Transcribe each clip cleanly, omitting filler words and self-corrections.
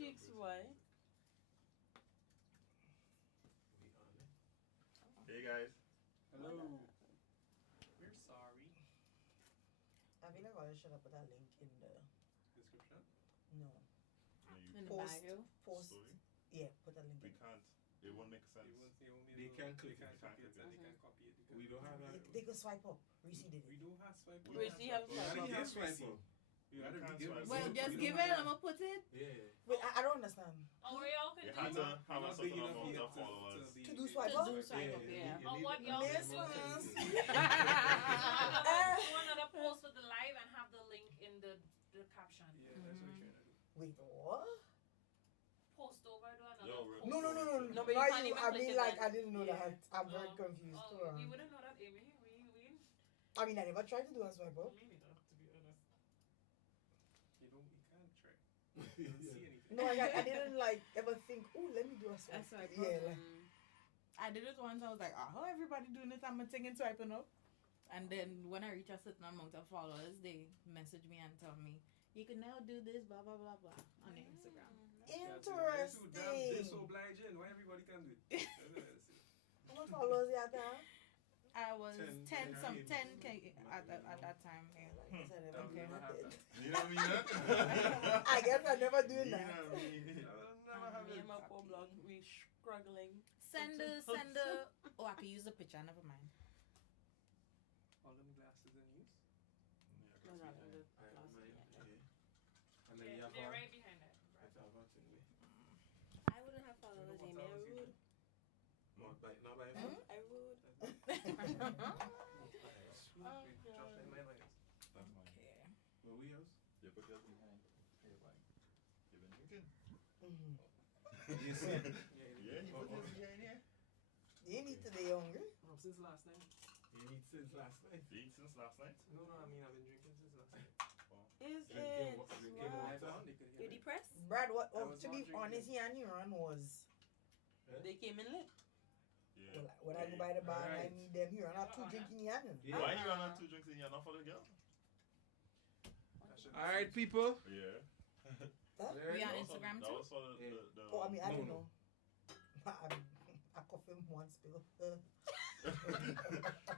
cheeks, why? Hey guys. Hello. We're sorry. I feel like I should have put a link in the Description? no In the post. bio? Post. Story? Yeah, put a link. We in. can't. It won't make sense. They can't click They it. can't copy it and they can't copy it. We don't have that. They could swipe up. Reese did We it. don't have swipe. We Reese, you have We swipe already up. have swipe up. You gotta can't give swipe us. up. Well, We just don't give it have and I'm that. gonna put it. Yeah. Wait, I don't understand. Or y'all can You do have to have a Not big certain enough amount yet of followers. To do swipe To up? do swipe up, yeah. Or what y'all can do Yes, is yes. do another post of the live and have the link in the caption. Yeah, that's what you're trying to do. Wait, what? Post over, do another Yo, post. No. No, but you Not can't you. even I click mean, it like, then. I didn't know Yeah. that. I'm very confused. Oh, you wouldn't know that, Amy. We I mean, I never tried to do a swipe up. me neither, to be honest. You can't try. You don't see anything. No, I didn't like ever think, oh, let me do a swipe. That's swipe up. Yeah, like, I did it once. I was like, how everybody doing it? I'm thinking swiping up. And then when I reach a certain amount of followers, they message me and tell me, you can now do this, blah, blah, blah, blah, on the Instagram. This so interesting. obliging. Why everybody can do it? How much followers you have there? I was 10K. 10K at that time. Yeah. I guess I never Okay. did that. You know what I mean? Huh? I guess I never doing You know that. what I mean? Never have Me it. and My poor blog, we struggling. Send the. Oh, I could use the picture. Never mind. All them glasses in use. No, not in the I last don't mind. one. Yeah. And then you Yeah, have they're a. right behind it. That's our button way. I wouldn't have followers, What Amy. I'm else you rude. Not by Hmm? I rude. Oh, Josh in my lines. That's mine. Okay. Were we else? Yeah, because behind. Hey, why? You been drinking? Mhm. Yes. Yeah, you put this behind here. You need to be hungry. No, since last night. You eat since last night. You eat since last night? No, I mean I've been drinking since last night. Is Drinking it? wa- drinking Wow. I water. found they could hear You me. depressed? Brad, I to was be not drinking. honest, he and Iran was. They came in late. Yeah. When I go by the bar and I Alright. meet them, Iran have two drinking Yan. Yeah. Why you run 2 drinks in here? Not for the girl? All right, people. Yeah. There We you on go. Instagram That too? was for the, Yeah. the Oh, I mean, I No, don't no. know. I cough him once, spill.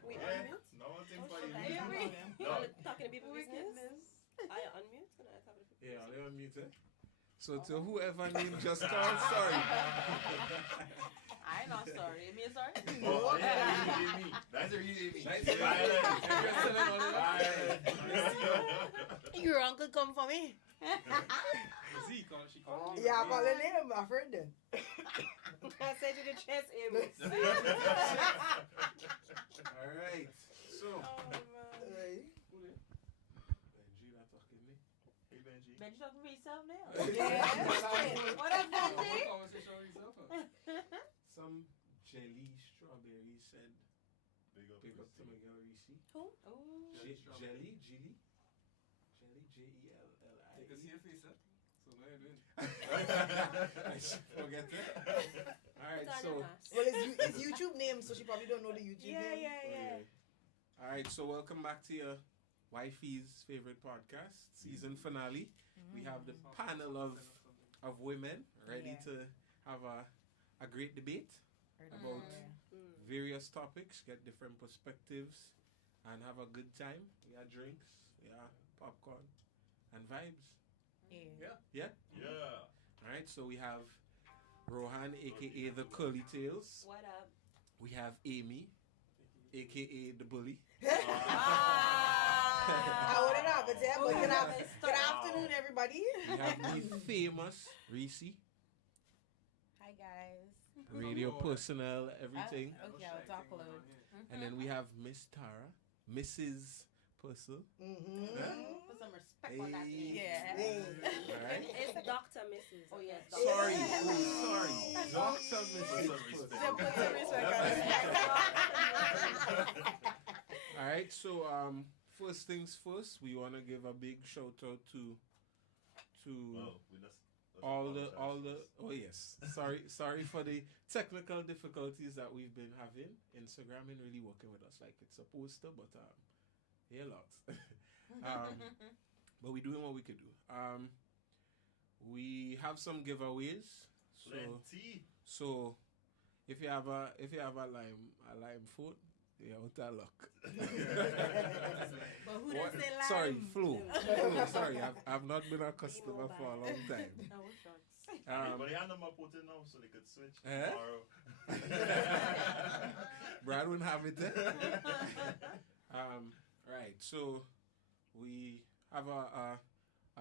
We Yeah, unmute? no one thinks Oh, about you. shit, I Amy. No. Talking to people business. I unmute and I talk to people. Yeah, they're unmuted. So to whoever name just called, sorry. I not sorry. Amy is sorry. Oh, yeah, you me. That's where you me. Nice. Violent. Your uncle come for me. She called me. Yeah, I call her name, I'm afraid then. I said to the chest, Amy. All right. So, Oh, man. Right. Benji, not talking to me. Hey, Benji. Ben, you talking to yourself now? Yeah. What up, What Benji? conversation with yourself? Huh? Some jelly strawberry said, Big up. pick up to my girl Reese. Who? Ooh. Jelly, Jelly, Take a Jelly. see your face, huh? So what are you doing? I forget that. All right, Put on your so. mask. Well, it's YouTube name, so she probably don't know the YouTube name. Yeah. All right, so welcome back to your wifey's favorite podcast, season finale. We have the panel of women ready Yeah. to have a great debate about Mm. various topics, get different perspectives, and have a good time. We have drinks, we have popcorn, and vibes. Yeah. Yeah? Yeah. All right, so we have Rohan, a.k.a. the Curly Tails. What up? We have Amy, a.k.a. the Bully. I wouldn't have it there, but good afternoon, everybody. We have the famous Reese, Hi, guys. radio personnel, everything. Okay, I'll talk loud. And then we have Miss Tara, Mrs. Purcell. Mm-hmm. Put some respect on that name. Yeah. Hey. All right. It's Dr. Mrs. Oh, yes. Sorry, Yeah. sorry. Dr. Mrs. Respect. Purcell. Put some respect on it. All right, so first things first, we want to give a big shout out to Well, we just all the oh yes, sorry for the technical difficulties that we've been having. Instagram ain't really working with us like it's supposed to, but yeah, lots. But we're doing what we could do. We have some giveaways. Plenty. So if you have a lime food, you're out of luck. But who does say lime? Sorry, Flo. Sorry, I've not been a customer for a long time. Everybody had them up put it now so they could switch Eh? tomorrow. Brad wouldn't have it there. Right, so we have a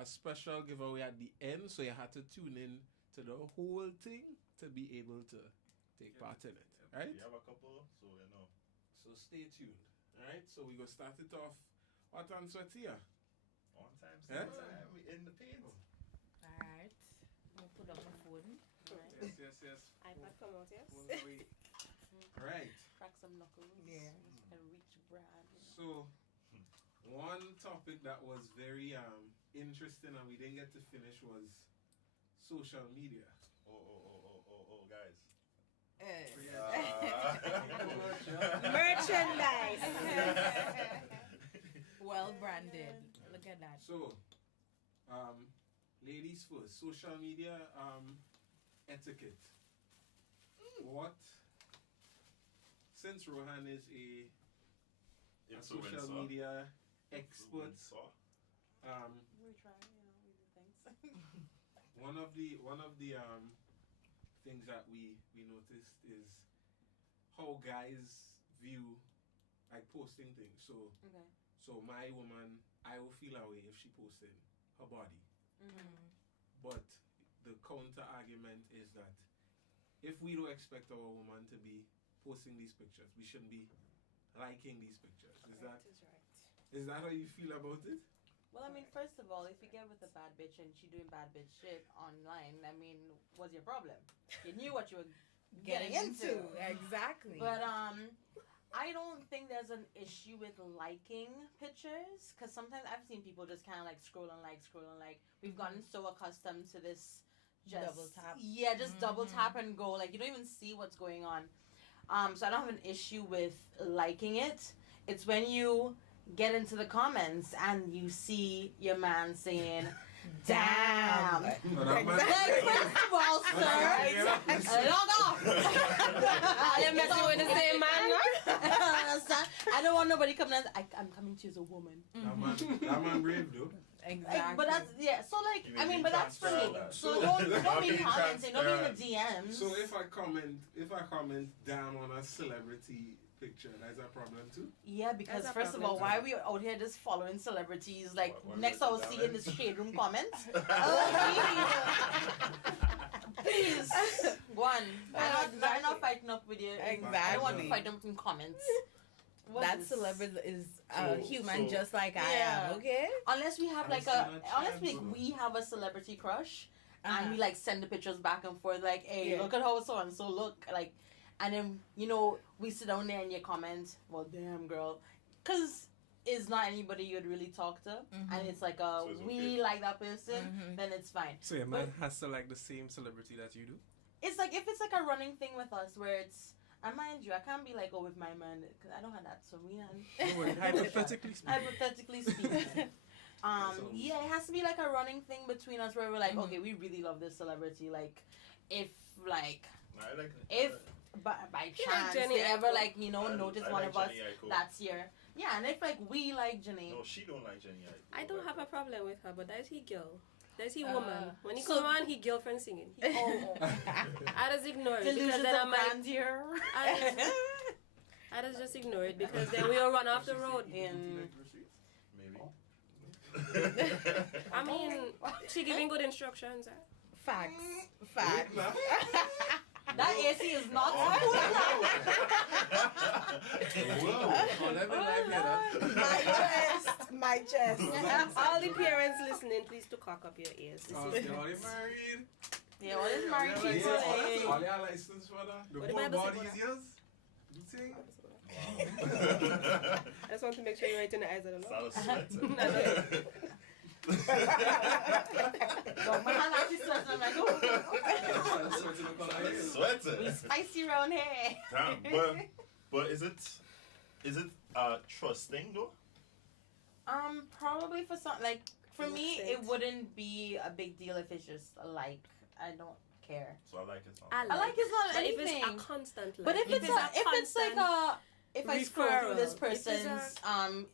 special giveaway at the end, so you had to tune in to the whole thing to be able to take part in it, right? We have a couple, so you know. So stay tuned, alright? So we go start it off. What on sweat here? On time, Eh? time, we in the paint. Alright. I'll put up my phone. Yes. iPad come out, yes? Right. Crack some knuckles. Yeah. And reach Brad. So one topic that was very interesting and we didn't get to finish was social media. Oh, guys. Merchandise. Well branded. Look at that. So, ladies first, social media etiquette. What? Since Rohan is a social media expert, We try, we do things. one of the things that we noticed is how guys view like posting things. So Okay. so my woman, I will feel away if she posted her body. Mm. But the counter argument is that if we don't expect our woman to be posting these pictures, we shouldn't be liking these pictures. Correct is right. Is that how you feel about it? Well, I mean, first of all, if you get with a bad bitch and she doing bad bitch shit online, I mean, what's your problem? You knew what you were getting into. Exactly. But I don't think there's an issue with liking pictures, because sometimes I've seen people just kind of like scroll and like. We've gotten so accustomed to this just Double tap. Yeah, just double tap and go. Like you don't even see what's going on. So I don't have an issue with liking it. It's when you get into the comments and you see your man saying, "Damn." Like, first of all, sir, log off. You're messing with the same man. I don't want nobody coming in. I'm coming to you as a woman. That man brave though. Exactly. Like, but that's so like You I mean, but that's for me. transparent. So don't be Being commenting, don't be in the transparent. DMs. So if I comment down on a celebrity picture, that's a problem too? Yeah, because That's a first of all, problem. why are we out here just following celebrities? Like What next is it, I will see in darling? this shade room comments. Please, one. I'm not fighting up with you. I don't want to Exactly. fight them in comments. What That is- celebrity is a So- human so- just like I Yeah. am, okay? Unless we have like Understand that unless chance. we have a celebrity crush. Uh-huh. And we like send the pictures back and forth, like, hey, Yeah. look at how so and so look, like, and then we sit down there and you comment, well, damn girl, because it's not anybody you'd really talk to, and it's like So it's we okay. like that person, then it's fine. So your man has to like the same celebrity that you do? It's like if it's like a running thing with us where it's, and mind you, I can't be like, oh, with my man, because I don't have that, so we No, wait, hypothetically speaking. hypothetically speaking. Yeah, it has to be like a running thing between us where we're like, okay, we really love this celebrity. Like, if like by chance Jenny they ever Aiko. like notice one of us Aiko. that's here. Yeah, and if like we like Jenny. No, she don't like Jenny Aiko. I don't have a problem with her, but that is he girl. That is he Uh, woman. When he so- come on, he girlfriend singing. Oh, I just ignore it delusions because then of I'm like, grandeur. I just ignore it because then we'll run off the road. In Maybe. I mean, she giving good instructions. Facts. Facts. that AC is not. Oh, let me like that. My chest. All the parents listening, please to cock up your ears. This Oh, is y'all ain't married? Yeah, what is married All y'all people? license- all y'all license for that? The What the whole Bible say body for is yours? You think? I just want to make sure you're right in the eyes of the Lord. Start sweating. No, my hand actually sweats. I'm like, oh, Sweating. we spicy round here. Damn, but is it trusting though? Probably for some, like, for me, Makes it sense. wouldn't be a big deal if it's just a like. I don't care. So I like it. I like it's not But if anything. it's a constant like, But if it's like a if I scroll through this referral, if it's person's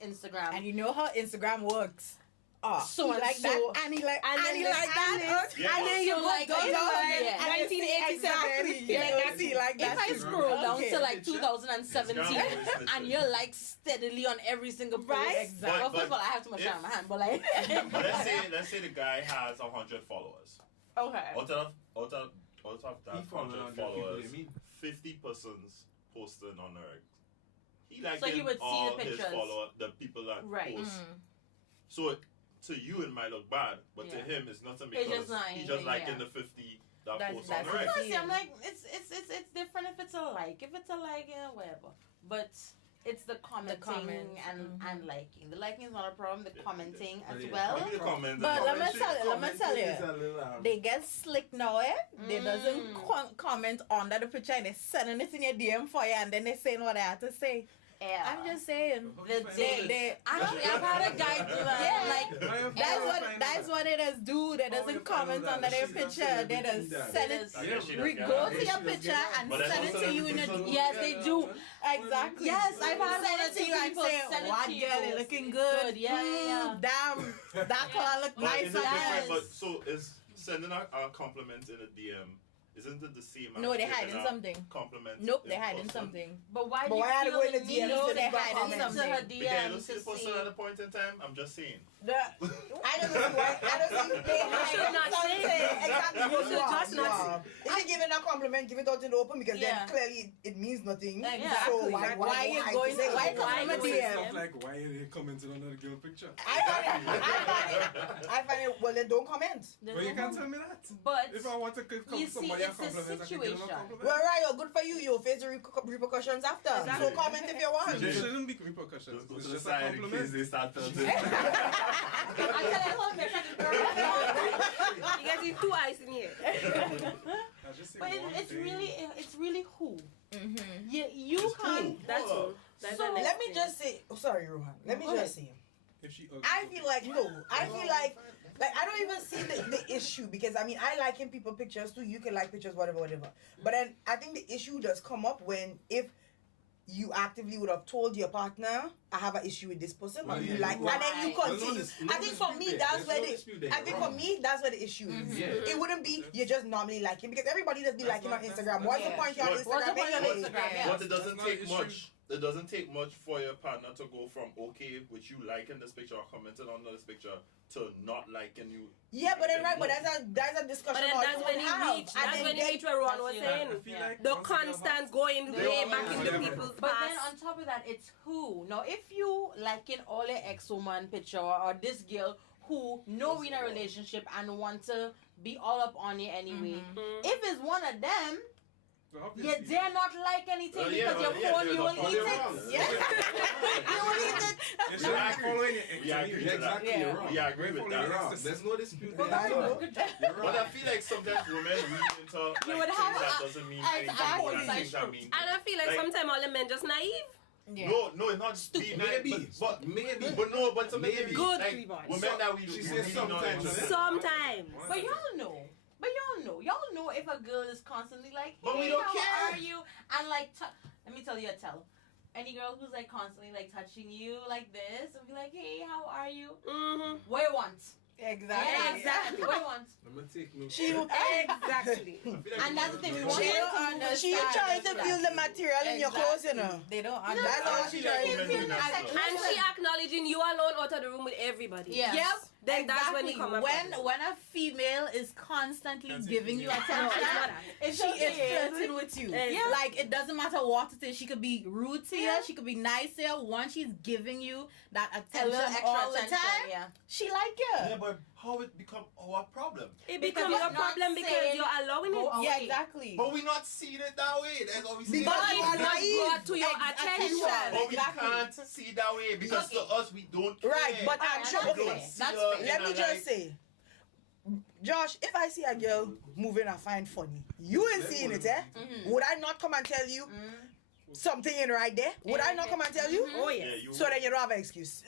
Instagram, And you know how Instagram works. Oh, So he and like so, that, and he like, and and he then like the that, Alice, Yeah, and then you so go like down, yeah. and you see 1987, exactly, yeah, you that's- see like that. if I too. scroll down Okay. to like 2017 Instagram and you're like steadily on every single post, Right? Well, But- first of all, I have too much time on my hand, but like, But let's say the guy has 100 followers. okay, Out of that He following 100 on the people followers, they mean. 50 persons posting on her. He like So he would see all the his pictures. followers, the people that Right. post. So to you it might look bad, but to Yeah. him it's nothing It's because just not he just anything, liking yeah. the 50 that That's- post that's on her. it. honestly, I'm like, it's different if it's a like. If it's a like, yeah, whatever. But it's the commenting comments, and liking. The liking is not a problem. The Yeah, commenting as yeah. well. Maybe the comments. But the let me comments tell shit. you, let me tell Commenting is you. a little, They get slick now, eh? They doesn't Mm. comment under the picture and they sending it in your DM for you and then they saying what they have to say. Yeah. I'm just saying. How the you find day- out They, Actually, I've had a guy do that. Yeah. Like, How you that's find what out that's what it is do. They How you doesn't find comment out under that their she's a picture. They celebrity just that- send it. I guess she Yeah. does get Go that. to your picture and But that's send it also to you in the a people- yes, they do. Exactly. Yes, I've had send one or it to two you and people say, send it "What to you. girl, it looking It's good? good. Yeah, yeah. Damn, that color look But nice is on it you." different? Yes. But so is sending a compliment in a DM, isn't it the same as No, they're giving hiding a something. compliment? Nope, in they're hiding person? something. But why But do you why are they feel going the to need DM to if they're go hiding comment something? to her Because you DM don't see to the person see? at a point in time. I'm just saying. I don't see why. I don't see they should not something. say. Exactly. You should just not If you give it a compliment, give it out in the open because Yeah. then clearly it means nothing. Exactly. So why you Why going? say- Why why come from a go DM? Stuff like, why are they commenting on another girl picture? I find it. Well, then don't comment. Well, you can't tell me that. But If I want to come You see, somebody a it's a compliment, I can give them a situation. compliment. Well, right, good for you. You'll face the repercussions after. Exactly. So comment if you want. There shouldn't be repercussions. Just go It's to the just a side in case compliment. they start filtering. I tell you, hold me, You guys need 2 eyes in here. I just say but one thing. it's really who Mm-hmm. you It's can't. cool. That's Hold all. up. That's So, the next Let me thing. just say. Oh, sorry, Rohan. Let me Go ahead. just say. If she ugly, I feel like no. I feel like I don't even see the issue because I mean I like in people pictures too. You can like pictures, whatever. But then I think the issue does come up when if you actively would have told your partner, I have an issue with this person, Well, or you yeah, like, you and then you Right. continue. No I think for dispute me there. that's There's where no the dispute there. I You're think for wrong. me that's where the issue is. Yeah. It wouldn't be you just normally liking because everybody just be That's liking not- on that's- Instagram. What's the yeah. point you're on What's the Instagram point on anyway? Instagram? Yeah. But it doesn't That's not take an issue. much. It doesn't take much for your partner to go from okay with you liking this picture or commenting on this picture to not liking you. Yeah, but then right, but that's a discussion. But then all that's you when would he have. reached. And That's then when he they- reached where Ron was That's saying. I feel Yeah. like The once you have constant going They way all back have into whatever. people's But past. then on top of that, it's who. Now, if you liking all your ex-woman picture or this girl who know we in a relationship and want to be all up on you anyway, Mhm. if it's one of them, So you obviously- dare not like anything Well, because your phone, there's you a will phone eat you're it. wrong. Yeah. You will eat it. You should not following your ex. Yeah, I agree with that. Exactly, Yeah. you're wrong. Yeah, I agree with Following that. your ex Wrong. to- There's no dispute Well, there. that's I know. good. You're But I wrong. feel like sometimes women read into like, You would things have that a- doesn't mean exactly. anything. Or things that mean. And I feel like Like- sometimes all the men just naive. Yeah. No, it's not stupid. Maybe. But Maybe. no, but sometimes Maybe. Good, like, Cleveland. women that we She we says really not sometimes, interested. Sometimes. But y'all know if a girl is constantly like, hey, But we don't how care. are you? And like, let me tell you a tell. Any girl who's like constantly like touching you like this and be like, hey, how are you? Mm-hmm. What you want? Exactly. Exactly. What you want? I'm gonna take no. She Exactly. And that's the thing we want. She them don't to understand. She trying to feel the material in your clothes, you know. They don't That's understand. all she trying to Women do do. that stuff. And she acknowledging you alone out of the room with everybody. Yes. Yep. Then that's when he come up. when a female is constantly That's it. giving you No, attention, it's not that. It's she is okay. flirting with you. Yeah. Like it doesn't matter what it is. She could be rude to you. Yeah. She could be nice to you. Once she's giving you that A attention little extra all the attention, time, yeah. she like you. Yeah, but how it become our problem? It Because becomes you're a not problem because saying you're allowing go it. away. Yeah, exactly. But we not seeing it that way. That's what we see. Because But you it are was naive. brought to your attention. But we Exactly. can't see it that way because to us we don't care. Right, but Alright, actually, that's okay. fair. That's her fair. Let in me a, just like- say, Josh, if I see a girl moving I find funny, you ain't seeing it, eh? Mhm. Would I not come and tell you, something in right there, would I not come and tell you? Oh, Yeah, yes. you. So then you don't have an excuse.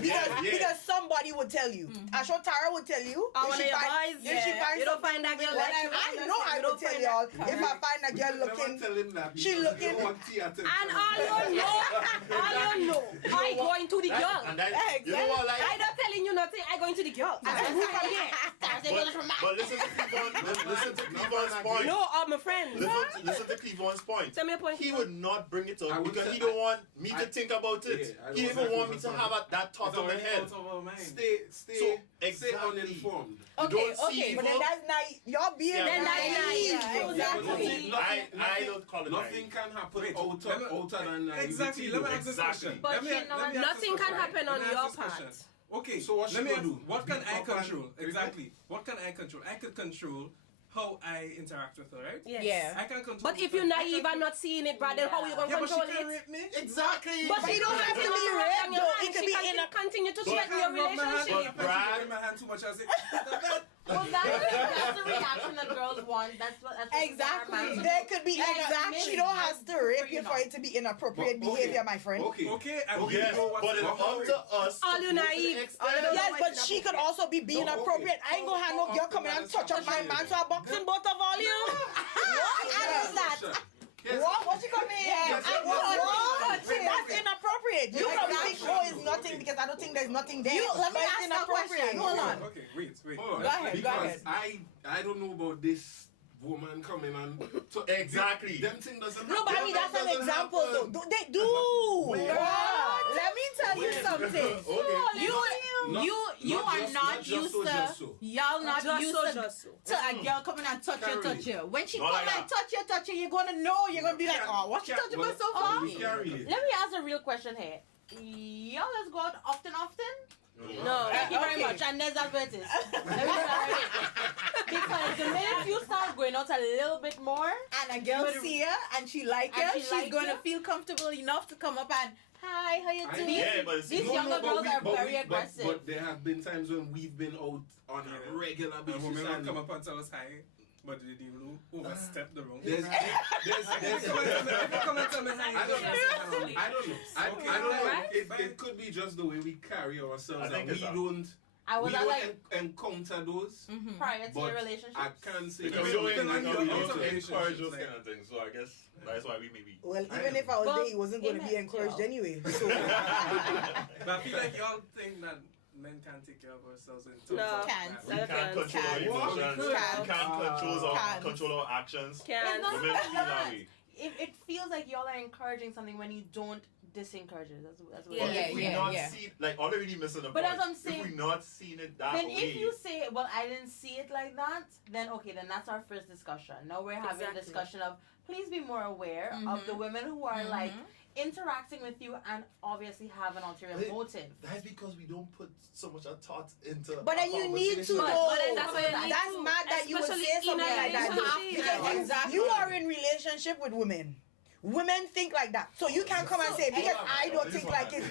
Because somebody would tell you. I'm sure Tara would tell you. One of your boys, if she finds you don't find that girl like you. I know I would tell y'all. If I find a girl looking, Tell him that she because looking- you don't want theater. And all you know, I going to the girl. And that, you know what, like, I not telling you nothing, I going to the girl. but listen to Cleveland's point. No, all my friends. Listen to Cleveland's point. Tell me a point. He would not bring it I up would because say- he don't want me to think about it. Yeah, I He know even exactly want me what's to going have on. that thought It's in my already head. out of our mind. So, Stay exactly. uninformed. You don't see okay, evil. but then that's naive. Y'all being Yeah, Then that's naive. naive. Exactly. I don't call it Nothing can happen Wait, outer than naivety. Exactly. Let me ask this Exactly. question. But Let me- you know let me what? ask this Nothing can question. happen on Let me your ask this question. part. Okay, So what let should me we ask, do? what can I What can- control? Exactly. What can I control? I could control how I interact with her, right? Yes. Yeah. I can control. But if you're naive and not seeing it, brother, how you gonna yeah, but she control can it? rape me. Exactly. But he don't have to be raped though. It could be in a. continue to But- threaten your Rub my hand, relationship. But Brad- Rub my hand too much. I say, Well, that's the reaction that girls want. That's what Exactly. There could be Like, she don't have to rape you for it to be inappropriate But, okay. behavior, my friend. Okay. okay, and we Yes, know what's but it's wrong. up to us. All to you go to the naive. extent- All you don't Yes, know but what's she could also be being No, okay. appropriate. I ain't gonna have no girl coming and touch up my man, so I boxing both of all you. What? I did that. Yes. What you come in? Yes. What? Wait, That's inappropriate. You probably think, oh, it's nothing because I don't think there's nothing there. Let me But it's ask a inappropriate. question. Hold on. Okay, wait. Hold on. Go ahead, go Because ahead. I don't know about this woman coming and Exactly. Them thing doesn't No, but I mean, that's an example though. They do. Wait. Let me tell you something. Okay. You are not used to y'all not used to a girl coming and touch you. When she Not come like and touch you, you're gonna know. You're gonna be like, oh, what she touching me so far? We carry it. Let me ask a real question here. Y'all let's go out often? No. Thank you very Okay. much. And there's that it is. Let me clarify. Because the minute you start going out a little bit more, And a girl see her and she like And you, she she's like gonna you? feel comfortable enough to come up and, hi, how you doing? Yeah, but it's- these younger girls are very aggressive. But there have been times when we've been out on a regular And basis. women will and come up and tell us hi, but they didn't overstep the wrong. There's If you come and tell me hi, I don't know. hi. I don't know. Okay. I don't know. Right? It could be just the way we carry ourselves I think and it's we that. don't I was like encounter those. prior to But your relationship. I can't say Because we Because don't we don't encourage encourage those like- kind of things, so I guess that's why we maybe. Well, I even know. if I was But there, he wasn't going to be in encouraged it, anyway. So But I feel like y'all think that men can't take care of ourselves in terms No. of Can't. that. We can't control our Can. emotions. We Can. can't Can. control our actions. Can. It's not Women about feel that that. way. It feels like y'all are encouraging something when you don't disencourage it. That's what Yeah, But it is. if we yeah, not yeah. see, like, already missing the But point. that's what I'm saying. If we not seen it that Then way, if you say, well, I didn't see it like that, then okay, then that's our first discussion. Now we're having a Exactly. discussion of please be more aware of the women who are like interacting with you and obviously have an ulterior But- motive. that's because we don't put so much thought into. But then our you need to conversation. know. But then that's what you need That's to, mad that you would especially say something in a like that. relationship. Because Exactly. you are in relationship with women. Women think like that. So you can't come and say, because I don't think like it.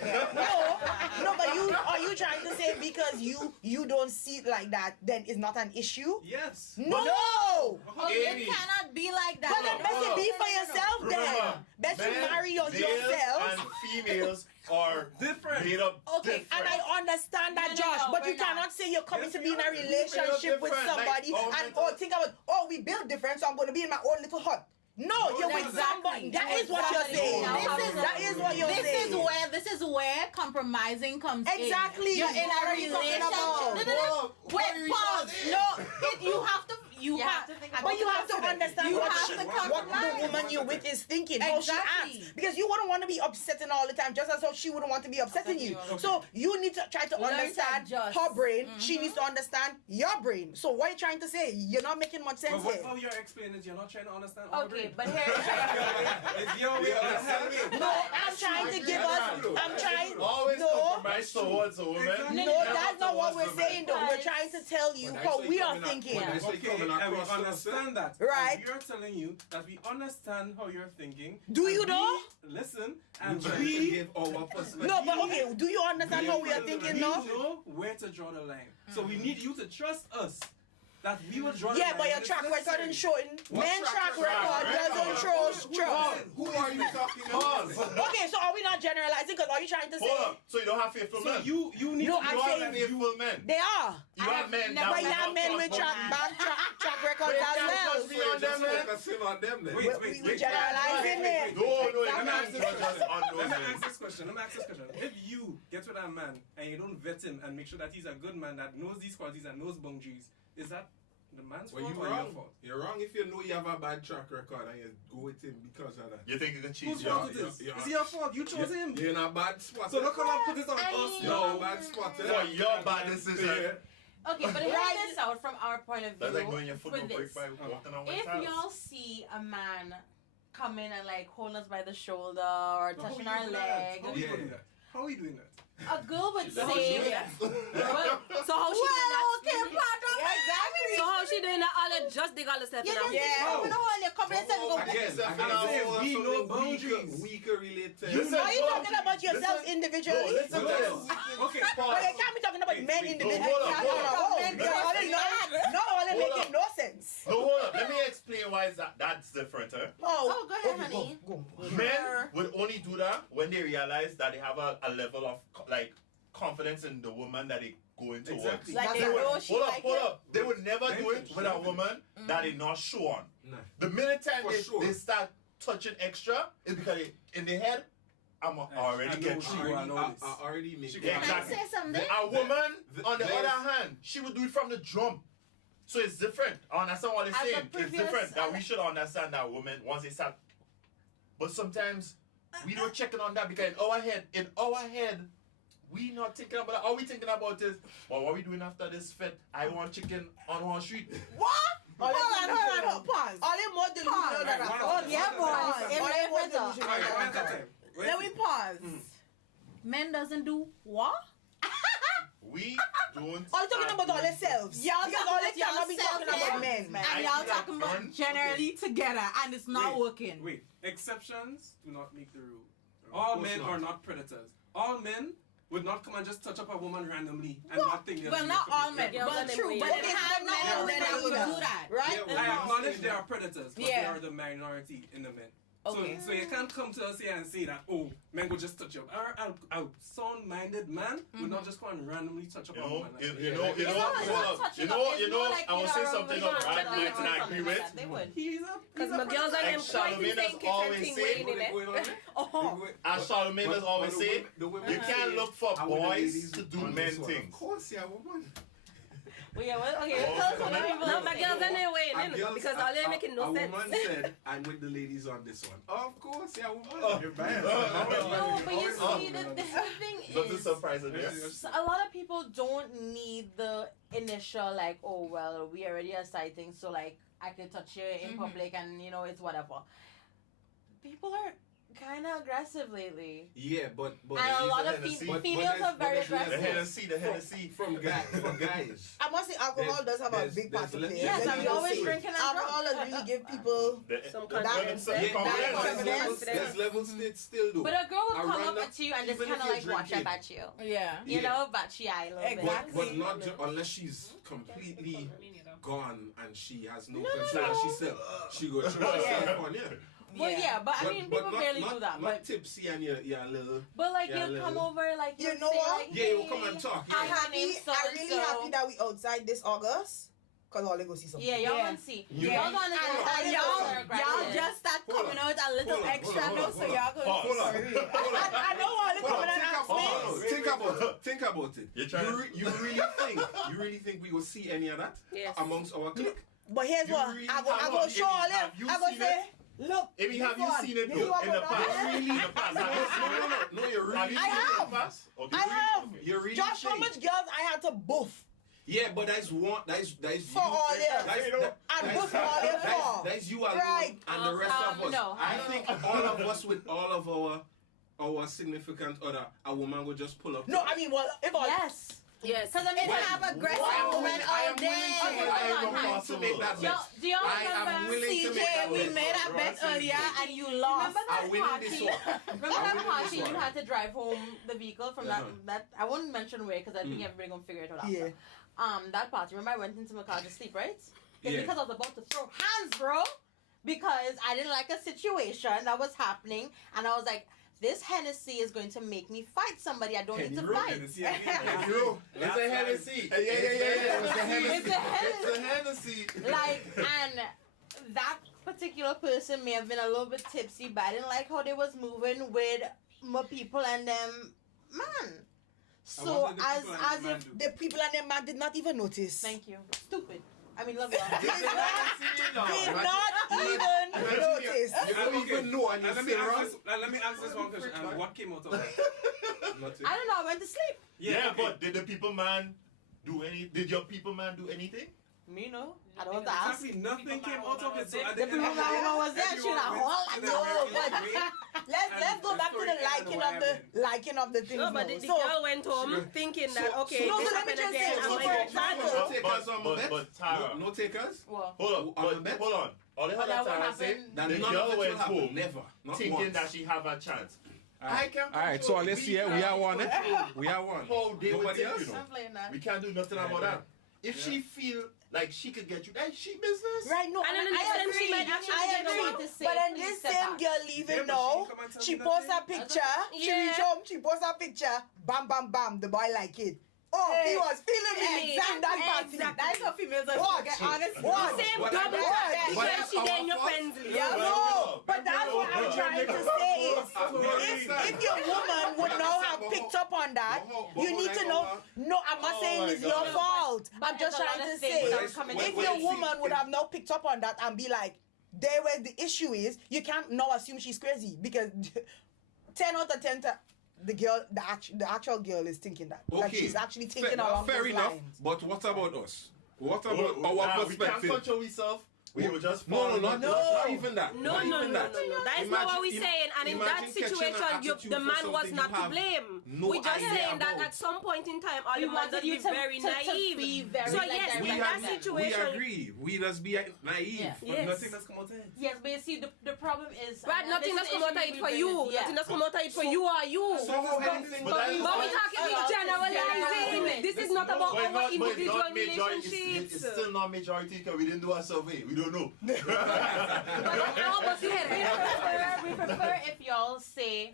No, but are you trying to say because you don't see it like that, then it's not an issue? Yes. No! It cannot be like that. But then best you be for yourself then. Remember, Best you men, marry males yourself. and females are Different. made up Okay, different. And I understand that, No, Josh, no, but we're you cannot say you're coming Yes, to be in we a are. relationship with Different. somebody Like, and think about, we build different, so I'm going to be in my own little hut. No, you're with somebody. That is what you're saying. That is what you're saying. This is where compromising comes Exactly. in. You're in What a are you talking relationship. about? Wait, pause. No, you have to. You have to think. But you have to understand You what, have she, to what compromise. the woman you're with is thinking, how she Exactly. acts. Because you wouldn't want to be upsetting all the time, just as how she wouldn't want to be upsetting you. So you need to try to Learn to understand adjust. her brain. She needs to understand your brain. So what are you trying to say? You're not making much sense But what here. how you're explaining is you're not trying to understand our Okay, brain. but here It's your way of understanding. No, I'm trying to give us. I'm trying. Always No. compromise towards a woman. Exactly. No, never that's not what towards we're the saying though. We're trying to tell you But how that's we like are coming thinking. up- That's like Okay, coming and we across to us, understand that. Right. And we are telling you that we understand how you're thinking. Do you and know? we listen, I'm and trying to we give our perspective. No, but okay, do you understand how we are thinking now? know where to draw the line. So we need you to trust us that we would draw. Yeah, but your track record ain't showing. Men track record doesn't show strong. Who are you talking about? Okay, so are we not generalizing? Because are you trying to say? Hold up. So you don't have faithful So men? you need No, to I'm You saying- have faithful men. They are. You have men that But will you have not men with talk track records as well. Just focusing on them then. We generalizing it. No, you Let me ask can't this judge us question. on those Let me men. ask this question. If you get with a man and you don't vet him and make sure that he's a good man that knows these qualities and knows boundaries, is that the man's Well, fault you're or your wrong. fault? You're wrong if you know you have a bad track record and you go with him because of that. You think you can cheat? Whose Yeah, fault it yeah, is? yeah. Is it your fault? You chose him. You're in a bad spot. So don't come and put this on I us. mean- You're in a bad spot. For your bad decision. Okay, but hear this out from our point of view. That's like knowing your foot with will break this. by walking on If white tiles. y'all see a man come in and like hold us by the shoulder or But how touching we our doing that? leg, How we Yeah. doing that? How are we doing that? a girl would How she say, doing that? well, So how she doing that? Exactly. So how she doing that? All that just dig all the stuff you now. just Yeah. open the hole, you come in and go. Again, Listen, I'm saying we know something boundaries. weaker related. You said- Are you talking about yourself individually? No, listen to this. Okay, But you can't be talking about Wait, men wait, individually. hold up, hold up. No, all it Hold making up. no sense. No, hold up. Let me explain why is that's different. Oh, go ahead, okay, honey. Go. Men would only do that when they realize that they have a level of like confidence in the woman that they going towards. Exactly. Like That's they right. know she Hold up, like hold it. up. They would never do it with a woman that they not sure on. Nah. The minute time For they, sure. they start touching extra is because in their head, I'm already I know getting she cheated. will. I know this. already make She Yeah, Can I exactly. say something? A woman, on the There's- other hand, she would do it from the jump. So it's different. I understand what they're As a saying. It's previous- different that we should understand that women once they start. But sometimes we don't check it on that because in our head, we not thinking about that. All we thinking about is, well, what we doing after this fit? I want chicken on one street. What? Hold on. Pause. All them more delusional than I Pause. thought. Yeah, boy. All them more Every delusional Alright, than I one thought. time. Let me pause. Men doesn't do what? We don't. All talking about all themselves. Y'all Because talking all about they cannot be talking yourself, about yeah. men. Man. I And y'all feel like talking about men- generally together and it's not Wait. working. Wait, exceptions do not make the rule. All course men not. are not predators. All men would not come and just touch up a woman randomly and not think they're Well, being not all men, predators. Yeah, but but true. them But way. it have men Yeah, out there that yeah, would yeah. do that. Right? Yeah, I well, acknowledge they are predators, but they Yeah. are the minority in the men. Okay. So you can't come to us here and say that, oh, men will just touch you up. A sound-minded man would not just go and randomly touch up You a know, woman. like that. you know, It's not hold up. touching You up, know, it's you more know. like I will you're say a something robot up, right? or Might and I something agree like with. that. They would. Because my girls are Like them Charlemagne quite has thinking always thing said, waiting What they it. going on? Oh. As Charlemagne has always said, you can't look for I want the boys ladies to do on men this one. things. Of course, yeah, woman. Well, yeah, well, okay, Oh, tell us what no, the people No, are my saying. girls are there A waiting girl- because all they're making no a sense. woman said, I'm with the ladies on this one. Of course, yeah, woman. Oh. You're biased. No, but you Oh. see, the thing Nothing is, surprising there. so a lot of people don't need the initial, like, oh, well, we already are sighting, so, like, I can touch you in public and, you know, it's whatever. People are kind of aggressive lately. Yeah, but And a lot of Hennessy. females are very there's The aggressive. Hennessy. from guys. I must say alcohol does have a There's- big part to there's play. le- Yes, Let and me we just always say, drinking and alcohol drunk. does really give people Some That- confidence. that- eh? confidence. There's levels still though. But a girl will I come run up up- to you and just even kind if of like you're watch drinking. at you. Yeah. You Yeah. know, batchy eye a little bit. Exactly. But not unless she's completely Me neither. gone and she has no No, control. no. She said she go try herself on, yeah. Well, yeah, but I mean, people barely do that. Not But tipsy and you're a little. like, Yeah, you'll come little. over, like, You you'll know say, what? like, Yeah, you'll come and talk. Hi, Yeah. my name's I'm really so-and-so. happy that we outside this August. Because all they go see something. Yeah, y'all Yeah. want to see. Yeah. Y'all gonna And y'all just start Hold coming on. out a little Hold on, extra hold on, now, hold so on. y'all go. Hold on. I know all they Hold coming on, and ask me. think about it. You're trying You really think we will see any of that Yes. amongst our clique? But here's You what really I have go one. show all them. Have you I go seen say, look. Amy, have you this seen it one. though, This in the one, past? right? In the past, have you seen it? No, you're Have you really. seen it in have. the past? Okay. I have. You're really. Josh, how saying- much girls I had to boof Yeah, but that's one. That's for all them? I boof for all them for. That's you alone Right. and the rest of us. No, I think all of us with all of our significant other, a woman will just pull up. No, I mean, well, if all Yes. Yes. Because I mean, It have aggressive women I out am willing there. to make that bet. Do y'all I am remember willing to make CJ, that we bet. made a bet earlier and you lost. Remember that I'm winning party? this one. Remember I'm that winning party this you one. had to drive home the vehicle from Uh-huh. that I wouldn't mention where because I think everybody gonna figure it out after. Yeah. that party. Remember I went into my car to sleep, right? It's Yeah. because I was about to throw hands, bro. Because I didn't like a situation that was happening, and I was like, this Hennessy is going to make me fight somebody I don't need to fight. It's a Hennessy. Yeah. It's a Hennessy. It's a Hennessy. Like, and that particular person may have been a little bit tipsy, but I didn't like how they was moving with my people and them, man. So as if the people and their man did not even notice. thank you, stupid. I mean, love you. Did not even notice. You don't even know, and you're Let me still wrong. let me ask this one question. And what came out of that? Nothing. I don't know. I went to sleep. Yeah, okay. but did the people man do any? Did your people man do anything? Me no. I don't want to ask. Exactly, nothing came out of it. So at The the end people of the that day, was there, she everyone like, "Hold went on, to no, the but- way. Let's go back to the liking of the things. No, but now. the So- girl went home thinking that, okay, so this let me happened just again. say, I'm so going for to example- No takers on my bet. But Tara, No takers. Well, hold on the on, bet? hold on. All the But that other won't Tara say, happen. Then the none girl of it will went happen. home Never. Not thinking once. that she have a chance. Alright. I can't. Alright, so let's see. We are one. We are one. How they would Nobody think, else? you know. I'm playing that. We can't do nothing about that. If she feel like she could get you, that's she business. Right, no, And then the I next time agree. she might actually I get agree. want to say, But then please this step same back. girl leaving Yeah, but now, she come and tell she me posts a nothing. picture, she Yeah. reach home, she posts a picture, bam, bam, bam, the boy like it. Oh, he was feeling me in that party. That's how females are. Watch. Honestly. Watch. Same But- double but- tap. but- Because she there in your friends list. Yeah, no, but that's what I'm trying to say is, if your woman would now have picked up on that, you need to know, no, I'm not saying it's your fault. I'm just There's a lot trying to of things say, that are coming if into your play. woman would have now picked up on that and be like, there where the issue is, you can't now assume she's crazy because 10 out of 10 the actual girl is thinking that. Like Okay. she's actually thinking along Fair those enough. lines. But what about us? What about Nah, our we can't perspective? control ourselves. We will just No, fall. not even that. No, Not no, even no, that. no, no. That is not what we're saying. And in that imagine catching an situation, attitude the for man was something not you to have blame. no We're just idea saying that about. at some point in time, all We the man wanted just you be to very to naive. be very So like yes, that, in like that that. We situation, agree. We just be naive. Yeah. But Yes. nothing has come out of it. Yes, but you see, the problem is... Brad, nothing that's that's come out of it for you. Nothing that's come out of it for you or you. So how anything But that is But why- we're talking About generalizing. This is not about But our not individual majority. relationships. It's still not majority because we didn't do a survey. We don't know. We prefer if y'all say,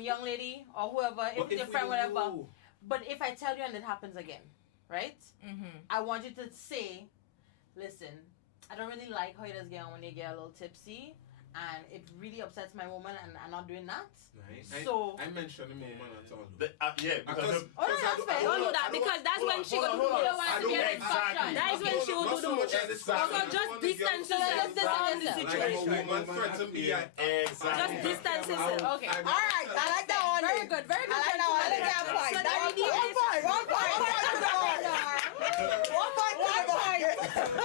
young lady or whoever, if But it's your we friend, don't whatever. know. But if I tell you and it happens again, right? I want you to say, listen, I don't really like how you just get on when they get a little tipsy, and it really upsets my woman, and I'm not doing that. Right. So- I mentioned him woman at all. Yeah, because Oh, no, that's fair. Don't do that because that's when she got to do hold on. the one I to don't get exactly. That is when she will do the most. So just distance yourself from the Like situation. a woman threatened me. Yeah, exactly. Just distance yourself. Okay. All right, I like that one. Very good, very good. I like that one. I like that point. So That then one we need point. One point to the board. One point to the board.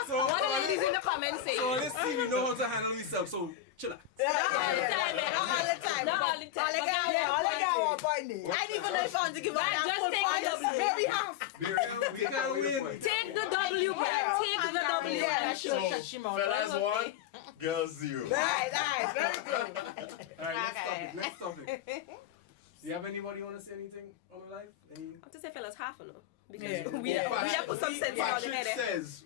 So, What the ladies in the comments say? so let's see, we know how to handle ourselves. So, chill out. Not all the time, man. Not all the time. Not all the time. All the time, one point there. I didn't even know if I wanted to give Right, that just full take point. the W. Maybe half. We can win. Take the W, Brad. Take the W. Yeah. She'll shut your mouth. Fellas That's one, okay. girls zero. Right, very good. Alright, Okay. next topic. Do you have anybody want to say anything on the life? Any? I have to say fellas half or no? Because Yeah. we have put some sense on the Patrick head. says,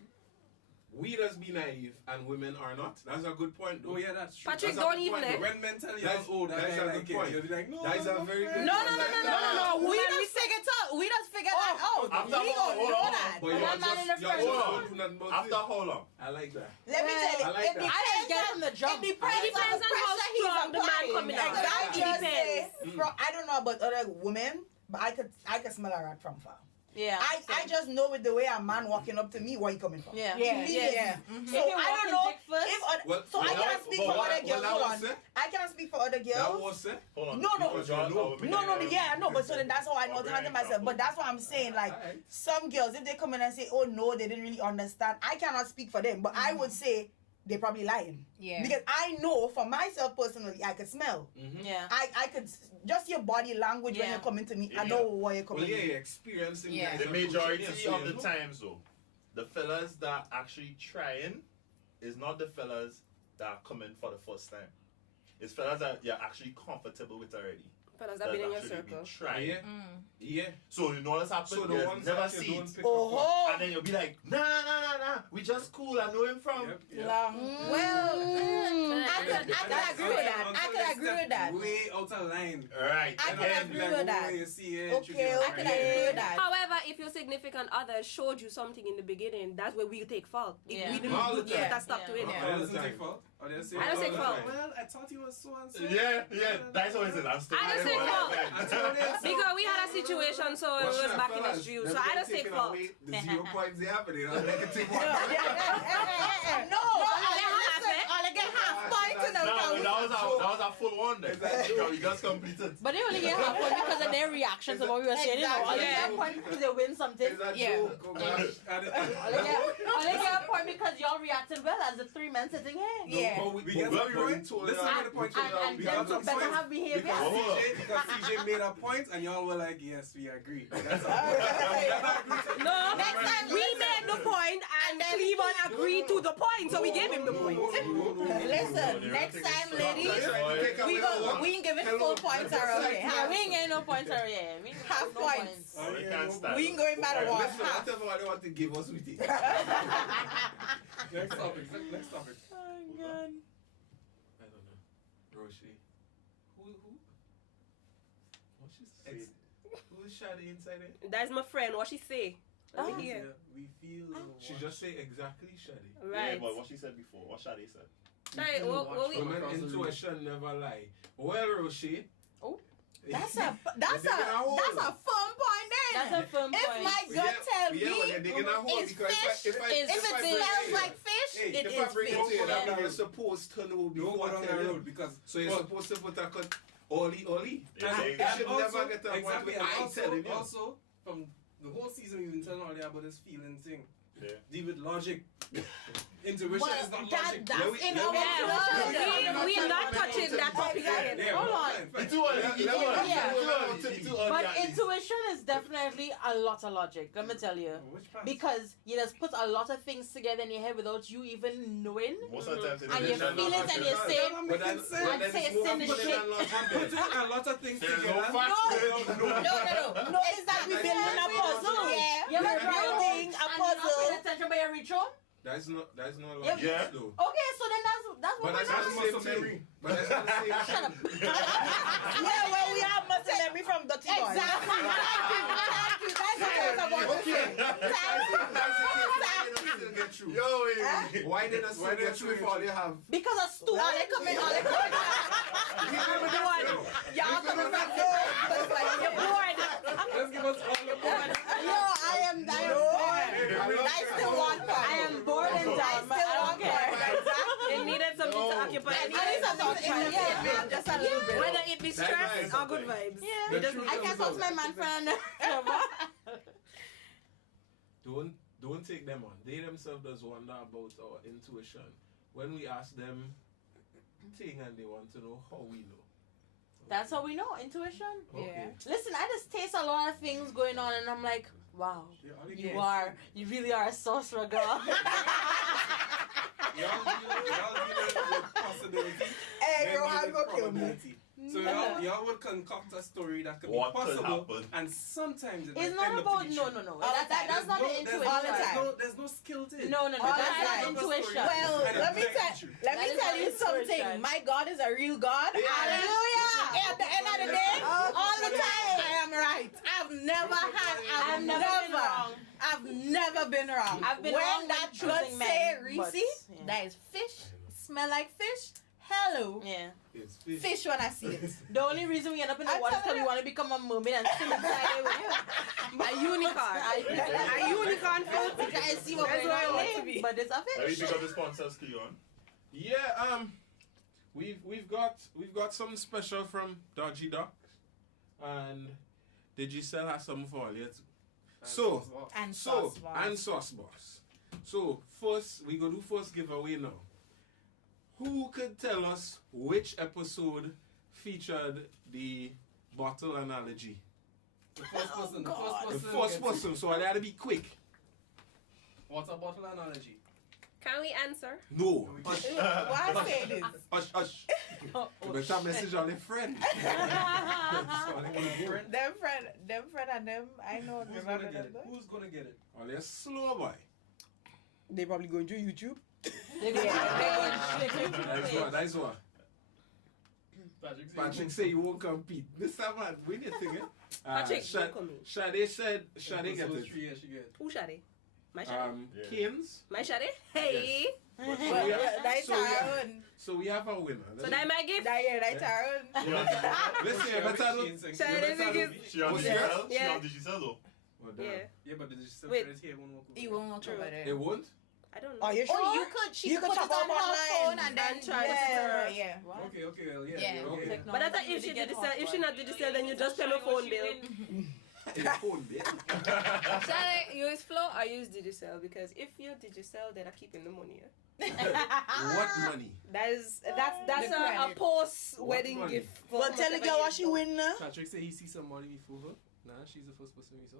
we just be naive and women are not. That's a good point, though. Oh yeah, that's true. Patrick, That's a don't good even point, let. When men tell you, That's- oh, that that's guy a like good it, point. you'll be like, no, That is a very good No, point. we just figured out. We just figured that out. After We don't hold know on. that. But But you're that man in the just, you're front. just Hold on. don't do nothing about After it. how long? I like that. Let me tell you, I like it that. I didn't get from the jump. It depends It depends on how pressure he's strong the man applying. coming out. Exactly. It Just depends. say, I don't know about other women, but I could smell a rat from far. Yeah. I just know with the way a man walking up to me where he coming from. Yeah. Immediately. Yeah. So If you're I don't walking know dick first, if other, Well, so I well, can't speak but for what- other girls. that Hold was on. it. I can't speak for other That girls. was it. Hold on. No, no. Because y'all know. No, yeah, I know, but so then that's how I know to handle myself. But that's what I'm saying. Like Alright. some girls, if they come in and say, "Oh no, they didn't really understand," I cannot speak for them, but I would say they're probably lying. Yeah. Because I know for myself personally, I could smell. Yeah. I could just your body language when Yeah. you're coming to me. I Yeah. know where you're Well, coming. yeah, experiencing Yeah. guys The approaching majority you, so of the you know. times, though, the fellas that actually trying is not the fellas that are coming for the first time. It's fellas that you're actually comfortable with already. Fellas that been in your actually circle. be trying. Yeah. Yeah. So you know what's happened? So the There's ones never that you seen. don't pick Oh, up And then you'll be like, nah. We just cool. I know him from. Well, I can agree with that. I can agree with that. Way out of line. Right. I And can then agree with that. You see it, Okay, I can agree with that. However, if your significant other showed you something in the beginning, that's where we take fault. If Yeah. we didn't All the put time. that stuff to it. Yeah. Oh, All the doesn't take time. fault? Or they say, I don't take fault. Well, I thought he was so and so. Yeah. That's always it. I'm still. I don't take fault. Because we had a situation, so it What's was that, back in the fellas? street. Them So I guys don't take taking fault. away the 0 points they have, you know, negative one. No, I get half points in No, the that was a full one then. We just completed. But they only get half point because of their reactions to what we were saying. You know, all they get a point because they win something. Is that Yeah. joke? Oh, gosh. All they get a point because y'all reacted well as the 3 men sitting here. Yeah. But We but get we some already points. told Listen them- to the point. And We them got two some better points. have behavior. Because CJ made a point and y'all were like, yes, we agree. That's all. No, Next time, we made the point and Cleveland agreed to the point, so we gave him the point. Listen, next time, ladies, we ain't giving full points already. Yeah, we ain't getting no points already. We ain't Half no points. We can't stand We it. ain't going by the one. Listen, Half. whatever they want to give us, we take. Next topic. Oh, God. I don't know. Roshi. Who? What she say? Who is Shadi inside it? That's my friend. What she say? Let me hear. We feel. She just say exactly Shadi. Yeah, Right. but what she said before, what Shadi said. Right. What we? Women intuition never lie. Well, Roshi. Oh. That's a firm point then. That's a firm If point. my gut tell me when you're digging a hole, it's because fish, if I if it smells like hey, fish, it if I is bring it to fish. you, that Yeah. means you're supposed to know Don't before go I down tell that you. road because. So you're supposed to put a cut Oli. Yeah, It yeah. should never get to a point Exactly. where I telling you. Also, from the whole season, we've been telling all about this feeling thing. Yeah. Deal with logic. Intuition Well, is not that's logic. in our Yeah, we not touching that topic again. Yeah, Hold on. fine. It's too early. It's too early. Yeah. It's too early. But at least. intuition is definitely a lot of logic, let me tell you. Which part? Because you just put a lot of things together in your head without you even knowing. Most of the time, And you feel it and you say, But then And it's say more send the happening shit. than logic. Putting a lot of things There's no together. facts. No, it's that we building a puzzle. Yeah, You ever we're drive home building a and you're not paying puzzle. attention but you reach home? That's not Yeah. logic Yeah. though. Okay, so then that's what But that's we're not doing. the same muscle thing. memory. But that's not the same thing. Shut up. Yeah, well, we have muscle memory from Dodgy Dock. Exactly. Thank you. That's what I was about to say. Yo, wait. Why did I still get through if all you have? Because of stupid. All they coming. Y'all coming back there. You're bored. Let's give us all the points. No, I am bored. I still want part. I am bored and I done, but still I want don't care. part. It needed something to occupy. I need something to entertain me. Just a little bit. Whether it be stress or good vibes. Yeah. It doesn't I can't talk to my man friend. Don't take them on. They themselves does wonder about our intuition. When we ask them thing and they want to know how we know. That's how we know, intuition. Okay. Listen, I just taste a lot of things going on and I'm like, wow, you really are a sorcerer, girl. Y'all dealing with possibility. Hey, then girl, deal how with you gonna kill me? probability. So y'all would concoct a story that could What be could possible, happen? and sometimes It's not about, no. That's not the intuition. All the time. There's no skill to it. No. All the That's time. not intuition. Well, And let me it might tell be true. let me That is tell not you something. intuition. My God is a real God. Yeah. Hallelujah. At the end of the day, all the time I am right. I've never been wrong. I've been when wrong that with gut choosing say men, but, Reese, yeah. that is fish. Smell like fish. Hello. Yeah. It's fish. Fish when I see it. The only reason we end up in the I'm water is because telling we want to become a mermaid and swim inside it with you. A unicorn. A unicorn We food. try to see what That's we're where I going want to be. But it's a Let me fish. pick up the sponsors, Cleon. Yeah, we've got something special from Dodgy Dock, and Digicel has something for you too. So And so sauce bar. and sauce boss. So first we go do first giveaway now. Who could tell us which episode featured the bottle analogy? The first person. The first person. So I gotta be quick. Water bottle analogy. Can we answer? No. Why I say this? Hush. You better message all your friends. Them friend and them, I know. Who's remember gonna get them, it? Who's gonna get it? All your slow boy. They probably going to YouTube. Nice one. Patrick say you won't compete. Mr. Man, win your thing, Patrick, don't come in. Shade said, Shade get it. Yeah, she get it. Who Shade? My Shade? Keynes. My Shade? Hey! That's our own. So we have a winner. So that my gift? That's our own. Listen, you better look. Shade is a gift. She on What's Digicel? yours? She Yeah. on Digicel though. Yeah. Yeah, but the digital Wait. credits here won't work. He won't walk over there. It won't? I don't know. Oh, you sure? Or you could. She You could could put it chop on up her phone online and then try to yeah. Okay, well, yeah. Yeah. Okay. But I thought if she did if she not did then you just pay my phone bill. Your phone bill. Shall I use Flow or use Digicel? Because if you Digicel, then I'm keeping the money. What money? That's The a credit. post wedding money? gift. For But tell the girl what she win now. Patrick said he sees somebody before her. Nah, she's the first person we saw.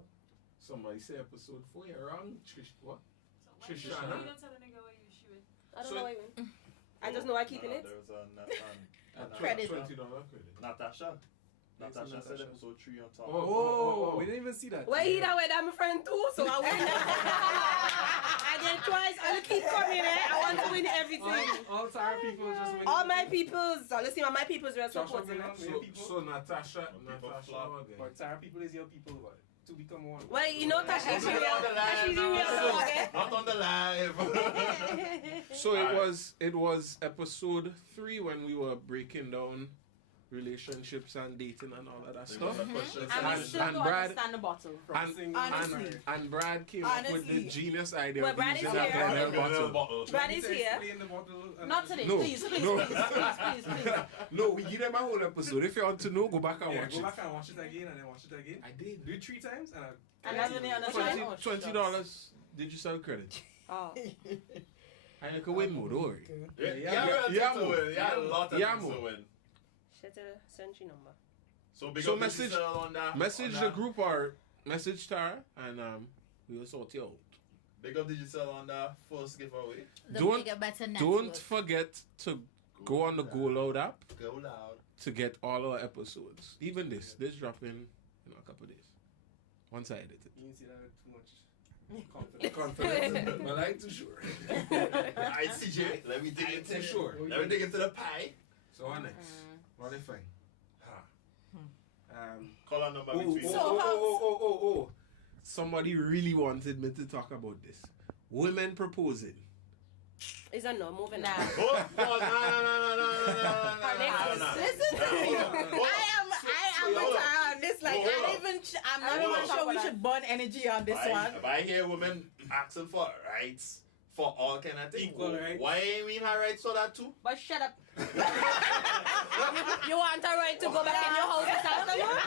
Somebody say episode 4, you're wrong. Trish, what? So Trishana. you don't tell a nigga what you shoot. I don't So- know what you mean. I just know I'm keeping it. There was a Credit. $20 credit. Natasha. Yes, Natasha said Natasha. episode 3 on top. Oh, we didn't even see that. Well, he that way, I'm a friend too, so I win. I get twice. I keep coming there. I want to win everything. All Tara people just win. All my peoples. So listen, my peoples were Joshua supporting Brennan, it. your people. So Natasha flop. again. But Tara people is your people, but to become one. Well, you know, Tasha, she's real. She's real. Not on the live. So it was episode 3 when we were breaking down relationships and dating and all of that stuff. And we still And don't Brad- understand the bottle. Honestly. And Brad came up with the Honestly. genius idea Well, of Brad is using that here. Glenelg bottle. Brad is here. Explain the bottle and Not today. No, Please. no. Please. No, we give them a whole episode. If you want to know, go back and Yeah, watch go it. back and watch it again and then watch it again. I did. Do it 3 times and And that's when they understand. $20. Did you sell credit? Oh. And you can win more, don't worry. Yeah, a lot of Yeah, things to mo. win. Shut a century number. So big So up message- Digicel on that. Message on the that. group or message Tara and we will sort you out. Big up Digicel on the first giveaway. Don't- Make a better Don't network. forget to go on the Go Loud app Go loud. to get all our episodes. Even this drop in a couple of days. Once I edit it. you didn't see that with too much confidence. Confidence. Well, I ain't too sure. Alright, CJ, let me dig I into ain't too sure. Let me dig into the pie. So what next? What they find? Call our number Oh, between. oh. Somebody really wanted me to talk about this. Women proposing. Is that no? Moving Nah. on. Oh, no. Listen to me. I am with her on this. Like, I'm not Hold even on. sure we should burn energy on this one. If I hear women asking for rights for all kind of things, Equal rights. why ain't we have rights for that too? But shut up. You want her right to go back in your house this afternoon?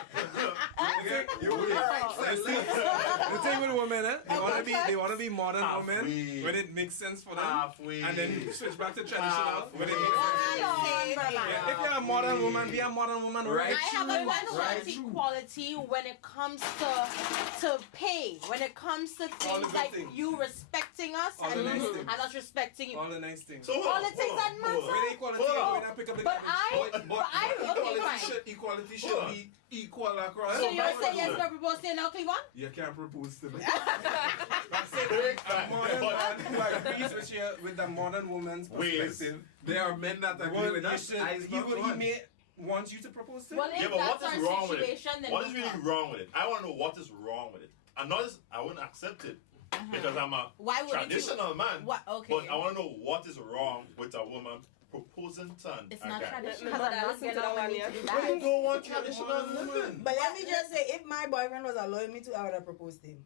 The thing with women, they wanna be modern women when it makes sense for them, Halfway. and then you switch back to traditional when it makes sense. Halfway. If you're a modern woman, be a modern woman, right? I have a one Right. equality when it comes to pay, when it comes to All the things good like things. you respecting us All and the nice you things. and us respecting you. All the nice things. So hold All on, the things hold that on, matter. hold on. When equality, Hold on. when I pick up the But garbage. Equality should Hold on. be equal across. So you're my saying yes question. to propose to now, Cleveland? You can't propose to me. That's it. Big A modern fact. man who agrees with the modern woman's Ways. perspective. There are men that agree Well, with you that. should, I is he not would he one. may want you to propose to? Well, Yeah, if but that's what is our wrong with it? situation, then What no is really problem. wrong with it? I want to know what is wrong with it. I wouldn't accept it because I'm a Why wouldn't traditional man. What? Okay. But I want to know what is wrong with a woman proposing to It's a not guy. traditional. Because I'm not Listen to getting that on one, me yeah. to do But you that. don't want traditional living. But let me just say, if my boyfriend was allowing me to, I would have proposed to him.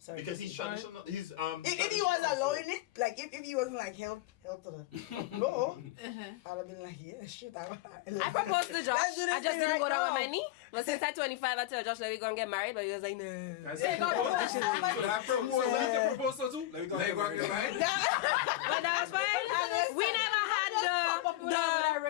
Sorry. Because he's traditional. He's If he was allowing it, like if he wasn't like held to the no, I'd have been like, yeah, shit. I proposed to Josh. Let's do this I just thing didn't right go down now. on my knee. But since I'm 25, I told Josh, let me go and get married. But he was like, no. That's They it. got proposed. So we need to propose to too? Let me go Let and go and get get married. But that was fine. We never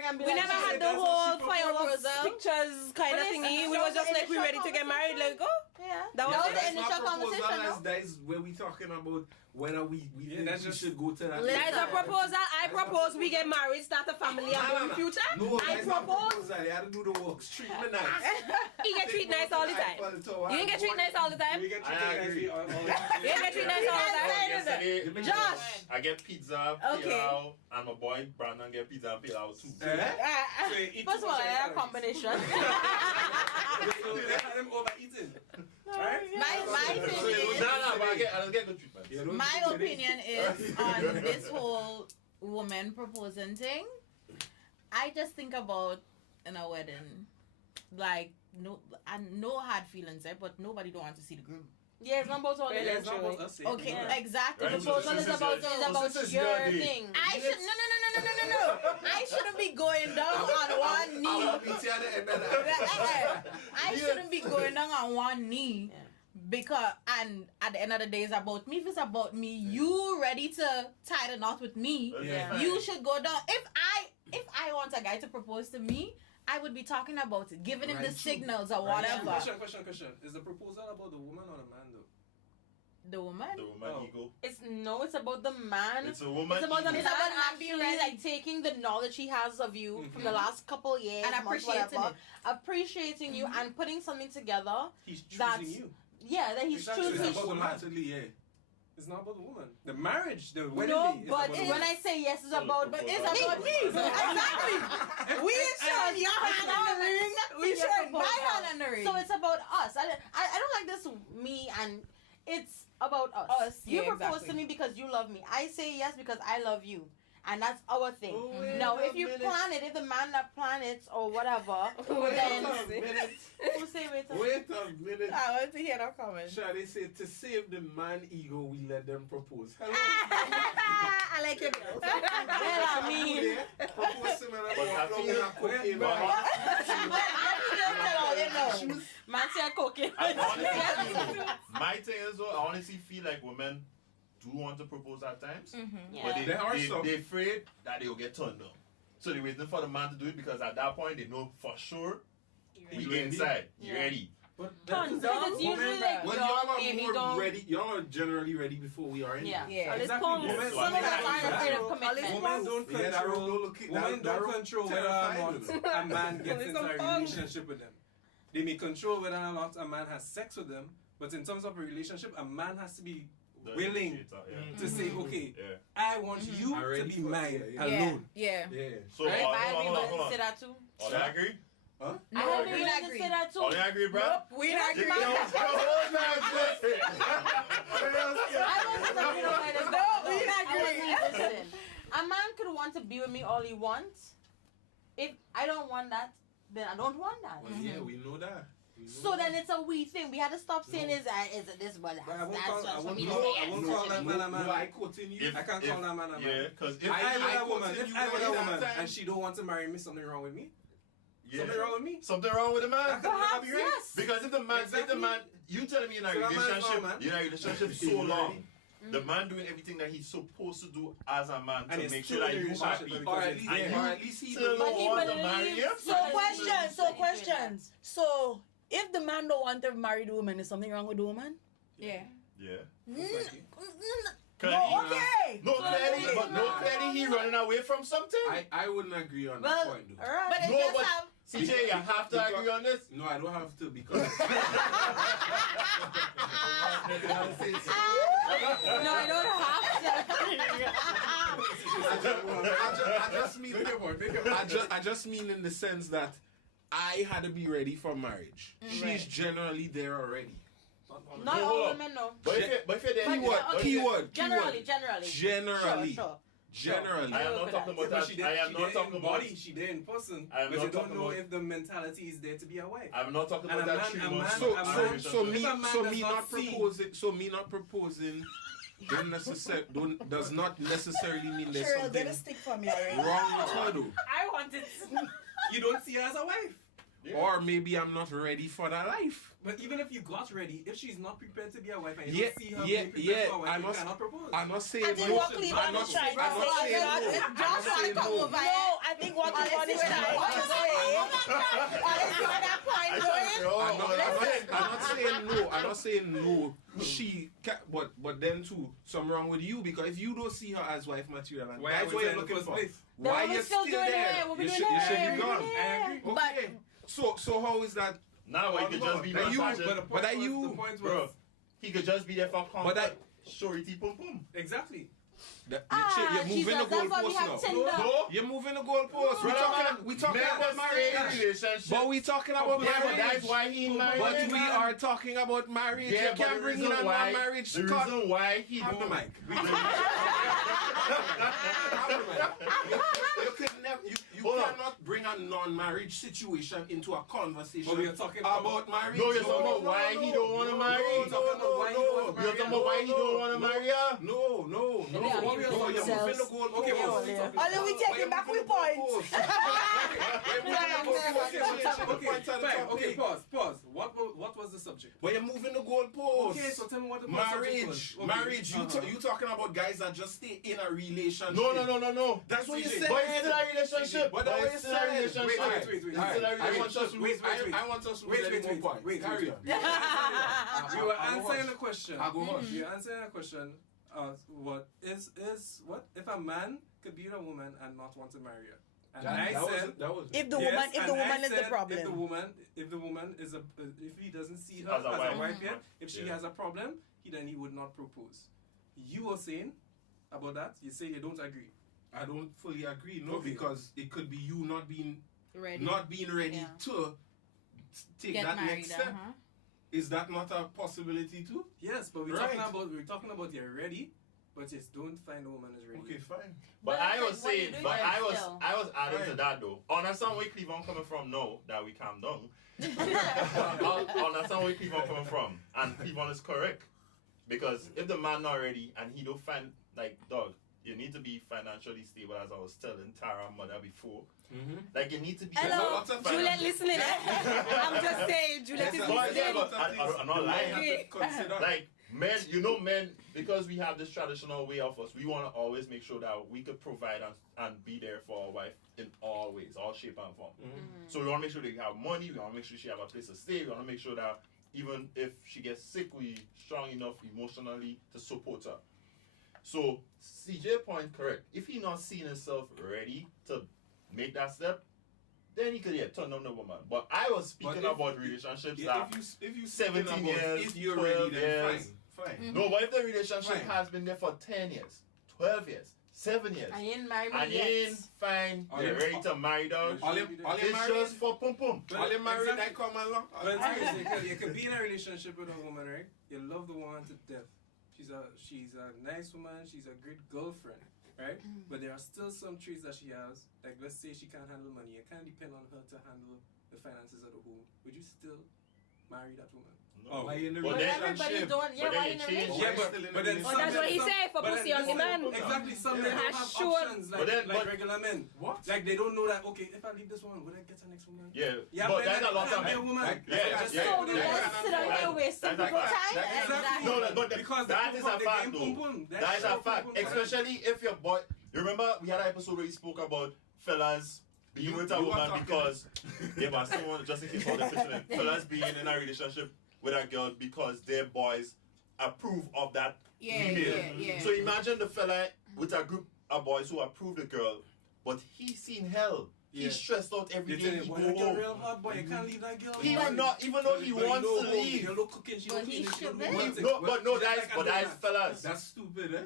had we never had the That's whole what she fireworks proposed. pictures kind of thingy. We was just like, we ready to get married. Let's go. Yeah. That was was it. the initial conversation, no? That is where we talking about whether we Yeah, think that's we just- should go to that. That is a proposal. I propose we get married, start a family, and go in the future. No, I that's not propose. proposal. You have to do the work. Treat me nice. He get treated nice all the time. You ain't get treated nice all the time. We get I treated agree. nicely all the You time. ain't get treated nice all the time. Yesterday, Josh. I get pizza, Okay. pilau, and my boy Brandon get pizza and pilau too. So you eat First too of all, much I had a calories. combination. So they had them overeating. Right? My thing is, No, but I get good treatment. my opinion is on this whole woman proposing thing. I just think about in a wedding, like no hard feelings there, but nobody don't want to see the groom. Yeah, it's not about all Yeah, the it's not about us. Okay, Yeah. exactly. Right, so proposal this is about this is your your day. thing. I should no. I shouldn't be going down on one knee. I shouldn't be going down on one knee. Yeah. Because and at the end of the day it's about me. If it's about me, you ready to tie the knot with me. Yeah. You should go down. If I want a guy to propose to me, I would be talking about it, giving him the Right. signals or Right. whatever. Question. Is the proposal about the woman or the man though? The woman. The woman Oh. ego. It's about the man. It's a woman It's about the ego. man It's about not being actually ready. like taking the knowledge he has of you from the last couple years And months, appreciating whatever, it. appreciating you and putting something together. He's choosing That's- you. Yeah, that he's Exactly. choosing. It's about the man. Automatically, yeah. It's not about the woman. The marriage, the wedding No, day is but about the when woman. I say yes, it's Oh, about. But it's proposal. about me. Exactly. We showing your hand on the ring. We Your showing my proposal. hand on the ring. So it's about us. I don't like this me and it's about us. Us, You yeah, propose to exactly. me because you love me. I say yes because I love you. And that's our thing. Oh, wait Now, a if you minute. plan it, if the man that plan it or whatever, then who say wait a Wait a minute. I want to hear that comment. Shall they say to save the man ego, we let them propose? Hello. I like it. Well, I mean, Propose to me and But I I'm feel- gonna cook in but- man say I cooking. I honestly, my thing is though, I honestly feel like women do want to propose at times, Yeah. but There are some. they're afraid that they'll get turned down. So they're waiting for the man to do it because at that point they know for sure we ready. inside. You Yeah. ready? But Tons that's- down. It's usually like Well, y'all y'all maybe are more don't. ready. Y'all are generally ready before we are in. Yeah. Yeah. Exactly. Women- Women- Some of women us aren't afraid of control- commitment. Women don't Yeah, that control. road look- Women that don't road control whether or terrified not a man gets Only into some a fun. relationship with them. They may control whether or not a man has sex with them, but in terms of a relationship, a man has to be The willing initiator, yeah. to say, okay, Yeah. I want you I'm to ready be for it, mine yeah. alone. Yeah. Yeah. So Right? hold I on, agree, hold on, but hold say on. that too. Oh, they agree? I No, have we been willing to agree. say that too. Oh, they agree, bro? Nope, we not agree. You know, hold on, I wasn't agreeing on that. No, we not I agree. wasn't listening. A man could want to be with me all he wants. If I don't want that, then I don't want that. Well, yeah, we know that. We know So that. then it's a we thing. We had to stop saying No. is it this but But I won't that's call- just I for won't me to call- say I yes. won't call that man a man. No, I quoting you. If- I can't call that man a man. Yeah, because if If I with a woman, continue if I with a with that woman time- and she don't want to marry me, something wrong with me? yeah, Something wrong with me? something wrong with the man. That could never Perhaps be right. yes. Because if the man, you telling me in a So that man's relationship, wrong, man. you're in a relationship so He's long, Mm. the man doing everything that he's supposed to do as a man And to he's make still sure that in a you relationship happy. because Or at it's- least, And or you at least he still But don't he want to marry believes- him. So questions. So if the man don't want to marry the woman, is something wrong with the woman? Yeah. Yeah. No, Clearly- okay. No, clearly he running away from something. I wouldn't agree on Well, that point though. alright. But it No, just but- have CJ, you have to agree on this. No, I don't have to because No, I don't I just mean in the sense that I had to be ready for marriage. She's Right. generally there already. Not No, all hold on. women know. But if you're there, Keyword. Generally. Generally. Sure. Generally. I am not talking about But that. she I am not talking in about. body, she there in person, I am but not you don't talking know about- if the mentality is there to be a wife. I'm not talking And about a that man- 3 a months. man- So a so man- so me if a man so does me not not see- proposing does not necessarily mean there's Cheryl, something get a stick for me already. wrong with her though. I want it. You don't see her as a wife. Yeah. Or maybe I'm not ready for that life. But even if you got ready, if she's not prepared to be a wife and you Yeah, don't see her yeah, being prepared yeah, for a wife, I you must- cannot propose. I'm not saying I think no. what Cleveland I'm not is trying I'm to not say saying is no. that I'm not saying no. No, I think what you want is trying to say. Honestly, at that point, I'm not saying no. I'm not saying no. She, but then too, something wrong with you because if you don't see her as wife material, and Why that's are we what you're there in the looking first for. place? Why we're you still still doing there? it. We're You doing should it. be gone. I agree. Okay. So how is that? Now he could just be But you- massaging. But the point But are was, you- the point Bro, was he could just be there for comfort. But Shorty pum pum. exactly. You're moving Jesus, the that's why we goalpost have now. Tinder. No. You're moving the goalpost. We talking Man about was staying in a marriage. relationship. But we talking about yeah, but marriage. that's why he married. But we are talking about marriage. Yeah, You but can't the bring in reason a why- non-marriage The cut. reason why he Have the don't mic. You can never. You Hold on. cannot bring a non-marriage situation into a conversation But we are talking about marriage. No, you're talking about why he don't want to marry. You're talking about why he don't wanna You're talking about why he don't want to marry her. No. Maybe I'm What we are using talking You're about- moving the goalpost. Okay, Yeah, what we yeah. talking Only about? we taking back with points. Okay, pause. What was the subject? But you're moving the goalpost. Okay, so tell me what the Marriage, subject was. marriage. Uh-huh. You talking about guys that just stay in a relationship? No. That's what you CJ. said. But it's still a relationship. But that's what you it's still a said. relationship. Wait. It's still a I want us to Wait. I want us to lose more points. Carry on. We were answering the question. I go hush. We were answering a question. What is what if a man could be with a woman and not want to marry her? And I said, If the yes, woman, if the and I woman is the said problem. If the woman is if he doesn't see her As as a a wife. wife yet, if she Yeah. has a problem, then he would not propose. You were saying about that. You say you don't agree. I don't fully agree, no, Okay. because it could be you not being Ready. ready Yeah. to take Get that married. next step. Uh-huh. Is that not a possibility too? Yes, but we're Right. talking about you're ready, but just don't find a woman is ready. Okay, fine. But But I like, was what you saying, doing but there I was still? adding to Right. that though. Understand where Cleveland coming from now that we calm down. Understand where Cleveland coming from, and Cleveland is correct because if the man not ready and he don't find like dog, you need to be financially stable as I was telling Tara mother before. Like you need to be. Hello, there's a lot of Juliet finan- listening. I'm just saying, Juliet is There's a- But yeah, listening. but I'm not lying. Okay. Consider. Like men, because we have this traditional way of us, we want to always make sure that we could provide and be there for our wife in all ways, all shape and form. So we want to make sure they have money. We want to make sure she have a place to stay. We want to make sure that even if she gets sick, we strong enough emotionally to support her. So CJ point correct. If he not seeing himself ready to make that step, then he could turn on the woman. But I was speaking about relationships that if you 17 years, if you're 12 ready, then years. fine. no, but if the relationship Fine. has been there for 10 years, 12 years, 7 years, I ain't married and you yet. ain't fine, Are you're you- ready to marry down, All them it's married, just for pum pum. all them married Exactly. that come along. But the thing is, you can be in a relationship with a woman, right? You love the woman to death. She's a nice woman. She's a great girlfriend, right? But there are still some traits that she has. Like let's say she can't handle money. You can't depend on her to handle the finances of the home. Would you still marry that woman? No. Why in the But But then- everybody don't. Yeah, but then why you in a change- relationship? But then Oh, that's what he say, for pussy on demand. Exactly. Some Yeah. men don't Has have short- options But then- like but- regular men. What? Like they don't know that. Okay, if I leave this woman, would I get the next woman? Yeah, Yeah, but there's a lot can't of be a men. woman. Yeah, Just yeah, so So they you can't- just sit out here wasting That's people's like time? that. Exactly. No, but Because that is a fact the though. game boom. That is a show fact. boom, boom. Especially if your boy. You remember we had an episode where we spoke about fellas being with a You were woman talking- because yeah, but someone just in case all the fiction. Fellas being in a relationship with a girl because their boys approve of that female. Yeah. So imagine the fella with a group of boys who approve the girl, but he's seen hell. Yeah. He's stressed out every They day. tell He you, go boy, that girl home. real hot, boy. You can't leave that girl. He boy. would not, even though he But you wants know, to leave. You look cooking. She But don't he clean it, she don't do shouldn't. one thing. No, but no, Just that's like but a that's donut. fellas. That's stupid, eh?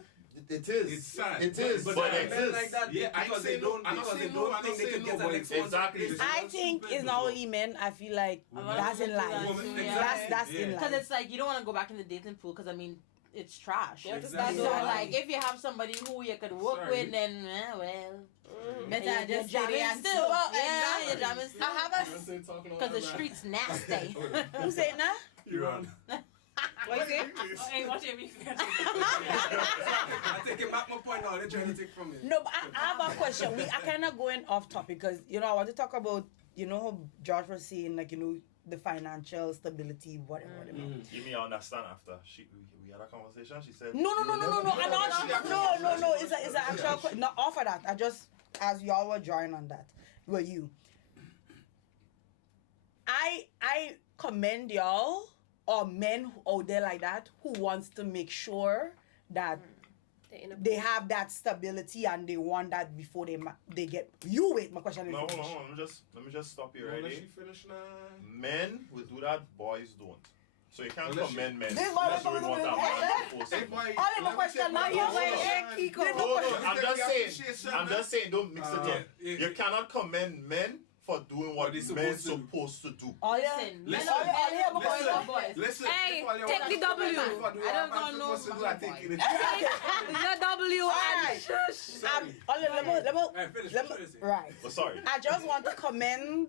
It is. It's sad. It is. But But there it are men exists. like that Yeah, I because say they no, don't I'm not because they saying no, don't I'm think not they saying could get no, the but next one. exactly. It's I not think stupid. it's not only men. I feel like that's in life. Woman, Yeah. That's Yeah. in Because life. it's like you don't want to go back in the dating pool because I mean it's trash. Yeah, Exactly. So like if you have somebody who you could work Sorry. with, then well, Better you're just say the jamming answer. still. Well, Yeah, exactly. you're jamming still. I have a. You know what I'm saying? Talking all Because the that, man. streets nasty. Who say it now? You're on. What you say? Oh, hey, watch it, me. I'm taking back my point now. They're trying to take from me. No, but I have a question. I kind of going off topic because I want to talk about how George was saying the financial stability, whatever. Give me understand after we had a conversation. She said No. I'm not. No. It's an actual question. Not off of that. I just as y'all were drawing on that, were you. I commend y'all or men out there like that who wants to make sure that they have that stability and they want that before they get. You wait, my question is. No, hold on. Let me just stop you right Let there. she finish now. Men will do that, boys don't. So you can't Unless commend men. This Unless boy- you want that man to post Hey, it. boy, All of my question now, you wait, No, I'm just just saying, don't mix it up. yeah. You cannot commend men for doing what What they men supposed to do. supposed to do. All you, Listen, all you hear my listen, question? boys. Listen. Hey, if all you take want the to W. comment, if all you I don't want got to no post it, fucking I think it. The W Alright. and shush. Let me, Alright, finish. right. But sorry. I just want to commend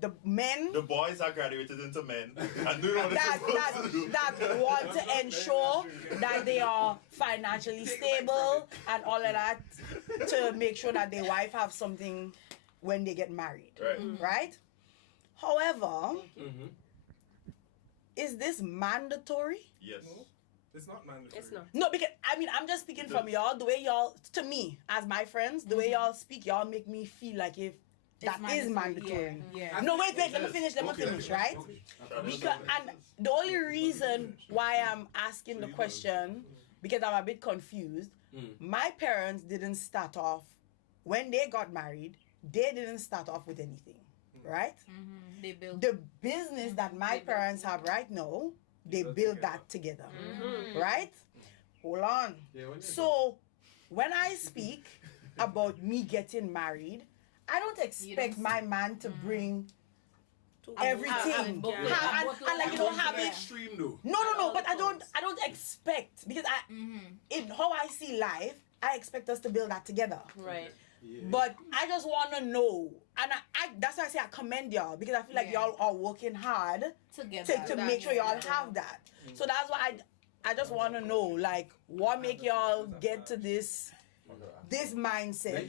the men The boys are graduated into men and doing what they're that supposed to do. that want to ensure that they are financially stable and all of that to make sure that their wife have something when they get married, Right. right? However, Mm-hmm. is this mandatory? Yes. No. It's not mandatory. It's not. No, because I mean I'm just speaking from y'all. The way y'all, to me, as my friends, the way y'all speak, y'all make me feel like if that is mandatory. Yeah. No, wait, let me finish, right? Because and the only reason why I'm asking the question, because I'm a bit confused, my parents didn't start off when they got married, they didn't start off with anything, right? Mm-hmm. They build. The business that my parents have right now, they build that together, right? Hold on. So when I speak about me getting married, I don't expect my man to bring everything. book And with- like, you know, have it. Extreme though. No, but I don't expect, because in how I see life, I expect us to build that together. Right. Yeah. But I just want to know, and I that's why I say I commend y'all, because I feel like y'all are working hard Together. to make sure y'all have that. So that's why I just want to know, like, what make y'all get to this mindset?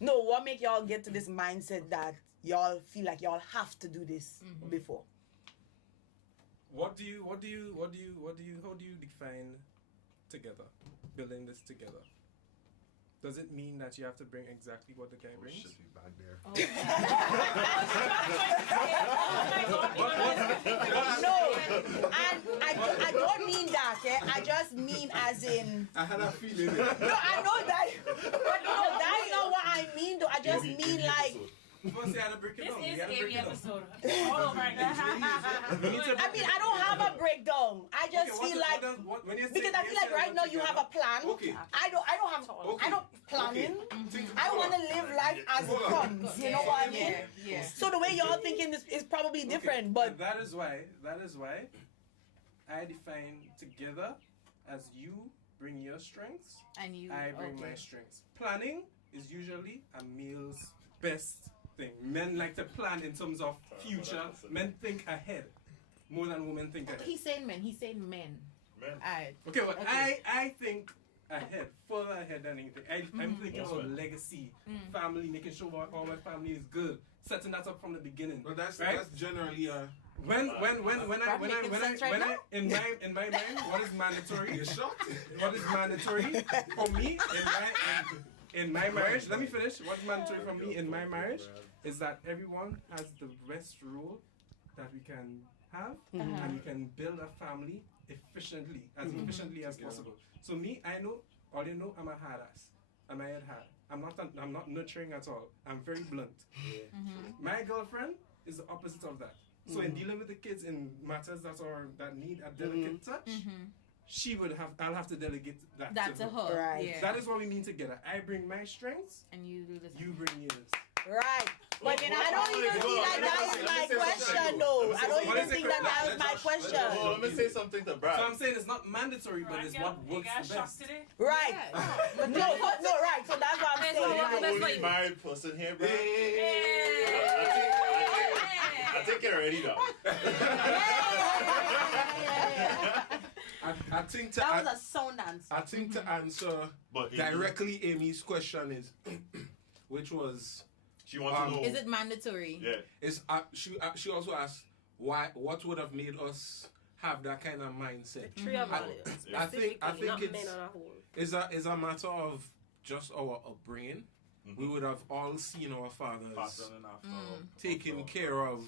No, what make y'all get to this mindset that y'all feel like y'all have to do this before? How do you define together? Building this together. Does it mean that you have to bring exactly what the guy brings? Shit, we back there. No, and I don't mean that. I just mean as in. I had a feeling. No, I know that, but no, that's not what I mean. Though I just mean like. First, you had to break it This down. is You gotta break every it down. episode. All over again. I mean, I don't have a breakdown. I just Okay, feel like when you say- because I when feel you like say right now work you have a plan. Okay. I don't have. Okay. I don't planning. Think I about want to it. live life as it Hold on. comes. You know what I mean? Yeah. So the way y'all thinking is probably different, And but that is why I define together as you bring your strengths, And you. I bring my strengths. Planning is usually a male's best thing. Men like to plan in terms of future. Men think ahead more than women think ahead. He's saying men. He's saying men. Men. Alright. Okay, but Okay. I think ahead, further ahead than anything. I'm thinking about legacy, family, making sure all my family is good, setting that up from the beginning. But that's right? that's generally a. When I in my mind, what is mandatory? You're shocked. What is mandatory for me in my marriage? Let me finish. What is mandatory for me in my marriage is that everyone has the best role that we can have, and we can build a family efficiently, as possible. So me, I know, all you know, I'm a hard ass. I'm a head hard. I'm not nurturing at all. I'm very blunt. My girlfriend is the opposite of that. So in dealing with the kids in matters that need a delicate touch, I'll have to delegate that to her. her. Right. Yeah. That is what we mean together. I bring my strengths, And you do this. you bring yours. right. But I don't even feel like that is my question, though. I don't even think that was my question. Oh, let me say something to Brad. So I'm saying it's not mandatory, but it's what works got the shocked best. today. Right. Yeah. No, right. So that's what I'm Hey, saying. so You're the Like, only married person here, Brad. I take it already, though. I think to That was a sound answer. I think to answer But directly Amy's question is, which was she wants to know. Is it mandatory? Yeah. is she also asked what would have made us have that kind of mindset. Three of us. I think Specifically, not it's men on a whole. is a matter of just our upbringing. we would have all seen our fathers Faster than after. taking care of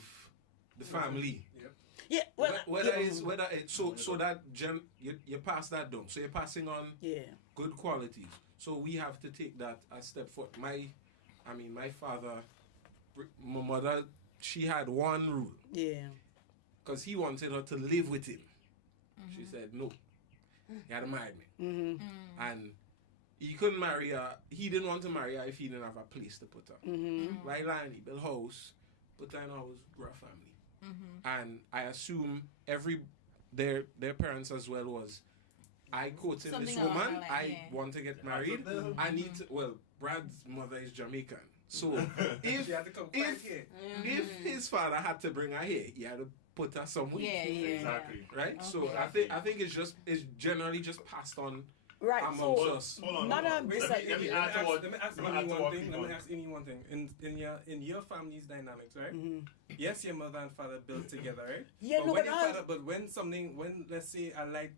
the family. Yep. Yeah, well, Whether it's so that you pass that down. So you're passing on good qualities. So we have to take that a step forward. My father, my mother, she had one rule. Yeah. Because he wanted her to live with him. She said no. He had to marry me. And he couldn't marry her. He didn't want to marry her if he didn't have a place to put her. Right, Lion, he built a house, put her in a house, grow a family. And I assume their parents as well was, I courting this woman, I want to get married, I need to, well, Brad's mother is Jamaican. So if his father had to bring her here, he had to put her somewhere. Exactly. Right? Okay. So I think it's generally just passed on Right, amongst so us. Hold on. none of Let me this. let me add to what- Let me ask let me Amy add to one what thing. Let people- me ask Amy one thing. In your family's dynamics, right? Yes, your mother and father built together, right? Yeah, but no, when but your father, but when let's say I like.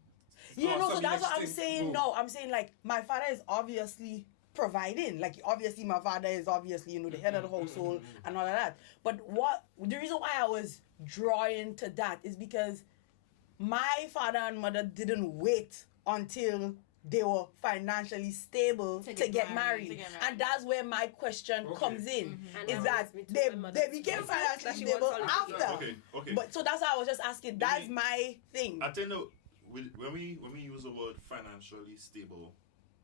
Yeah, or no, so something that's what I'm next saying. thing, No, I'm saying like my father is obviously providing. Like obviously my father is obviously, the head of the household and all of that. But the reason why I was drawing to that is because my father and mother didn't wait until they were financially stable to get married. And that's where my question comes in. Is that they became financially stable after. Okay. But so that's why I was just asking. That's my thing. I think when we use the word financially stable,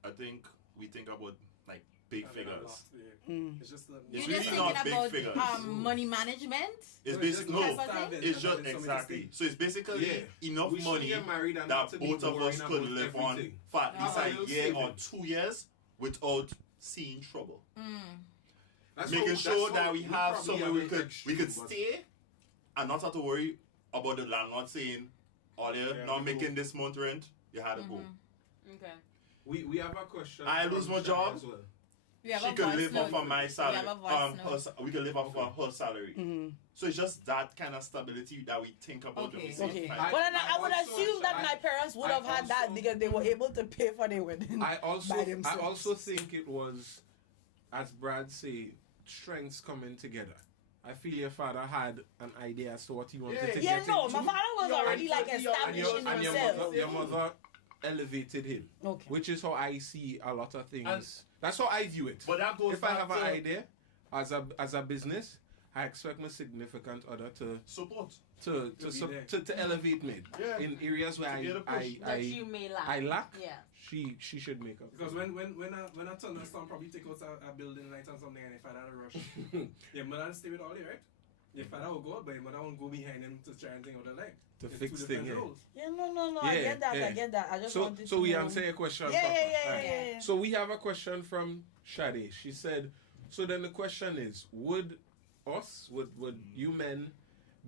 I think we think about like big figures. It's just It's You're really just not thinking big about figures. money management? It's So basically just no. type of thing? It's just exactly. So it's basically enough We should money get married and that not to be both of worrying us could about live on everything. for at least little a year or saving. 2 years without seeing trouble. That's Making how- sure that's that how we have probably somewhere have we it could extreme, but- stay and not have to worry about the landlord saying, "Oh, you're Yeah, not we making go. this month rent. You had to go." Okay. We have a question. I from lose my Shani job. as well. We have She a could voice live off note. of my salary. We have a voice note. We could live off of her salary. So it's just that kind of stability that we think about when we say Okay. finance. Well, and I would also- assume that my parents would have had that because they were able to pay for their wedding. I by also themselves. think it was, as Brad say, strengths coming together. I feel your father had an idea as to what he wanted to Yeah, get no, into. my father was already like and establishing your himself. mother elevated him. Okay. Which is how I see a lot of things. That's how I view it. But that goes If I back have an to idea as a business, I expect my significant other to support. to elevate me in areas where To get a push. That you may lack. I lack. Yeah. She should make up. Because when I thunderstorm probably take out a building light or something and if I had a rush, your mother stay with Ollie, right? Your father will go out, but your mother won't go behind him to try and think out the light. To It's fix two thing, different yeah. roles. Yeah, no, I get that, I get that. I just wanted to So we know. answer your question Yeah, proper. yeah. Alright. So we have a question from Shade. She said, so then the question is, would you men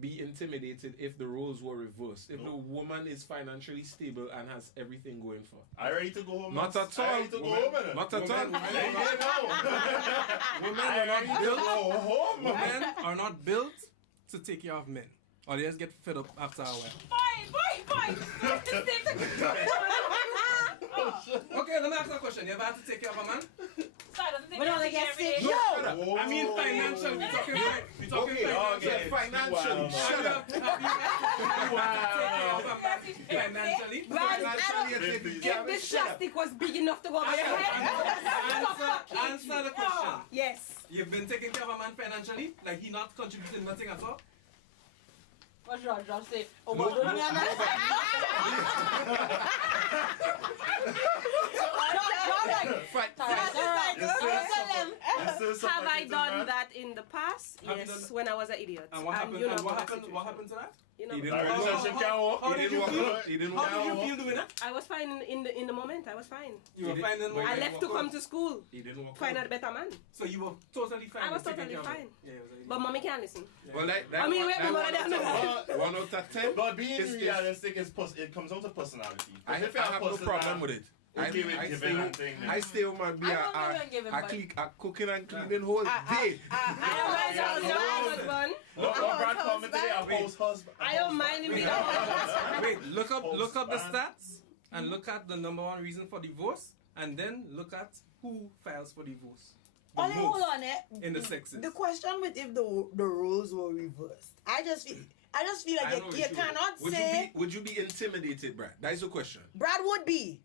be intimidated if the roles were reversed? If the woman is financially stable and has everything going for her? I ready to go home. Not at I all. ready to go home. Not at all. Women are not built to take care of men. Or they just get fed up after a while. Fine. Okay, let me ask you a question. You ever had to take care of a man? So I don't think But no, that's they get every sick. day. Yo! I mean financial. We talking Okay. Financially. Wow. Shut up. Financially. If this plastic was big enough to go over your head, Answer the question. yes. You've been taking care of a man financially? Like he not contributing nothing at all? What should I say? Oh, No, my God. Have I done that in the past? Have you Yes, done- when I was an idiot. And what happened? you know And what about happened? that What situation. happened to that? You know, That relationship can't work. How did you walk feel? out. He didn't How walk did you out. feel doing it? I was fine in the moment. I was fine. You were He fine did- then. I He left to walk come out. to school, He didn't walk find out. a better man. So you were totally fine. I was with taking totally care of fine. it. Yeah, it was But mommy can't listen. Well, that I mean, wait, that but one, I don't know. one out of 10. But being It's- realistic it comes down to personality. I If you're a have no person problem that- with it. Okay with giving and thing, I stay with my beer. I don't even give him I back. click, I cooking and cleaning whole day. I don't mind husband. Look what Brad called me today, a Wait. host husband. I don't mind him being a husband. Wait, look up the Post-ban. stats and look at the number one reason for divorce and then look at who files for divorce. the Only hold most on in the sexes. The question with if the roles were reversed, I just feel I like know you cannot say would you be intimidated, Brad? That is the question. Brad would be.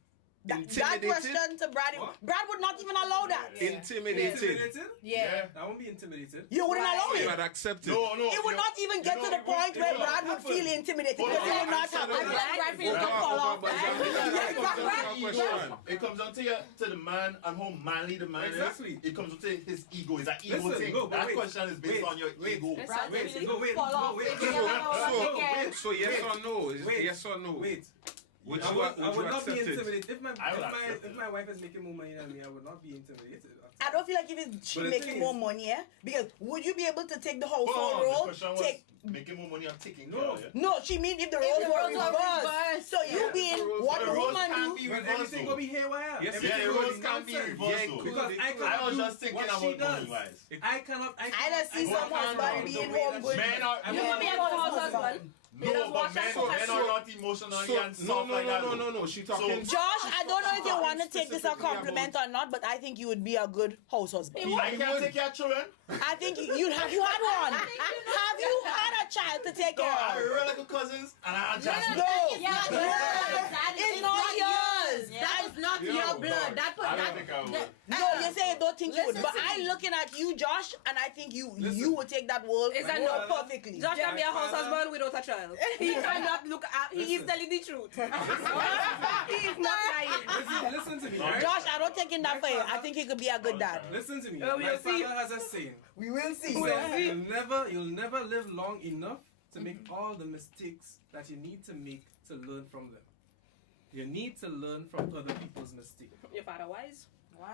That Intimidated? question to Brad, What? Brad would not even allow that. Yeah. Intimidated. Yeah. I won't be intimidated. You wouldn't allow You it. would accept it. No, It would not even get to the point where Brad would feel intimidated because he would not have. Hold on. Brad feels Hold to on, fall hold on, off. but Yeah, John, exactly. question. It comes down to the man and how manly the man Exactly. is. It comes down to his ego. It's an ego Listen, thing. no, but that wait. question is based Wait, on your wait. ego. Brad Wait, really no, wait, fall no, off. wait. If you don't know again. So yes Wait. or no? Wait. Yes or no? Wait. Would I you would not be accept it? intimidated. If I would accept if it. my wife is making more money than me, I would not be intimidated. I don't feel like if she But the making thing more is- money, because would you be able to take the Hold household on, the role? question was Take making more money on taking No. care of you. no, she mean if the roles the were roles were reversed. reversed. So you Yeah. being The roles- what the the roles woman can't do. be But reversed. everything will be haywire. Yes, Everything Yeah, the will roles be can't be nonsense. reversed. Yeah, it though. could. Because I I cannot was do just thinking what about she does. money wise. I cannot. I just see I some can't husband do being the way home that good. Men are I You will would be a good husband. no, but men are not emotionally and soft like that. though. No. She talking. Josh, I don't know if you want to take this a Specifically compliment or not, but I think you would be a good house husband. I can't take care of children. I think you had one. Have you had a child to take No, care I of? really like cousins and I just No, Yeah, it's not yours. That is not Yo, your blood. That I don't that. think I would. No, you say you don't think you would, Listen but to I'm me. looking at you, Josh, and I think you Listen. would take that role Is that no? perfectly. Josh can be a My house father- husband without a child. He cannot look at. He is Listen. telling the truth. He is not lying. Listen to me, right? Josh, I don't take him that for you. I think he could be a good dad. Listen to me. Oh, My we'll see. father has a saying. We will see. He says, you'll never live long enough to make all the mistakes that you need to make to learn from them. You need to learn from other people's mistakes. Your father wise.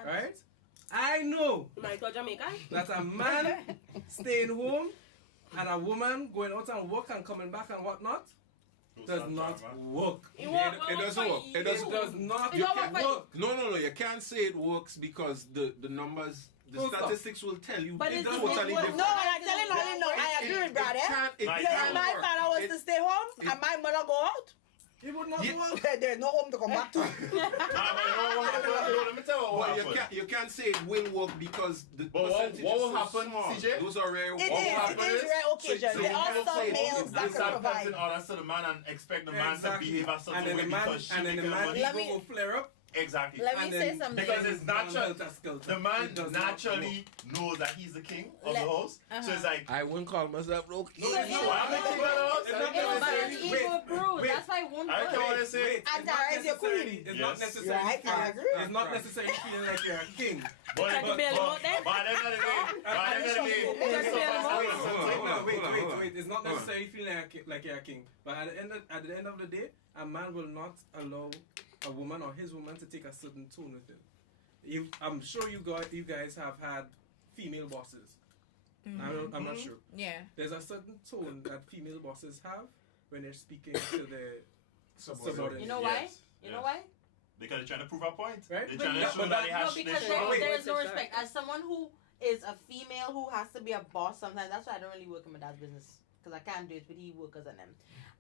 Right? I know My God, Jamaican. that a man staying home and a woman going out and work and coming back and whatnot does not work. It doesn't work. It It doesn't work. does not You don't can't- work for you. No. You can't say it works because the numbers, the Full stop. statistics will tell you But it's it's totally not- different. No, I'm telling you, no, I agree with Brad, eh? It Like, Because can't if my work. father was It- to stay home and my mother go out, It would not Yeah. work. there's no home to come back to. Let me tell you what But happened. you can't say it will work because the But percentage what is will so happen, small. CJ? Those are rare. It What will is happen is- rare occasion. so There you are can't some say males that You can start provide. passing orders to the man and expect the man to behave a certain And then way the man, because she and then the making man money. Let ego me- will flare up. Exactly. Let me and say then- something. Because it's natural. Helter-skelter. The man It does not naturally knows that he's the king of Let- the house. So it's like, I wouldn't call myself no no, king. I'm the king of the house. It's not It was necessary. an Wait, ego bruise. wait. That's why it won't I work. don't care what I say. Wait, And Tara is your queen. It's not Yes. necessarily Right, I feeling- agree. It's not necessarily feeling like you're a king. But Try to bail him out then? by the end of the day, Wait. It's not necessarily feeling like you're a king. But at the end of the day, a man will not allow a woman or his woman to take a certain tone with him. I'm sure you guys have had female bosses. I'm not sure. Yeah. There's a certain tone that female bosses have when they're speaking to their subordinates. You know why? Yes, You know yes. why? Because they're trying to prove a point. Right? They're But trying to that- show but that they that- have No, because they show. there's no Wait. respect. As someone who is a female who has to be a boss sometimes, that's why I don't really work in my dad's business. Because I can't do it with he workers and them.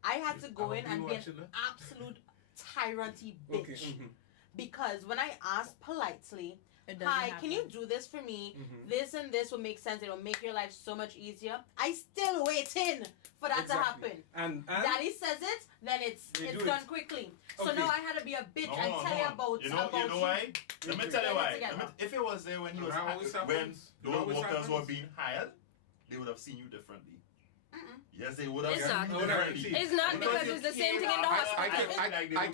I had to go in and be an absolute tyranty bitch. Okay. Mhm. Because when I asked politely, It doesn't hi, happen. can you do this for me? Mhm. This and this will make sense. It'll make your life so much easier. I still waiting for that to Exactly. happen. And Daddy says it, then it's They do done it. quickly. So Okay. now I had to be a bitch No, and no, tell no. you about You know why? Let me tell you why. If it was there when he was That always when happens. It those always workers were happens. being hired, they would have seen you differently. Mm-mm. Yes, they would have It's seen not. you differently. It's not because it's the same thing in the hospital. I can It's go- the I same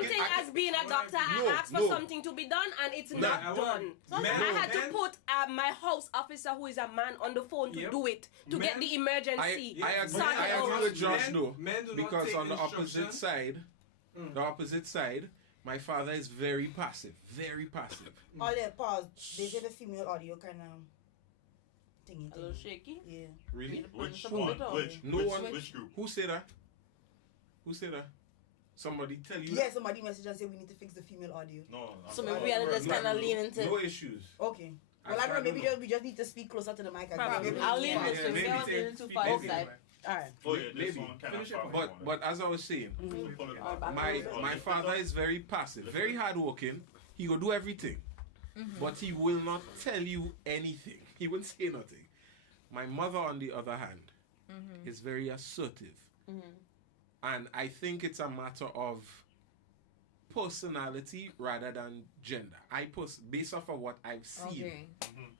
can- thing I can- as being a doctor. I No, ask for no. something to be done and it's No, not I done. want- I had to men- put my house officer, who is a man, on the phone to Yep. do it, to get Men- the emergency. Yeah, I but agree. sorted I agree out. with Josh Men- though, men do not because take on the opposite instruction. side, Mm. the opposite side, my father is very passive, very passive. Oh, yeah, pause. They say the female audio kind of thingy. A little shaky. Yeah. Really? Which Some one? of it, Which? No which, one- Which group? Who said that? Who said that? Somebody tell you? Yeah, somebody messaged and said we need to fix the female audio. No. So maybe we had to just kind of lean into. No issues. Okay. I Well, I don't know. don't Maybe know. we just need to speak closer to the mic. Probably. Maybe I'll it's lean fine. this way. maybe They don't take- lean too speak far okay. inside. All right. Oh yeah, this Maybe. one kind Finish of it. far. But as I was saying, Pull it Alright, back. my father is very passive, very hardworking. He go do everything. but he will not tell you anything. He won't say nothing. My mother, on the other hand, is very assertive. And I think it's a matter of personality rather than gender. Based off of what I've seen,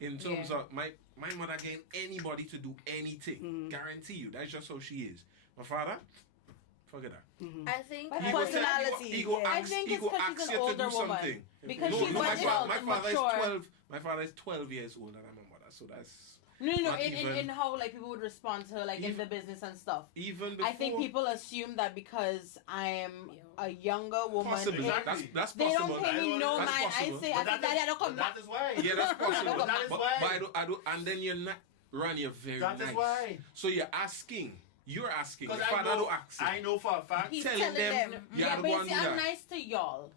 in terms of my mother getting anybody to do anything, guarantee you, that's just how she is. My father, forget that. I think But He go tell- personality. he go I ask- think he it's go because ask she's an you to older do woman. something. Because No, she's no, my adult, father is mature. 12. My father is 12 years older than my mother, so that's No, not in even- how like people would respond to her, like in Even- the business and stuff. even before. I think people assume that because I am a younger woman, Possibly. Exactly. That's they possible. don't pay me no That's mind. I possible. say, But I think Daddy, I don't come back. that is why. Yeah, that's possible. But that is why. But I don't, and then you're not run. You're very That nice. is why. So you're asking. You're asking. Your Because father don't ask. I know for a fact. He's telling telling them, them. you Yeah, gotta but go you and see, do I'm that. nice to y'all.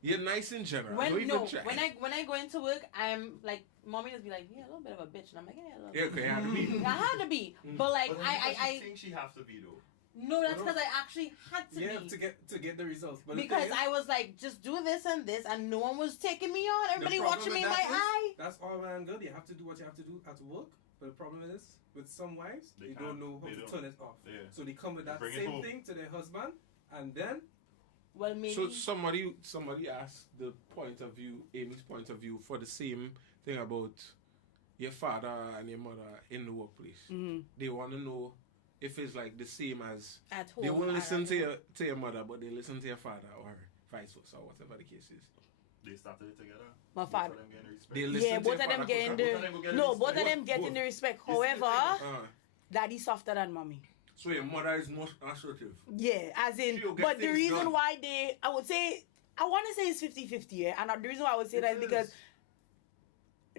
You're nice in general. When don't even try. when I go into work, I'm like, mommy just be like, yeah, a little bit of a bitch, and I'm like, yeah, a little Yeah, bit. okay, I have to be. I had to be, but like But I think she has to be though. no, that's because I actually had to Yeah, be. to get the results. But the Because thing is, I was like, just do this and this, and no one was taking me on. Everybody problem watching with me in that my is, eye. That's all well and good. You have to do what you have to do at work. But the problem is, with some wives, They they can't. don't know how They to don't. turn it off. Yeah. So they come with that Bring it same home. thing to their husband, and then Well, maybe. So somebody asked the point of view, Amy's point of view, for the same thing about your father and your mother in the workplace. They want to know if it's like the same as At home. they won't listen at to home. your mother, but they listen to your father, or vice versa, or whatever the case is. They started it together. My Both father. of them getting respect. They listen Yeah, to both your of them father getting quicker. Both of them go the get no, respect. both of them Both. getting the respect. This is the However, thing. daddy's softer than mommy. So your mother is more assertive. Yeah, as in, She'll get but the things reason done. why I would say, I want to say it's 50-50, yeah? And the reason why I would say that is because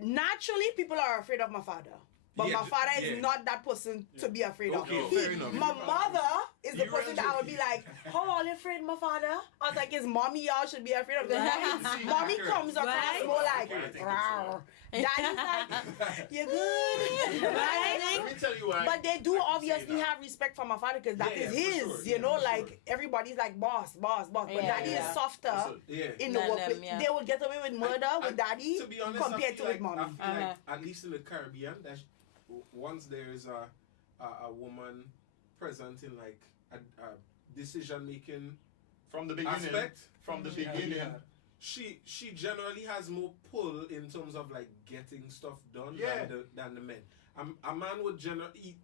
naturally people are afraid of my father. But Yeah, my father is yeah. not that person to be afraid Okay, of. fair enough. My mother is the You person that I would be like, how are you afraid of my father? I was like, is mommy y'all should be afraid of the Right. mommy comes across Right. more like, I think it's "Rawr." Daddy's like, you good? Right? Let me tell you why. But they do I can say obviously that. have respect for my father because that Yeah, is yeah, for his, sure. you Yeah, know, for like sure. everybody's like boss. But Yeah, daddy yeah. is softer Listen, Yeah. in the Than workplace. them, yeah. They would get away with murder with daddy To be honest, compared I to feel with like, mommy. I feel like, at least in the Caribbean, that once there is a woman present in like a decision making from the beginning. aspect, From the Yeah, beginning. yeah. she generally has more pull in terms of like getting stuff done Yeah. than the men. A man would generally,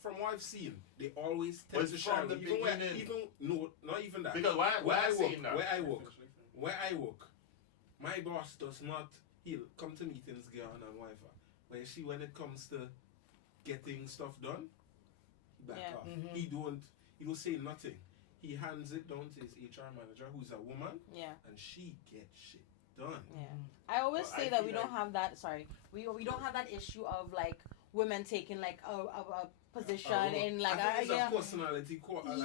from what I've seen, they always But tend to it's shy from away. the beginning. No, not even that. Because why where I I work, saying that? where I work, my boss does not. He'll come to meetings, girl and whatever. But you see, when it comes to getting stuff done, he back Yeah. off. Mhm. He don't say nothing. He hands it down to his HR manager, who's a woman, Yeah. and she gets shit done. Yeah. I always Well, say I that feel we don't like- have that. Sorry, we don't have that issue of like women taking like a position in like I think it's yeah. a personality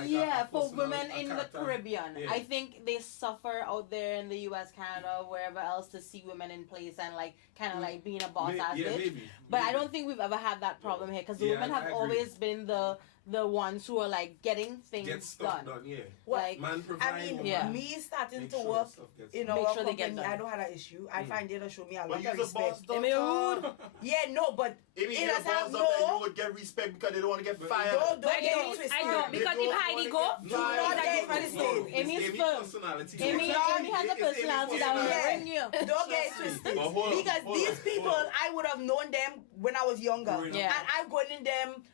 Yeah, for women in the character. Caribbean, Yeah. I think they suffer out there in the U.S., Canada, wherever else to see women in place and like kind of like being a boss as Yeah, bitch. maybe. But I maybe. don't think we've ever had that problem here because the Yeah, women I have agree. always been the ones who are like getting things Get stuff done. done, yeah. Like Man provide. I mean, woman Yeah. me starting make to sure work stuff gets in done. our Make sure they get company, done. I don't have that issue. I find they don't show me a But lot you're of the boss, respect. doctor. Yeah, no, but If it you're does the have boss, doctor, you no. would get respect because they don't want to get But- fired. Don't But get I it twisted. don't, because They if don't Heidi wanna go, get do fired. not Don't get get twisted. twisted. Amy's Amy's firm. personality. Amy It's has a Amy's personality that will Yeah. bring you. Don't get it twisted. But hold on, Because hold these on, people, hold on. I would have known them when I was younger. Growing up. Yeah. And I'm going in them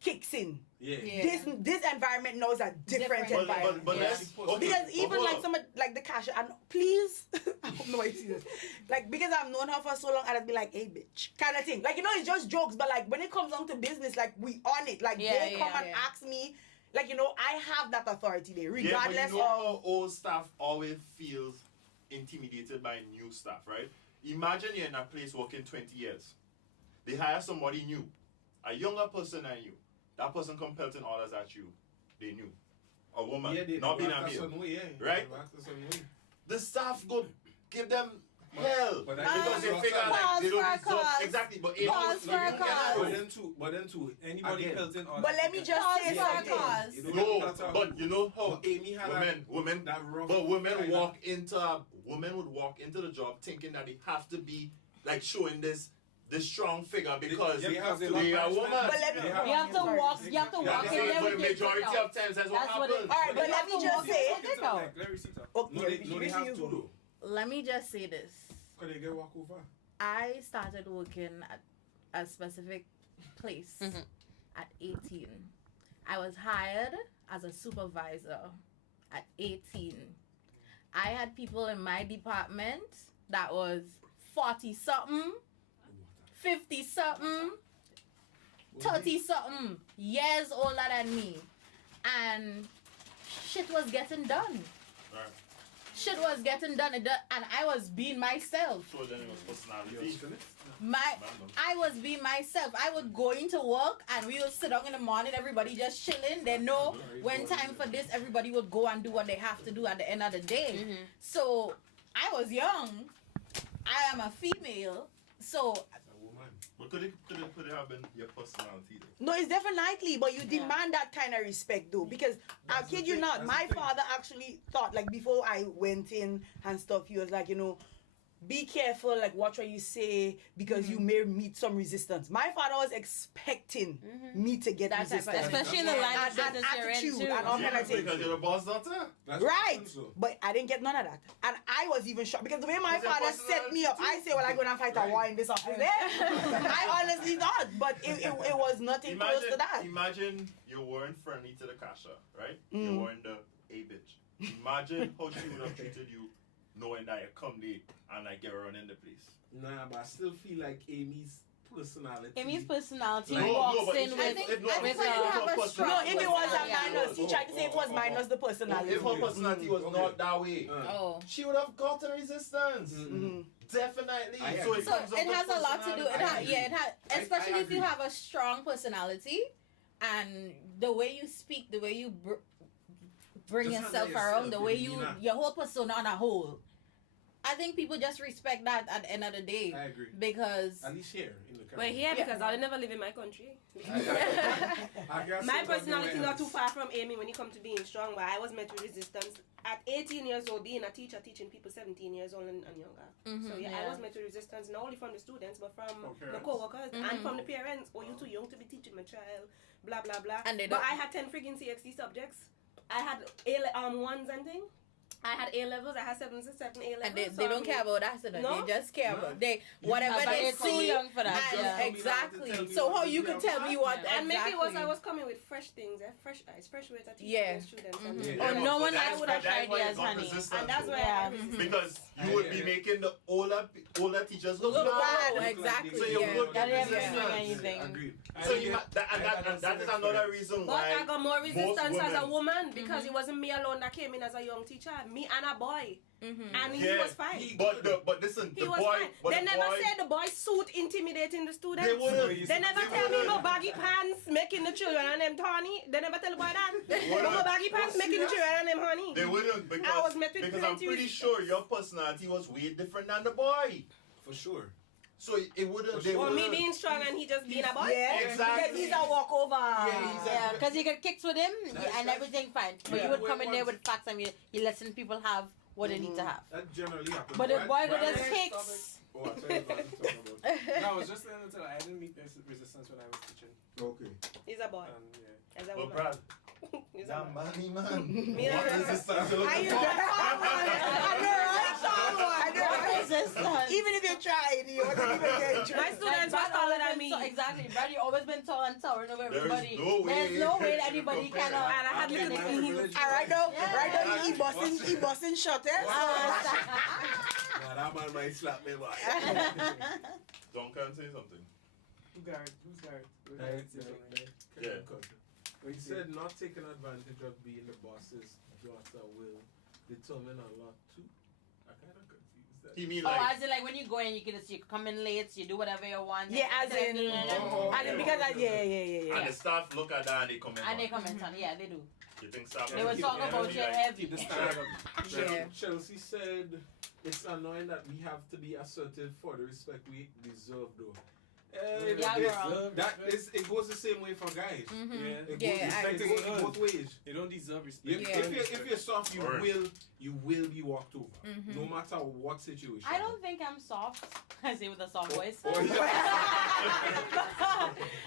kicks in. Yeah. This environment now is a different Different. environment. But Yeah. let's okay, Because but even hold like on. some of- like the cashier, and please, I don't know why you see this. Like because I've known her for so long, I'd be like, "Hey, bitch," kind of thing. Like it's just jokes, but like when it comes down to business, like we on it. Like Yeah, they come yeah, and yeah. ask me, like I have that authority there, Yeah, but regardless you know of. how old staff always feels intimidated by new staff, right? Imagine you're in a place working 20 years. They hire somebody new, a younger person than you. That person come pelting orders at you. They knew. A woman, Yeah, they not being a act a male. certain way, yeah. Right? They act a certain way. The staff go give them hell. But Because they that's figure like Pause they don't for a deserve cause. exactly. But Pause for a cause. But then two. Anybody Again. built in all But let me just Pause say for a something. cause. You know, no, that's how- but you know how But Amy had women, that rough. but women kind walk into women would walk into the job thinking that they have to be like showing this strong figure because They have to they are women. But let me. Yeah. You have to walk. You have to Yeah, walk in they say, there but the with your majority dick out. of times that's what That's what happens. it- All right, but You let have me to just walk say. your dick out. Let me see that. Okay, No, they have to though. Let me just say this. Cause they get walk over. I started working at a specific place at 18. I was hired as a supervisor at 18. I had people in my department that was 40 something, 50 something, 30 something years older than me. And shit was getting done. Right. Shit was getting done, and I was being myself. So then it was personality. I was being myself. I would go into work and we would sit down in the morning, everybody just chilling. They know when time for this, everybody would go and do what they have to do at the end of the day. So I was young. I am a female. So But could it have been your personality though? No, it's definitely, but you demand that kind of respect though, because I kid you not, my father actually thought, like, before I went in and stuff, he was like, you know, be careful, like, watch what you say, because you may meet some resistance. My father was expecting me to get That type of- resistance. Especially in the line of And business you're in attitude too. and all kind of things. Because you're the boss daughter. Right, but I didn't get none of that, and I was even shocked because the way my What's your father set me up, I say, "Well, I'm gonna fight a war in this office." I honestly thought, but it was nothing close to that. Imagine you weren't friendly to the cashier, right? You weren't the a bitch. Imagine how she would have treated you, knowing that you come late and like get run in the place. Nah, but I still feel like Amy's personality. Amy's personality No, walks but in if- with. if not- I think if when you her have a No, strong if it was a personality- minus, he tried to say it was minus the personality. If her personality was Okay. not that way, Oh. she would have gotten resistance. Definitely. I So agree. it So comes up it with has a lot to do. personality. It has, I especially if you agree. have a strong personality, and the way you speak, the way you bring Just yourself handle around, the yourself, way you know. your whole persona on a whole. I think people just respect that at the end of the day I agree. because At least here in the Well, country. here, because I'll never live in my country. I guess My so, but personality nowhere not too else. far from Amy when it comes to being strong, but I was met with resistance. At 18 years old, being a teacher, teaching people 17 years old and younger. So yeah, I was met with resistance not only from the students, but from the parents. co-workers and from the parents. Oh, you too young to be teaching my child, blah, blah, blah. And they But don't- I had 10 friggin' CXD subjects. I had ones and thing. I had A levels. I had seven A levels. and they so I don't mean- care about that, so No? they just care No. about they You- whatever But they you're too see. young for that. And Yeah. exactly. Tell me So what how to you do. could tell me what Yeah. And maybe it was exactly. I was coming with fresh things, fresh eyes, fresh ways to teach Yeah. the students. Mhm. And, Yeah. Oh, no one But likes fresh that's why ideas, it's not honey. resistance, and that's though. where Yeah. I resisted. Because you would be making the older teachers look Look bad. bad. Exactly, So you yeah. would That get is Yeah. doing resistance. anything. Agreed. So you that is another reason But why I got more resistance as a women- woman because it wasn't me alone that came in as a young teacher. Me and a boy. Mhm. And he Yeah. was fine. But listen, He the was boy, fine. but They the never boy, said the boy suit intimidating the students. They wouldn't. They never tell me about baggy pants making the children and them tawny. They never tell the boy that. wouldn't. About baggy pants making the children and them honey. They wouldn't because I was met with because I'm plenty pretty of- sure your personality was way different than the boy. For sure. So it wouldn't. They Or me wouldn't. being strong and he just being a boy. Yeah, Exactly. because he's a walkover. Yeah, because you get kicks with him and that's- everything fine. But yeah. you would come in there Once- with facts and you listen people have what they need to have. That generally happens. But the Right- boy with right- his kicks. Oh, I thought you were about to talk about. No, I was just saying until I didn't meet resistance when I was teaching. Okay. He's a boy. Yeah. As a But woman. Brad, He's a that boy. money man. Me not What is resist- this stuff? I know, right? What is this? Even if you tried, you wouldn't even get it. My students were taller than me. Exactly, Brad, you always been tall and towering over There's everybody. no way There's no way that you anybody compare. can. And I had little bitty heels. Right now, he busting shot, eh? Nah, that man might slap me, boy. Duncan, say something. Who's guard? Yeah. He said not taking advantage of being the boss's daughter will determine a lot too. I kind of confused that. He mean Oh, like as in like when you go in, you can just you come in late, you do whatever you want. Yeah, as in, because yeah. and the staff look at that and they comment. And they on it. comment on, yeah, they do. You think staff? They will talk about you heavy. Keep the standard up. Yeah. Chelsea said it's annoying that we have to be assertive for the respect we deserve, though. Yeah, girl. It goes the same way for guys. Mm-hmm. Yeah. It goes both ways. You don't deserve respect. If you're soft, you Word. will be walked over, Mhm. no matter what situation. I don't think I'm soft. I say with a soft voice.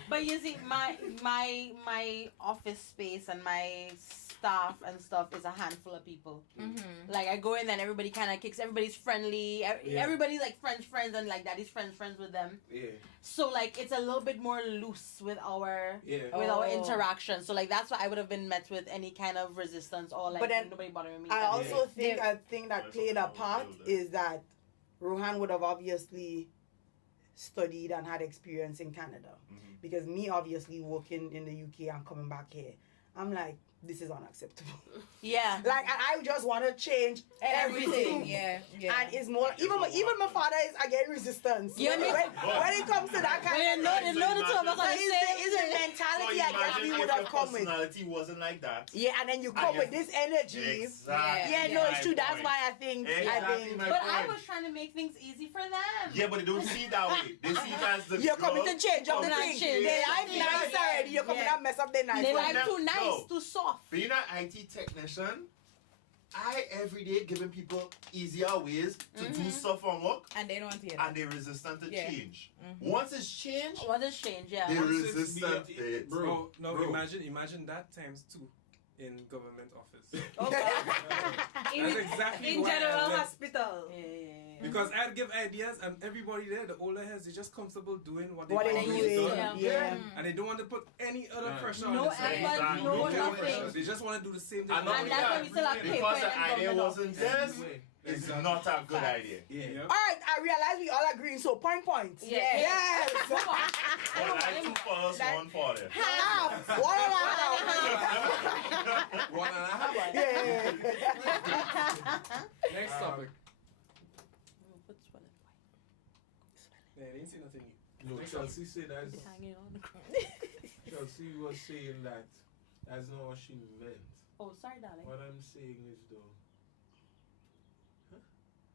But you see, my office space and my staff and stuff is a handful of people. Mm-hmm. Like I go in and everybody kind of kicks. Everybody's friendly. Everybody's like friends, and like daddy's friends with them. Yeah. So like it's a little bit more loose with our Oh. interaction. So like that's why I would have been met with any kind of resistance or like But then nobody bothering me. I also think Yeah. a thing that played a part is that Rohan would have obviously studied and had experience in Canada. Mhm. Because me obviously working in the UK and coming back here, I'm like, this is unacceptable. yeah. Like, and I just want to change everything. Yeah. And it's more even my father is against resistance. Yeah, when it comes to that kind of When the two of us are the same. is the mentality I guess we would have come with. Personality wasn't like that. Yeah, and then you come with this energy. Exactly. Yeah, no, it's true. That's why I think Exactly my But point. I was trying to make things easy for them. Yeah, but they don't see it that way. They see it as the you're coming to change up the Coming thing. to change. They like nice already. You're coming to mess up their nice. They one. like too nice, No. too soft. Being an IT technician, I every day giving people easier ways to do stuff on work, And they don't want to hear that. and they're resistant to Yeah. change. Mhm. Once it's changed, What has changed? Yeah. they Once it's resistant being- it. bro. No, Bro. imagine that times 2 in government office. In, That's exactly in why I general left. hospital. Because I'd give ideas and everybody there, the older heads, they're just comfortable doing what they What want they to they do. used to, doing? yeah. Yeah. And they don't want to put any other Right. pressure No on themselves. effort, Exactly. no No nothing. pressure. They just want to do the same thing. And not And only that's why that, we still have paper because the and idea government wasn't theirs, it's not a good idea. Yeah. Yep. All right, I realize we all agree. So point. Yeah. Yes. But like 2 for us, 1 for them. Half. One and a half. 1.5. Yeah. Next topic. Yeah, they didn't say nothing new. No, Chelsea said that. Hanging on the cross. Chelsea was saying that that's not what she meant. Oh, sorry, darling. What I'm saying is though,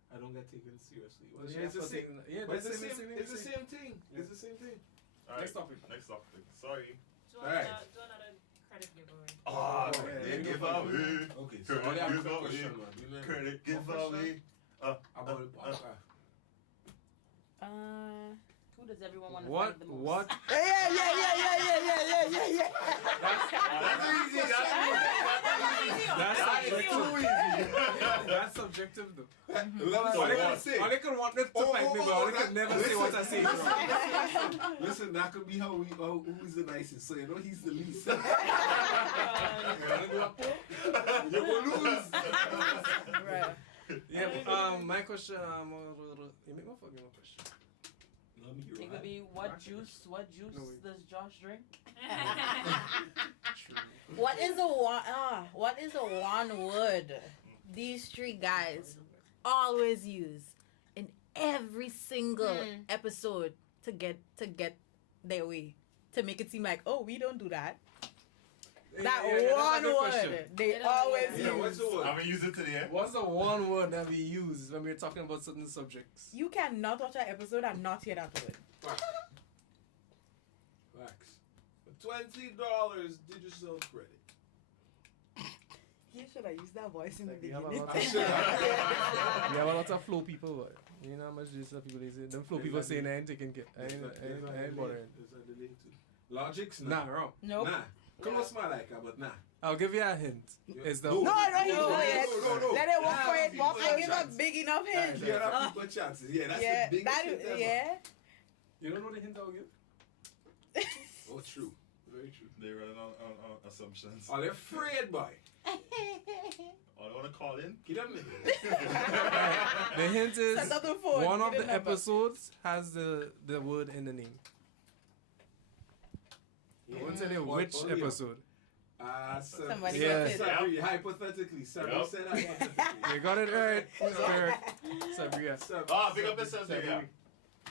I don't get taken seriously. Well, Yeah, it's the same. Yeah, But it's that's the the same. same. It's the same thing. It's the same thing. Alright, Next topic. Next topic. Sorry. Do Alright. another credit giveaway. Oh, yeah, they yeah, give yeah. away. Okay, so I have a Giveaway. question, man. You know, Credit what giveaway. about the podcast. Who does everyone want to What? fight the most? What? Yeah. That's easy. That's That is subjective. too easy. That's subjective though. Let me So let me what? say. Or they could want to fight me, but they could never say what I say. Listen, that could be how who's the nicest. So you know he's the least. You will lose. Right. Yeah, my question, you make my fucking question. Let me hear It could be what juice No way. does Josh drink? What is the one word these 3 guys always use in every single episode to get their way, to make it seem like, oh, we don't do that. That one word they always Yeah, use. what's the word? I'm gonna use it today. What's the one word that we use when we're talking about certain subjects? You cannot watch an episode and not hear that word. Facts. For $20, Digicel credit. You should have used that voice in the Like, we have a beginning. lot I should have. We have a lot of flow people, but you know how much this people they say. Them flow people saying I ain't taking care. I ain't bothering. Is that the link to Logic's Nah, wrong. Nope. Nah. Come on, smile like her, but nah. I'll give you a hint. It's the No. No, No, no. Let it walk for it. Walk I for give it. a big enough hint. Yeah, that people chances. Yeah, that's Yeah, the biggest that hit is, ever. yeah. You don't know the hint I'll give? Oh, true. Very true. They run on assumptions. Are they afraid, boy? Oh, they wanna call in? Get them The hint is Set up the phone. one of Get the a number. episodes has the word in the name. I won't tell you which episode. Somebody Yeah. got it. Sabri, hypothetically. Sabri Yep. said hypothetically. You got it right. Sabria. Ah, big up yourself, yeah.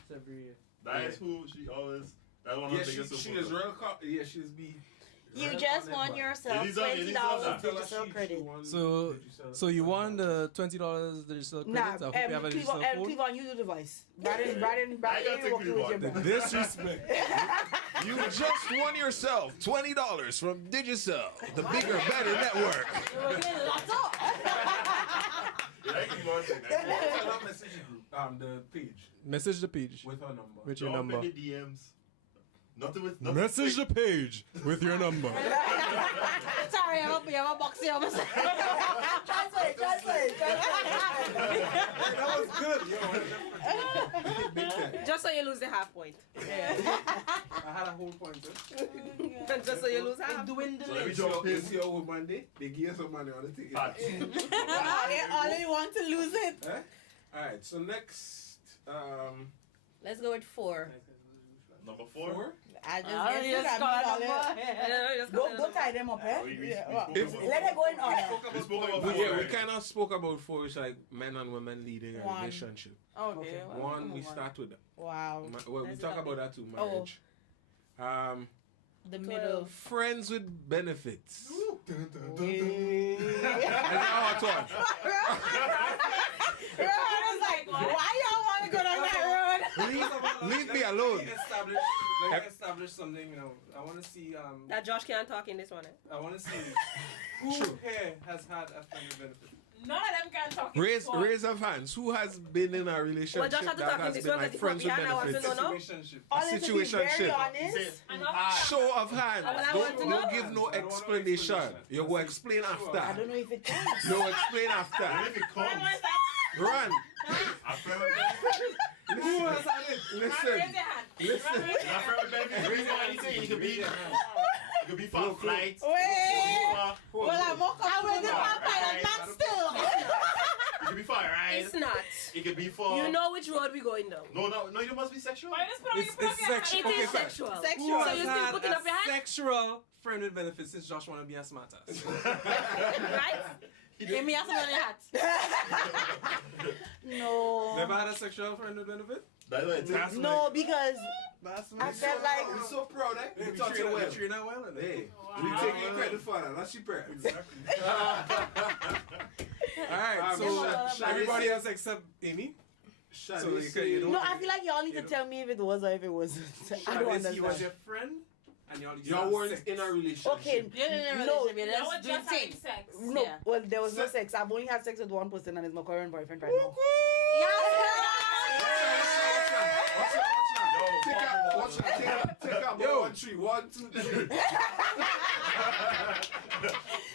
Sabria. That is who she always. That's one of Yeah, the biggest she supporters. is real. Yeah, she's be. You just won yourself It is on- it is on that. $20 credit. So you won the $20 digital credit? Nah, I hope you have a digital phone. Cleveland, you do the voice. Braden, you working with your brother. Disrespect. You just won yourself $20 from Digicel, the bigger, better network. The page Message the page with her number. with your Jump number. in the DMs. Nothing with nothing. Message the page with your number. Sorry, I hope you have a box here. Translate. That was good, yo. Big time. Just so you lose the half point. I had a whole point. Just so you lose half. So let me It's jump your, in. it's your Monday. They give you some money on the ticket. Facts. All they want to lose it. Eh? Alright, so next, Let's go with 4. Number 4. I just I guess just it. got I mean, a number. Go tie them up, eh? We Yeah, spoke well, about let it go in order. We spoke about but 4. yeah, we right? kind of spoke about 4, which like men and women leading a One. relationship. Okay. One, we start with wow. well, we That's talk lovely. about that too, Oh. marriage. The middle. Friends with benefits. Ron That's our thought. was like, why y'all want to go down that road? Leave me alone. Let me establish something, you know. I want to see, That Josh can't talk in this one. Eh? I want to see who here has had a friend with benefit. None of them can talk. Raise of hands. Who has been in a relationship Well, Josh had to that talk in has this been one like because friends with behind I want to benefits? know now. Situationship. Honestly, to be very Situationship. honest, Show of hands. Well, I want to Don't know. give no I don't want no explanation. explanation. You go explain I after. don't know if it counts. No, explain after. And if it comes, Run. a friend with benefits. Who has had it? Listen. Listen. A friend with benefits. Reason why you say it could be for a flight. Wait. Well, I'm more comfortable with my pilot man still. It could be for a ride. It's not. It could be for. You know which road we going down. No, it must be sexual. It's sexual. It is Okay, sexual. Who Sexual. So has you still had putting up your a hand? sexual friend with benefits since Josh want to be a smart ass? Right? Give me some of your hat. No. Never had a sexual friend with benefit? That's what it is. No, because That's I felt like I'm so proud, eh? Hey, You we talk treat so well. her well. innit? Hey, we take you credit for that. That's your parents. Alright, so everybody else except Amy. So you don't. no, I feel like y'all need to tell me if it was or if it wasn't. I don't Shanice, he was understand. your friend, and y'all Y'all weren't in a relationship. Okay, Yeah, no, yeah, That was let's do just having things. sex. no. Yeah. Well, there was no sex. I've only had sex with one person, and it's my current boyfriend right now. Take out 1, 3, 1, 2, 3.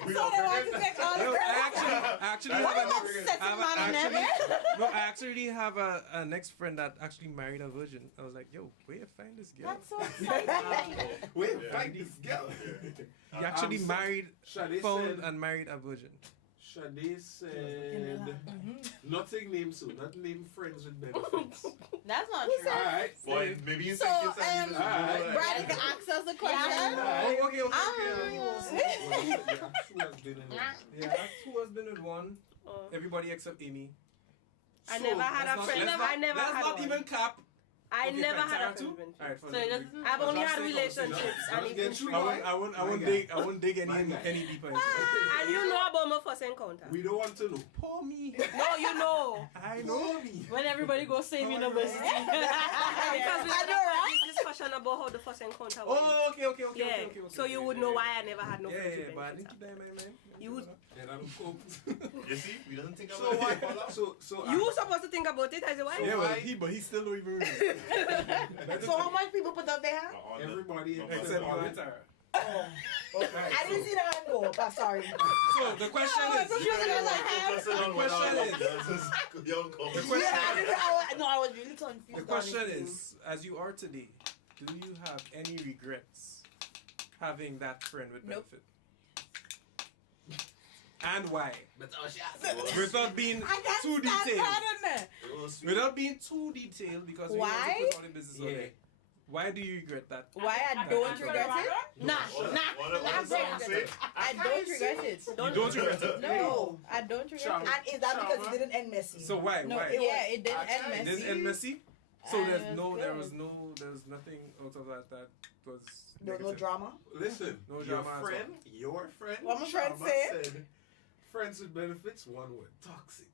We So all they want forget to that. take all the No, credit. I actually What have about a, setting I have man a- on actually, there? no, I actually have an ex friend that actually married a virgin. I was like, yo, where you find this girl? That's so exciting. Wait, Yeah. find this girl. He actually so- married, Shade found said, and married a virgin. Shade said, nothing named so, not named friends with benefits. That's not Who true. said- Alright. Boy, maybe you So, think it's a- alright. Brad can ask us a question. Oh, okay. Yeah. Yeah, who has been with one? Oh. Everybody except Amy. I never had a friend. I never Let's had not one. even cap. I Okay, never fine, had Sarah a too? friend. Alright, fine. So it doesn't. I've only Josh had take relationships and even get free. you. I won't dig any deeper into it. And you know about my first encounter. We don't want to know. Poor me. No, you know. I know me. When everybody goes same university. Because we I had know, this discussion about how the first encounter was. Oh, okay. Yeah. Okay. So you would know why I never had no Yeah, friends yeah, with but I benefits. didn't keep that in my mind. You would- And I'm cooked. You see, we doesn't think So about why? it. So You were supposed to think about it. I said, why? Yeah, why- but he still don't even remember. So how much people put up their hand? everybody Except Except all you that. and Tara. I didn't see the hand go. Oh, sorry. So the question is. The Yeah, I didn't. No, I was really confused. The question honestly. is, as you are today, do you have any regrets having that friend with Nope. benefit? And why? Without being I can't too stand detailed. that in there. Without being too detailed, because we want Why? to put all the business on Yeah. there. Why do you regret that? Why I don't regret it? Nah. I don't regret it. You don't regret it. No, I don't regret it. And is that because it didn't end messy? So why? No, Why? it didn't end It messy. didn't end messy? So And there's it no, was there good. was no, there was nothing out of that that was. There was no negative. drama. Listen, No your drama at friend, your friend, What my friend Shama said? said, friends with benefits, one word, toxic.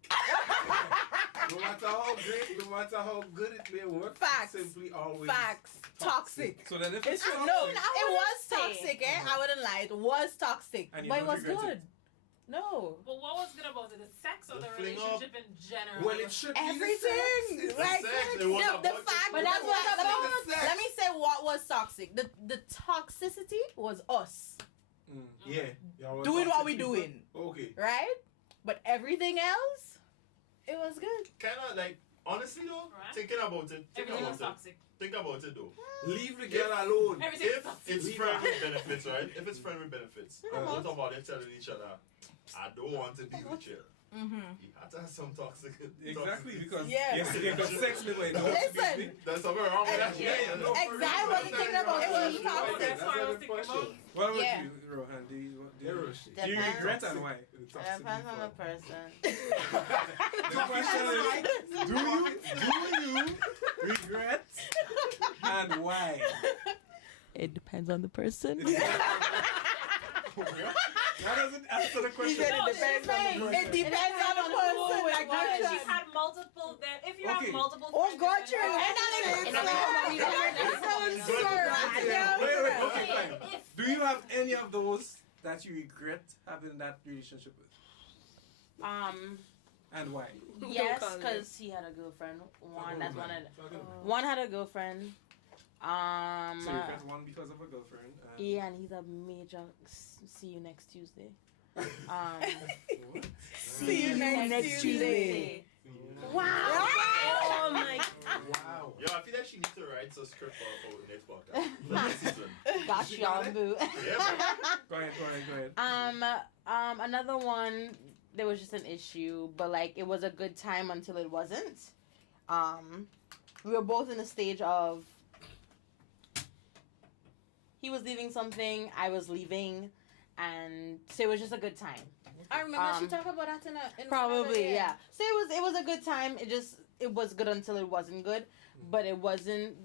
No matter how great, no matter how good it may work, Facts. it's simply always Facts. Toxic. So then if It's it's true. toxic, No, it was say. toxic, eh? I wouldn't lie. It was toxic. And you But it don't was regret good. it. No. But what was good about it? The sex or The the fling relationship in general? well, it should be Everything. the sex. Like, sex. It was the about fact, the but that's what sex. about. The sex. Let me say what was toxic. The toxicity was us Yeah. y'all were doing what toxic we people. doing, Okay. right? But everything else, it was good. Kind of like, honestly though, Right. thinking about it, Everything was toxic. think about it though. Leave the girl alone. Everything was If toxic. it's friend with benefits, right? If it's friend with benefits, both of them telling each other, I don't want to deal with you. Mm-hmm. You have to have some toxic. exactly because Yeah. you got sex with me. Listen. There's something wrong with that. Yeah. No, for Exactly real. what you thinking about. It was toxic. That's what I was thinking about. What about Yeah. you, Rohan? Do you Depends. regret and why? Depends on the person. The question is, do you regret and why? It depends on the person. That doesn't answer the He question. said No, it depends on the It person. depends on the person. Like Why? good She's shot. had multiple. If you Okay. have multiple. Oh, friends, got you. then- Wait, okay, fine. If- Do you have any of those that you regret having that relationship with? And why? Yes, call me. because he had a girlfriend. One, that's one. Talking about- One had a girlfriend. So you regret one because of a girlfriend. And Yeah, and he's a major. See you next Tuesday. what? See you next Tuesday. Wow. Oh my. Wow. Yo, I feel like she needs to write some script for the next podcast. The next season. Got you on boo. Yeah, man. Go ahead. Another one. There was just an issue, but like it was a good time until it wasn't. We were both in a stage of. He was leaving something, I was leaving, and so it was just a good time. I remember she talked about that in Probably, yeah. So it was a good time. It was good until it wasn't good, but it wasn't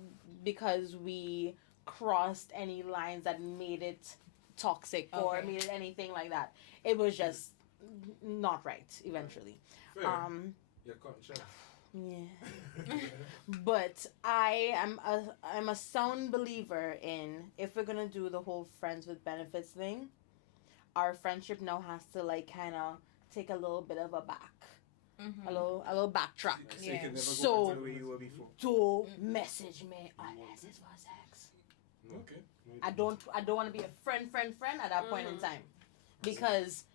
because we crossed any lines that made it toxic or Okay. made it anything like that. It was just not right eventually. Fair. You're conscious. Yeah. But I'm a sound believer in if we're gonna do the whole friends with benefits thing, our friendship now has to like kind of take a little bit of a back, a little backtrack. So you can never So- go back to the way you were before. Don't message me unless it's for sex. Okay. I don't want to be a friend at that point in time, because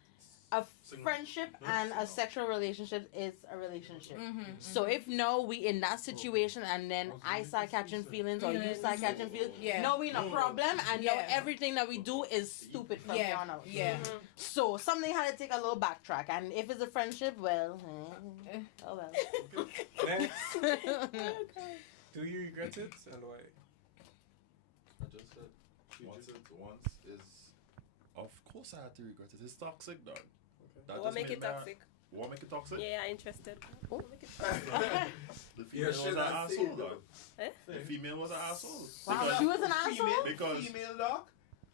a friendship and a sexual relationship is a relationship. So if no, we in that situation and then I start catching feelings or you start catching feelings, Yeah. no, we in a problem and no, Yeah. everything that we do is stupid from here on out. Yeah. So something had to take a little backtrack, and if it's a friendship, well, oh well. Next. Do you regret it and why? I just said once is. Of course, I had to regret it. It's toxic, dog. That What just make made it me- toxic? What make it toxic? Yeah, interested. Oh. The Yeah, female was shit, an I see asshole, it, dog. Eh? The female was an asshole. Wow, she was an asshole. Because Female dog?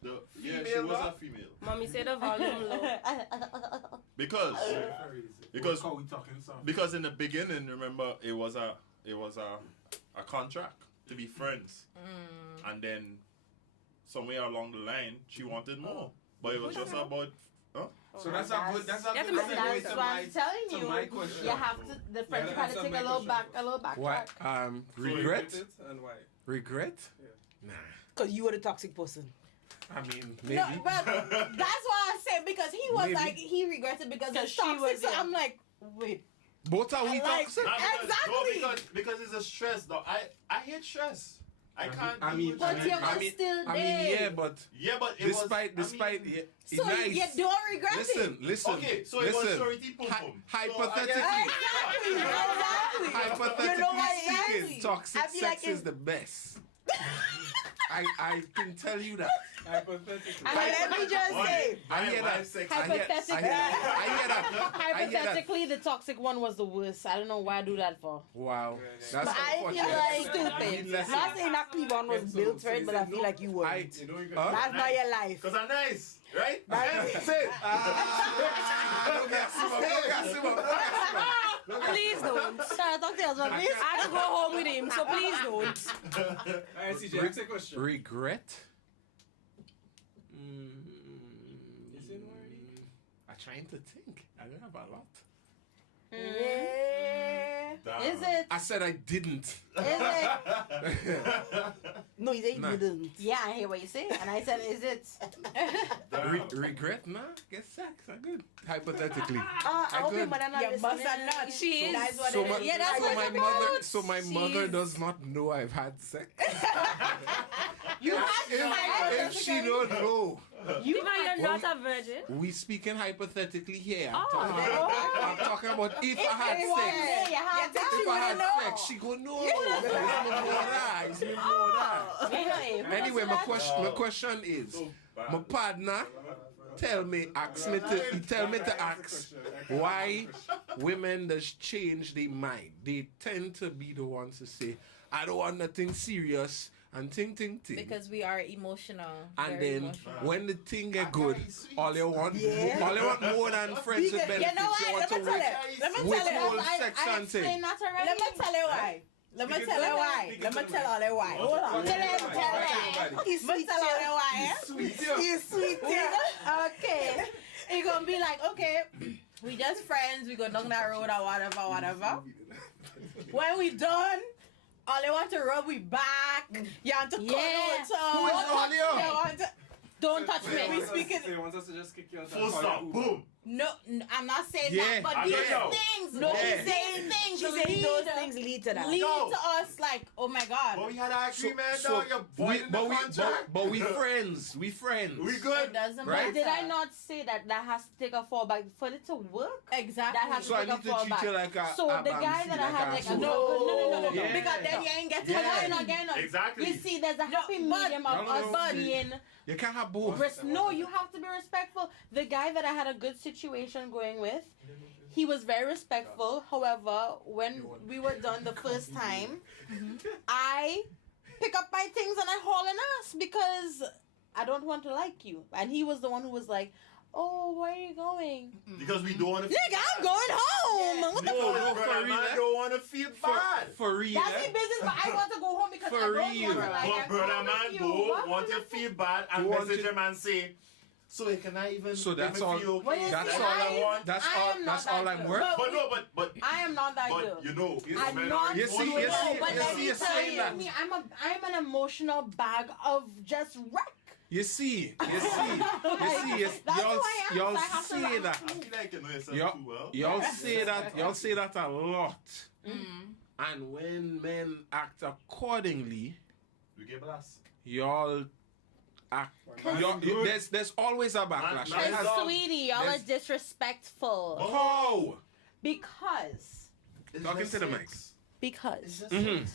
she Female was a dog? female. Mommy said the volume low. Because Because- How we talking something? because in the beginning, remember, it was a contract to be friends, and then somewhere along the line, she wanted more, but it was just about. So that's a good. That's a You have good to listen segue to That's what I'm telling to you. my question. You have to. The friendship had to answer take my a little question back, What? Regret it and why? Regret? Yeah. Nah. Because you were the toxic person. I mean, maybe. No, but that's why I said because he was Maybe. like he regretted because Because it's she toxic. was, So yeah. I'm like, wait. Both are we like- toxic? Not because- Exactly. No, because it's a stress, though. I hate stress. I can't. I deal mean, with But stress. you were still I mean, there. yeah, but Yeah, but it despite, was. yeah, it's So nice. you don't regret Listen, listen. Okay, so it was listen. surety pum pum. Hypothetically, Exactly. Exactly. hypothetically You know what, speaking, exactly. toxic I feel like sex is it- the best. I can tell you that. Hypothetically. But let me just say, I hear that. Hypothetically, the toxic one was the worst. I don't know why I do that for. Wow. That's but I feel unfortunate. like stupid. Not saying that Cleveland was built for it, but I feel like you weren't. You know you Huh? That's not your life. Because I'm nice, right? Please don't. Sorry, talk to your husband, please. I have to go home with him, so please don't. Alright, CJ, ask a question. Regret? Is it already? I'm trying to think. I don't have a lot. Is it? I said I didn't. Is it? No, you said Nah. you didn't. Yeah, I hear what you say. And I said, is it? Regret? Nah. Get sex. I'm good. Hypothetically. I hope your good. mother not You must listening. have not. She is. That's what So it my, is. Yeah, that's so what my it's mother, about. so my She mother is. does not know I've had sex. You had If she don't know, You are not a virgin. we speaking hypothetically here. Oh, I'm talking about if I had sex. You have If I had sex, she go no. It's me more that. Anyway, my question is, my partner tell me ask why women just change their mind. They tend to be the ones to say, I don't want nothing serious and ting. Because we are emotional. And very then emotional. when the thing get good, all you want more than friends with Because- benefits. you know what? You want to Let me tell you. Let me tell you. withhold sex and thing. explained that already. Let me tell you why. Let me tell you why. Let me tell all you why. Hold on. Tell him. He's sweet. Tell all you why. He's sweet. Okay. You're gonna be like, okay, we just friends, we go down that road or whatever. When we done, all they want to rub we back. You want to cuddle with her. Who is all you? You want to- Don't touch me. We speaking. So he wants us to just kick you out. Full stop. Boom. No, I'm not saying Yeah. that, but I these get you. things, No, Yeah. she's saying things She's lead saying those things lead to that. lead No. to us like, oh my God. But we had an agreement, So- dog. You're voiding the contract. but we friends. We friends. We It good. doesn't Right? matter. Did I not say that has to take a fallback for it to work? Exactly. That has So I to need take a to treat fallback. you like a So the guy that I had like a no. Yeah. Because then you ain't getting Yeah. again. Exactly. You see, there's a happy but- medium of us No. being. You can't have both. No, you have to be respectful. The guy that I had a good situation going with, he was very respectful. However, when we were done the first time, I pick up my things and I haul an ass because I don't want to like you. And he was the one who was like, "Oh, where are you going?" Because we don't want to Nigga, I'm going home. No, What the fuck? no, for brother, real, man eh? don't want to feel bad. For real. That's his business, but I want to go home because For I don't real. want to like But I'm brother going man with go What want the to feel bad and Don't want message to- him and say, so he cannot even So make that's me all- feel Well, okay. you That's see, all I I- want. That's I all. am not That's that all I'm girl. worth. But But no, but I am not that girl. you know, I'm men not are You see, emotional. you see, but you let see, me you're tell saying you, that. I'm an emotional bag of just wreck. You see, That's who I am, so y'all I have to say laugh. that. I feel like you know yourself Y'all, too well. y'all say that a lot. Mm. And when men act accordingly, We give blast. y'all act. There's always a backlash. Man, There man, has- dog. Sweetie, y'all are There's- disrespectful. How? Because Talking to the mic. Mhm.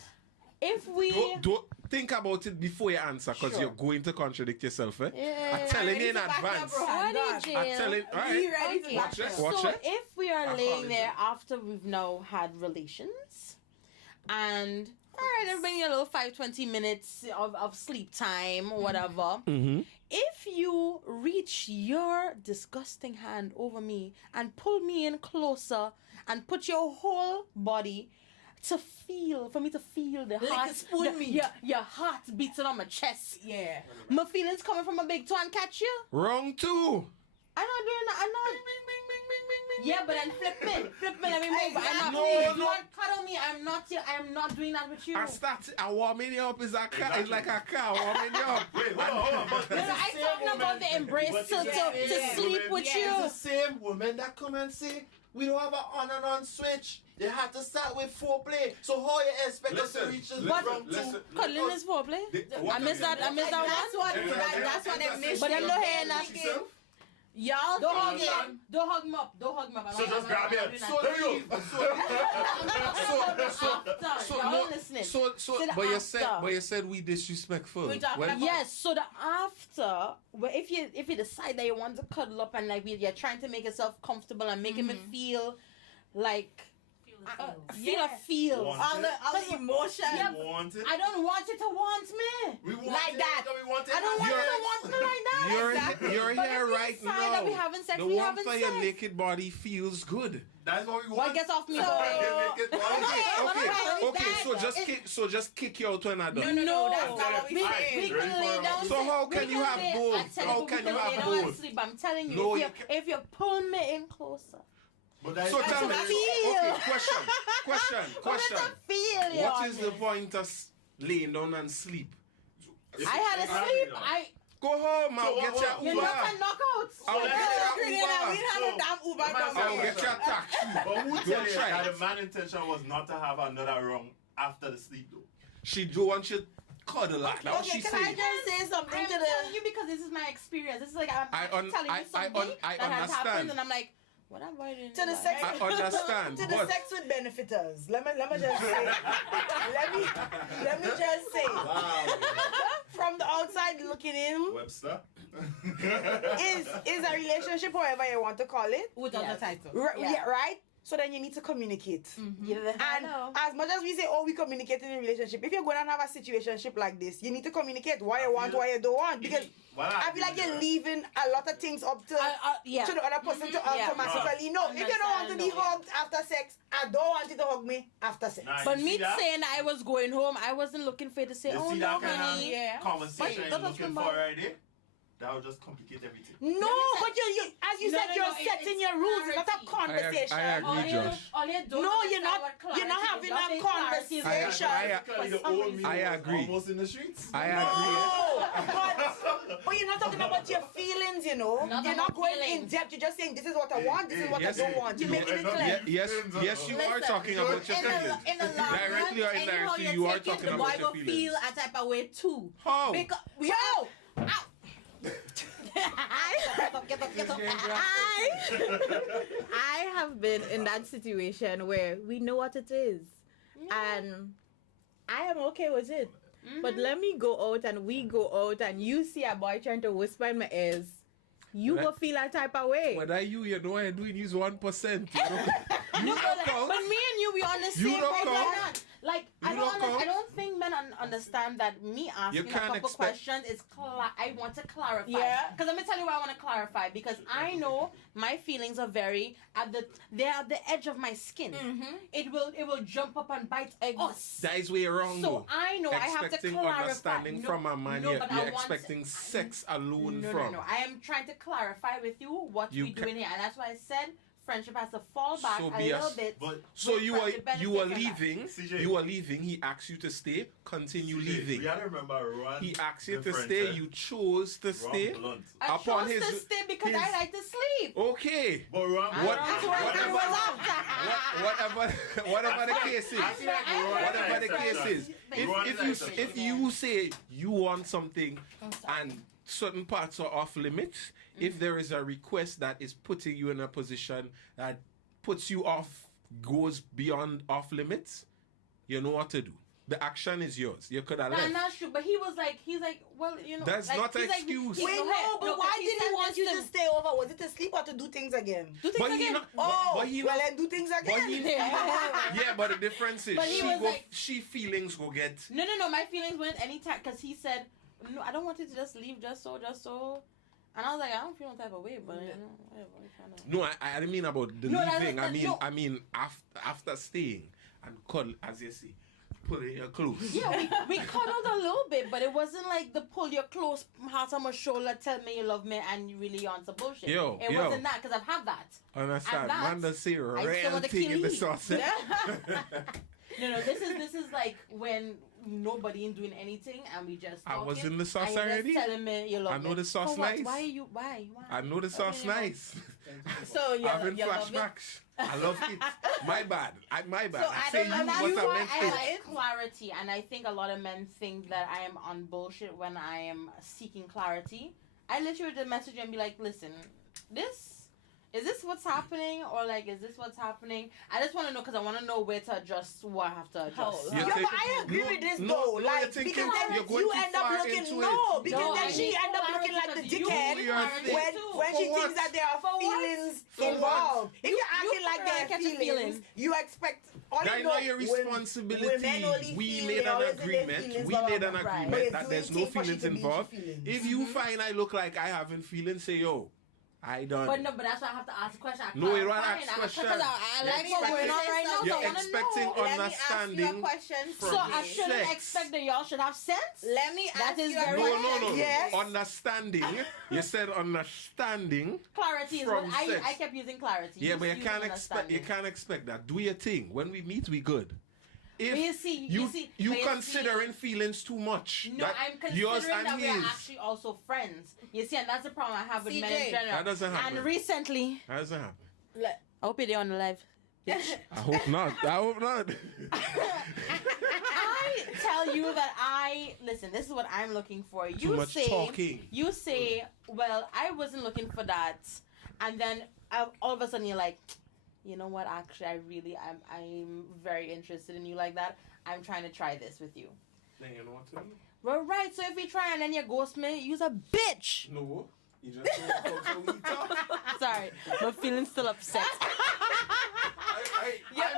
if we Don't think about it before you answer, because Sure. you're going to contradict yourself. Eh? Yeah. I'm telling you in Ready to back advance. up, bro. what God. did I'm telling. All right. He ready to Okay. back up. Watch So it. if we are I'll laying call it there after we've now had relations, and all right, everybody, a little 5-20 minutes of sleep time, whatever. Mm-hmm. If you reach your disgusting hand over me and pull me in closer and put your whole body for me to feel the Like heart, a spoon me. your heart beating on my chest. Yeah. My feelings coming from a big toe and catch you. Wrong too. I'm not doing that. I'm not. Yeah, but then flip me, let me move. I'm not. No, If you no. want to cuddle me, I'm not here. I am not doing that with you. I warming you up is a car. It's like a car warming you up. Wait, hold on. But No, it's the I'm same talking woman- about the embrace but to it's the same sleep woman- with It's you. the same woman that come and say, we don't have an on and on switch. They have to start with foreplay. So how you expect us to reach this from two? Cuddling is foreplay. I missed that. I missed that That's one. what they missed. But I'm not hearing that. Y'all don't hug him up. Don't hug him up. Don't hug him up. So just grab it. So There you go. but you said we disrespectful. We're talking about yes. So the after, well, if you decide that you want to cuddle up and like you're trying to make yourself comfortable and make him feel like. Feel all the emotion. Yeah, want it? I don't want you to want me. We want like it, that. We want it. I don't want you to want me like that. You're here right now. That we having sex, the we warmth having of sex. your naked body feels good. That's what we want. What gets off me? Okay. So just kick you out to another. No. That's not what we can lay down. So how can you have both? How can you have both? I'm telling you, if you pull me in closer. So tell me, okay, question. What is the point of laying down and sleep? I had to sleep. Go home, I'll get your Uber. You're not a knockout. I'll get your Uber. I'll get your taxi. But who tell you that the man's intention was not to have another wrong after the sleep though? She do want you to cuddle like that. Okay, can I just say something to telling you because this is my experience. This is like I'm telling you something that has happened and I'm like, what am I doing? To the sex, I understand. To the sex with benefiters. Let me just say. let me just say. Wow. From the outside looking in. Webster. is a relationship, however you want to call it. Without the title. Yeah, right? So then you need to communicate. Mm-hmm. And as much as we say, we communicate in a relationship, if you're going to have a situationship like this, you need to communicate what you want, what you don't want. Because I feel like you're leaving a lot of things up to the other person to automatically know. If you don't want to be hugged after sex, I don't want you to hug me after sex. But me saying I was going home, I wasn't looking for you to say, you oh see no, that honey. Conversation you're looking for right there? That would just complicate everything. No, but you as you said, you're setting your rules. It's not a conversation. I agree, Josh. No, you're not having a conversation. I agree. Almost in the streets. I agree. No, but you're not talking about your feelings, you know. You're not going in depth. You're just saying, this is what I want, this is what I don't want. You're making it clear. Yes, you are talking about your feelings. Directly or indirectly, you are talking about your feelings. Feel a type of way too. How? Because I have been in that situation where we know what it is, and I am okay with it. But let me go out and we go out and you see a boy trying to whisper in my ears, you will feel that type of way. But you know what you're doing is 1%. But me and you, we on the same page. Like I don't think men understand that me asking a couple questions is I want to clarify. Yeah. Because let me tell you why I want to clarify. Because I know my feelings are they're at the edge of my skin. Mm-hmm. It will jump up and bite us. That is way wrong. So I know I have to clarify. Understanding from a man, you're expecting sex alone from. No. I am trying to clarify with you what we're doing here, and that's why I said friendship has to fall back a little bit. So you are leaving. You are leaving. He asks you to stay. Continue leaving. You gotta remember, Ron. He asks you to stay. You chose to stay. I chose to stay because I like to sleep. Okay. But Ron, whatever the case is, if you say you want something and certain parts are off limits. If there is a request that is putting you in a position that puts you goes beyond off limits, you know what to do. The action is yours. You could have left. I'm not sure, but he's like, well, you know. That's not an excuse. Wait, no, but why did he want you to stay over? Was it to sleep or to do things again? Do things again? Then do things again. Yeah, but the difference is she feelings go get. No, my feelings went anytime because he said, no, I don't want you to just leave just so. And I was like, I don't feel no type of way, but whatever. No, I didn't mean about the leaving. I mean after staying and cuddle, as you see, pull in your clothes. Yeah, we cuddled a little bit, but it wasn't like the pull your close, heart on my shoulder, tell me you love me, and you really on some bullshit. It wasn't that because I've had that. Understand? Man, does see real thing in the sausage. No. This is like when nobody ain't doing anything and we just talking. I was in the sauce already. Telling me you love I know the sauce nice. Why? I know the sauce nice. So you're having flashbacks. I love it. My bad. My bad. So I say you what I meant. I like clarity, and I think a lot of men think that I am on bullshit when I am seeking clarity. I literally would message you and be like, listen, is this what's happening, or like, is this what's happening? I just want to know, because I want to know where to adjust, what I have to adjust. Yeah, but I agree with this though. Like, because then you end up looking because then she end up looking like the dickhead when she thinks that there are feelings involved. If you're acting like there are feelings, you expect. I know your responsibility. We made an agreement. That there's no feelings involved. If you find I look like I haven't feelings, say yo. I don't. But that's why I have to ask a question. No, you don't ask question. Because I like what's going on right now. You're expecting understanding. So I shouldn't expect that y'all should have sense? Let me ask you a question. No. Yes. Understanding. You said understanding. Clarity is what I kept using clarity. Yeah, but you can't expect that. Do your thing. When we meet, we good. If you considering feelings too much. No, I'm considering that we're actually also friends. You see, and that's the problem I have with men in general. That doesn't happen. And recently... That doesn't happen. I hope you're on the live. I hope not. I tell you that listen, this is what I'm looking for. Too much talking. You say, well, I wasn't looking for that. And then all of a sudden you're like... You know what? Actually, I'm very interested in you like that. I'm trying to try this with you. Then you know what to do? Well, right. So if we try and then you ghost me, you's a bitch. No, you just so we talk. Sorry, my feeling's still upset. I'm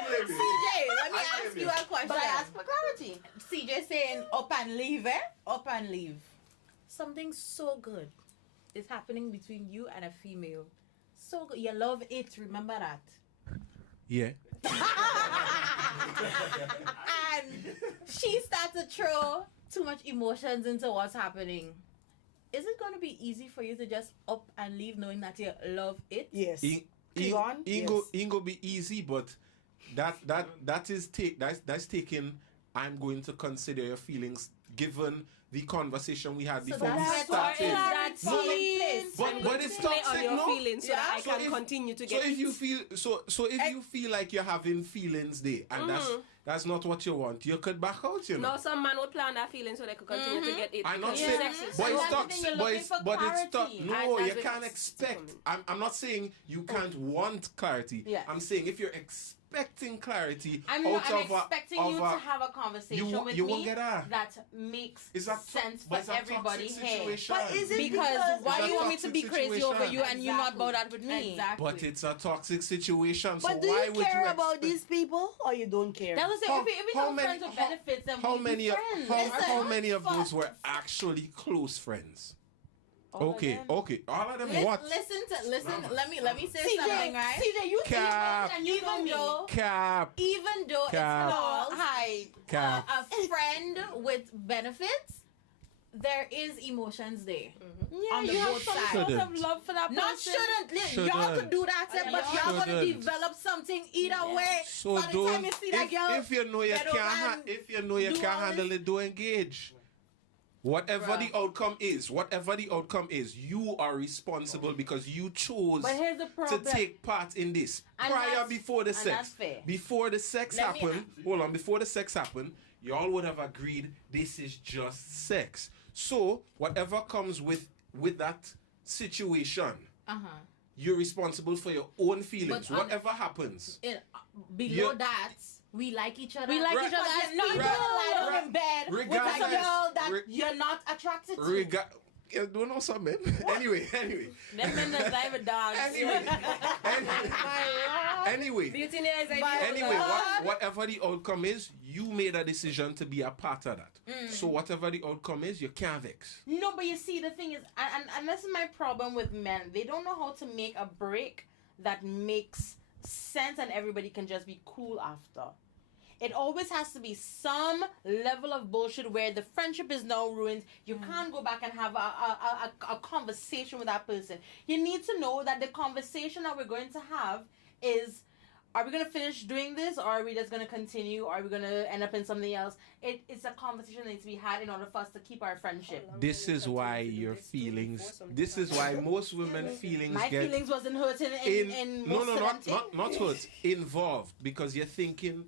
living. CJ, let me ask you a question. But I asked for clarity. CJ saying up and leave, Up and leave. Something so good is happening between you and a female. So good. You love it. Remember that. Yeah. And she starts to throw too much emotions into what's happening. Is it going to be easy for you to just up and leave knowing that you love it? Yes. It go be easy, but that's taking. I'm going to consider your feelings given the conversation we had before we started. But it's toxic, on your no? feelings so that I can continue to get. So if you feel like you're having feelings there, and that's not what you want, you could back out. You know. No, some man would plan that feeling so they could continue to get it. I'm not saying, but it's toxic. No, you can't expect. I'm not saying you can't want clarity. Yeah. I'm saying if you're expecting clarity, I'm expecting you to have a conversation with me that makes sense for everybody here. But is it because why do you want me to be crazy over you and you not about that with me? Exactly. But it's a toxic situation. But so do why you would care you about these people or you don't care? That was it. If we don't friends with benefits, then we be friends. How many of those were actually close friends? Okay. All of them what? Listen. Let me say something, right? CJ, you Cap. and you know me. Cap. Even though Cap. it's called Cap. a friend with benefits, there is emotions there. Yeah, on the you have both some sides. sort of love for that person. Not shouldn't. Y'all could do that, but y'all gonna develop something either way. So By the time you see that girl, if you know you can't handle it, don't engage. Whatever the outcome is, you are responsible because you chose to take part in this before the sex. Before the sex happened, y'all would have agreed this is just sex. So whatever comes with that situation, you're responsible for your own feelings. Whatever happens. Below that, we like each other. We like each other. Not lie down in bed with a girl that you're not attracted to. You don't know some men. Anyway. Them men that die with dogs. Anyway, whatever the outcome is, you made a decision to be a part of that. So whatever the outcome is, you can't vex. No, but you see, the thing is, and this is my problem with men. They don't know how to make a break that makes sense and everybody can just be cool after. It always has to be some level of bullshit where the friendship is now ruined. You can't go back and have a conversation with that person. You need to know that the conversation that we're going to have is, are we going to finish doing this, or are we just going to continue, or are we going to end up in something else? It's a conversation that needs to be had in order for us to keep our friendship. This is why your feelings, this is why most women feelings My get... feelings wasn't hurting in not hurt, involved, because you're thinking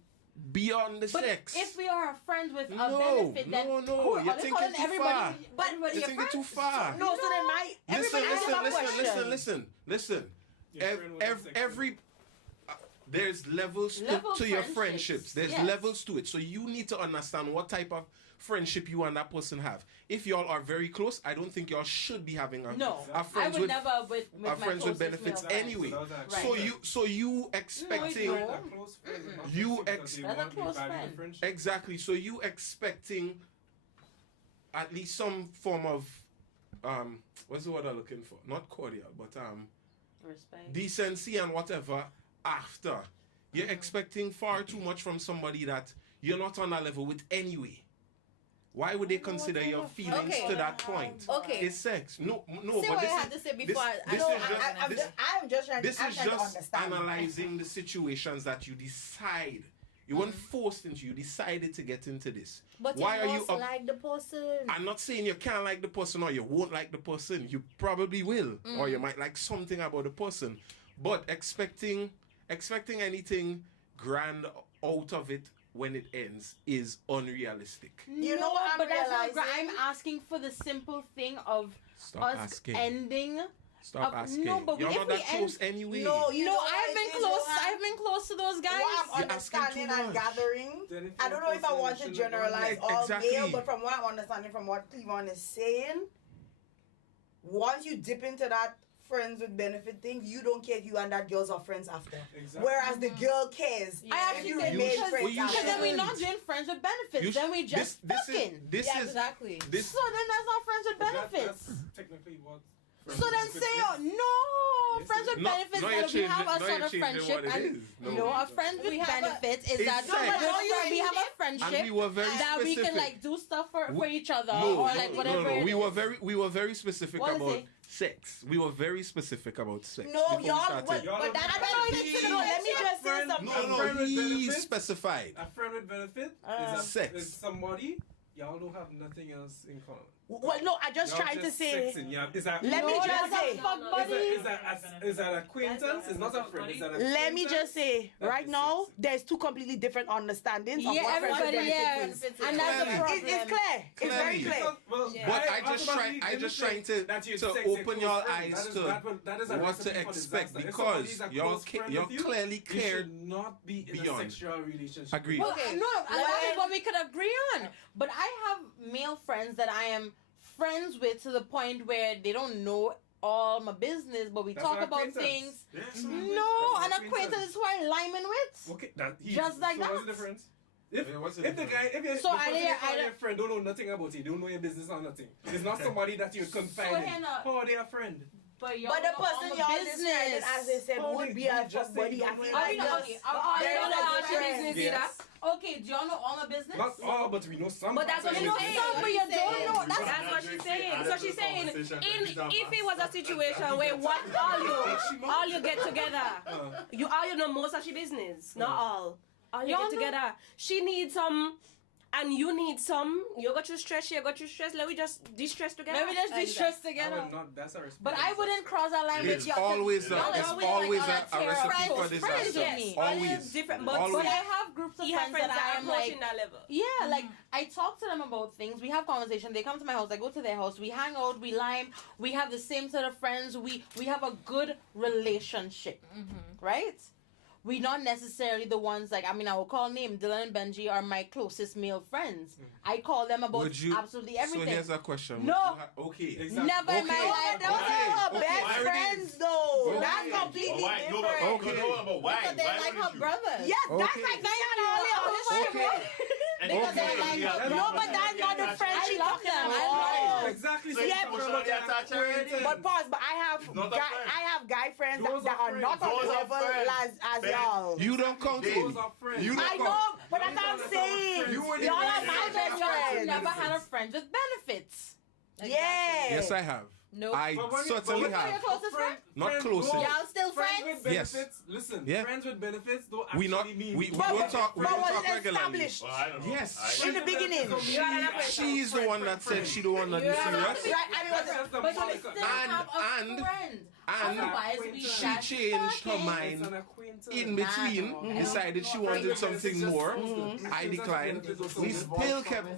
beyond the But sex. if we are friends with a No, benefit, then no, who- you're are they thinking calling too everybody, far. everybody You're your thinking too friends? far. No, so then my everybody has a question. Listen. Your friend was sexy. Every there's levels Level to your friendships, friendships. There's yes. levels to it. So you need to understand what type of friendship you and that person have. If y'all are very close, I don't think y'all should be having a No, I friends would with never with are my friends with closest benefits male friends. anyway. So that was Right. actually- So you expecting No. A close friend is not You sexy because ex- they That's a want to close value the friend. friendship. exactly. So you expecting at least some form of what's the word I'm looking for? Not cordial, but Respect. decency and whatever after. You're expecting far too much from somebody that you're not on a level with anyway. Why would they consider your feelings Okay. to that point? Okay. It's sex. No, Say but what this I is, had to say before. this I is don't- just- I'm just trying. this I'm is trying to just understand. analyzing the situations that you decide. You weren't forced into. You decided to get into this. But Why you are you must up? like the person. I'm not saying you can't like the person or you won't like the person. You probably will, or you might like something about the person. But expecting anything grand out of it when it ends is unrealistic. You know what I'm but that's not gra- realizing? I'm asking for the simple thing of Stop us asking. ending. Stop no, asking. but You're if not we that close end- anyway. No, you know I've been close. I've been close to those guys. What I'm You're asking understanding too and much. gathering, Then if I you're don't know if I close, want then to you shouldn't generalize bond. all Exactly. male, but from what I'm understanding from what Cleveland is saying, once you dip into that friends with benefit thing, you don't care if you and that girls are friends after. Exactly. Whereas the girl cares. I if actually you think remain because, friends you because then after. we're not doing friends with benefits. You then we just fucking. This Yeah, is exactly. this. So then that's not friends with benefits. That's technically what. So then say, oh, no, Yes, friends with No, benefits, no, you're that we have changing- a no, sort you're of changing friendship. what it And is. no, a friends with We have a- benefits is It's that sex. we have a And friendship we were very that we specific. can like do stuff for We- each other No, or like whatever. no. it We is. were very specific What is about it? sex. We were very specific about sex. No, before we y'all, started. but Y'all that, have I don't know if it's no, let me just say friend- something. No, friend with he benefits? specified. A friend with benefit Sex. is somebody y'all don't have nothing else in common. Well, no, I just Y'all trying to just say. sexing. Yeah, is that Let me No, just that's a say. fuck No, no, buddy. Is that acquaintance? It's not a friend. Is that Let me just say, That's right the now, sex. there's two completely different understandings of Yeah, what friends with everybody, yeah. benefits is. And that's the Clearly. problem. It's clear. It's very Clearly. clear. Well, Yeah. But I I just trying to open your eyes to what to expect because y'all clearly You cared. should not be in beyond. a sexual relationship. Agreed. Well, Okay. no, and that Well- is what we could agree on. But I have male friends that I am friends with to the point where they don't know all my business, but we That's talk an about acquaintance. things. Yes. No, That's an acquaintance is who I lineman with. Okay, Just like so What's that. the difference? If Yeah, what's the if the difference? guy, if you So the I person didn't- you call I your don't- friend don't know nothing about you, don't know your business or nothing. It's not somebody that you confide in. Hannah- How are they a friend? But But the person y'all described as they said Oh, would they be a just fuck buddy. say I you feel don't like know. that's- Okay, there don't is know a all your difference. business Yes. Okay, do y'all know all my business? Not all, but we know some. But that's what You she's know saying. some, but you don't know. That's That's what she's saying. So she's saying, if it was a situation where all you get together, you know most of your business, not all you Y'all get know- together. She needs some, and you need some. You got your stress, she got your stress. Let me just de-stress together. Maybe just distress I together. would not. That's a respect. But I wouldn't cross that line with It's you. always Y'all a always like on a recipe tear for of friends disaster. with me. Always. different, But Always. I have groups of You have friends friends that I that am are approaching like, that level. yeah, like I talk to them about things. We have conversation. They come to my house. I go to their house. We hang out. We lime. We have the same set of friends. We have a good relationship, right? We're not necessarily the ones like, I mean, I will call name Dylan and Benji are my closest male friends. I call them about Would you? absolutely everything. So here's a question. No. Okay. Exactly. Never in my Okay. life. Those are her Okay. best Why would friends, though. Okay. That's completely Why? No, different. but Okay. no, but why? Because they're Why like wouldn't her you? brothers. Yes, that's Okay. like me and all the Okay. Because they're like her Okay. No, but that's not the friend I she love talking them. about. Exactly. So So it's you're talking emotionally about attached an already. acquaintance. But pause, but I have Not a friend. guy friends Those that are are not on friends. the Those are level friends. as Ben, y'all. You don't count Those in. are friends. You don't I count. know, but that's what I'm saying. You were the Y'all are friends. my best Y'all friends. never had a friend with benefits. Yeah. Yes, I have. No. I But when you- certainly but when have. your closest friend? Not friend- closest. no, Y'all still friends friends? with Yes. benefits. Listen, Yeah. friends with benefits don't We not actually mean. we But- don't talk we but don't was talk it regularly. established? Well, I don't know. Yes. In the beginning. She's the one that said she don't want nothing serious. Right, and it was That's the But you Monica. still And- have a and- friend. and Otherwise, we she that changed her fucking- mind It's an acquaintance. in between, Nah, no. decided she wanted something more. I declined. We still kept